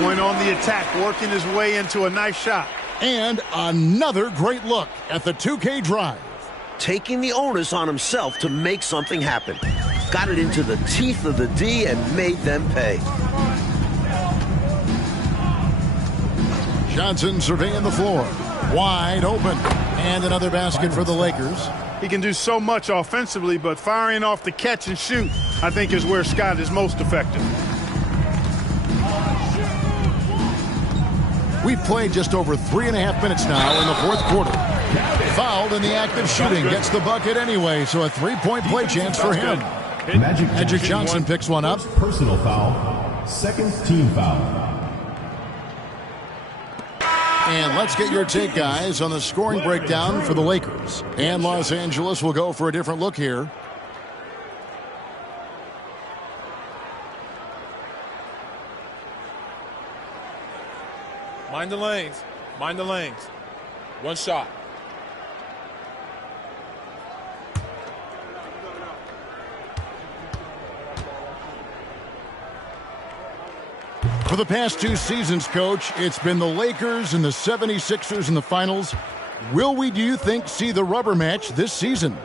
Going on the attack, working his way into a nice shot. And another great look at the 2K drive. Taking the onus on himself to make something happen. Got it into the teeth of the D and made them pay. Johnson surveying the floor. Wide open. And another basket for the Lakers. He can do so much offensively, but firing off the catch and shoot, I think, is where Scott is most effective. We've played just over 3.5 minutes now in the fourth quarter. Fouled in the act of shooting. Gets the bucket anyway, so a 3-point play chance for him. Magic Johnson picks one up. Personal foul. Second team foul. And let's get your take, guys, on the scoring breakdown for the Lakers. And Los Angeles will go for a different look here. Mind the lanes. Mind the lanes. One shot. For the past 2 seasons, Coach, it's been the Lakers and the 76ers in the finals. Will we, do you think, see the rubber match this season?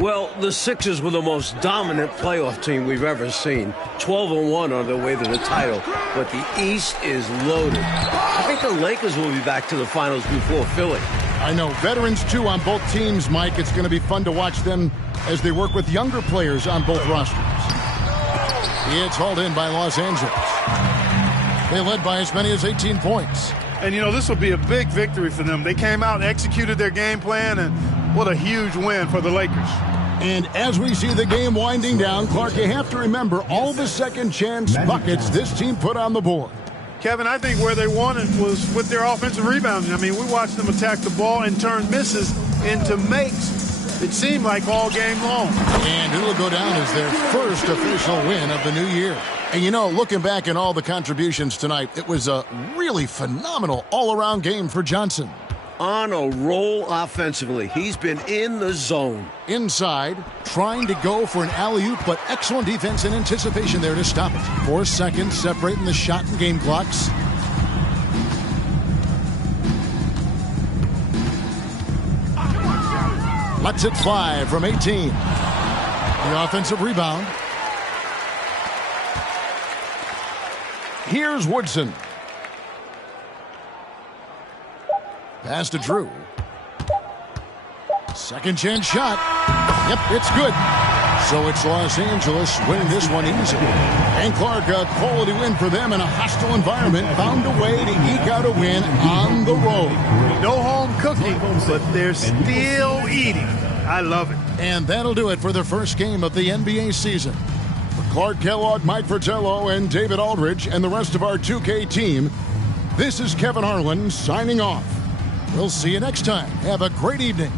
Well, the Sixers were the most dominant playoff team we've ever seen. 12-1 on their way to the title. But the East is loaded. I think the Lakers will be back to the finals before Philly. I know. Veterans, too, on both teams, Mike. It's going to be fun to watch them as they work with younger players on both rosters. It's hauled in by Los Angeles. They led by as many as 18 points. And, you know, this will be a big victory for them. They came out and executed their game plan, and what a huge win for the Lakers. And as we see the game winding down, Clark, you have to remember all the second chance buckets this team put on the board. Kevin, I think where they won it was with their offensive rebounding. I mean, we watched them attack the ball and turn misses into makes. It seemed like all game long. And it'll go down as their first official win of the new year. And, you know, looking back at all the contributions tonight, it was a really phenomenal all-around game for Johnson. On a roll offensively. He's been in the zone. Inside, trying to go for an alley-oop, but excellent defense and anticipation there to stop it. 4 seconds separating the shot and game clocks. Lets it fly from 18. The offensive rebound. Here's Woodson. Pass to Drew. Second chance shot. Yep, it's good. So it's Los Angeles winning this one easily. And Clark, a quality win for them in a hostile environment. Found a way to eke out a win on the road. No home cooking, but they're still eating. I love it. And that'll do it for the first game of the NBA season. For Clark Kellogg, Mike Fratello, and David Aldridge, and the rest of our 2K team, this is Kevin Harlan signing off. We'll see you next time. Have a great evening.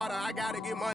I gotta get money.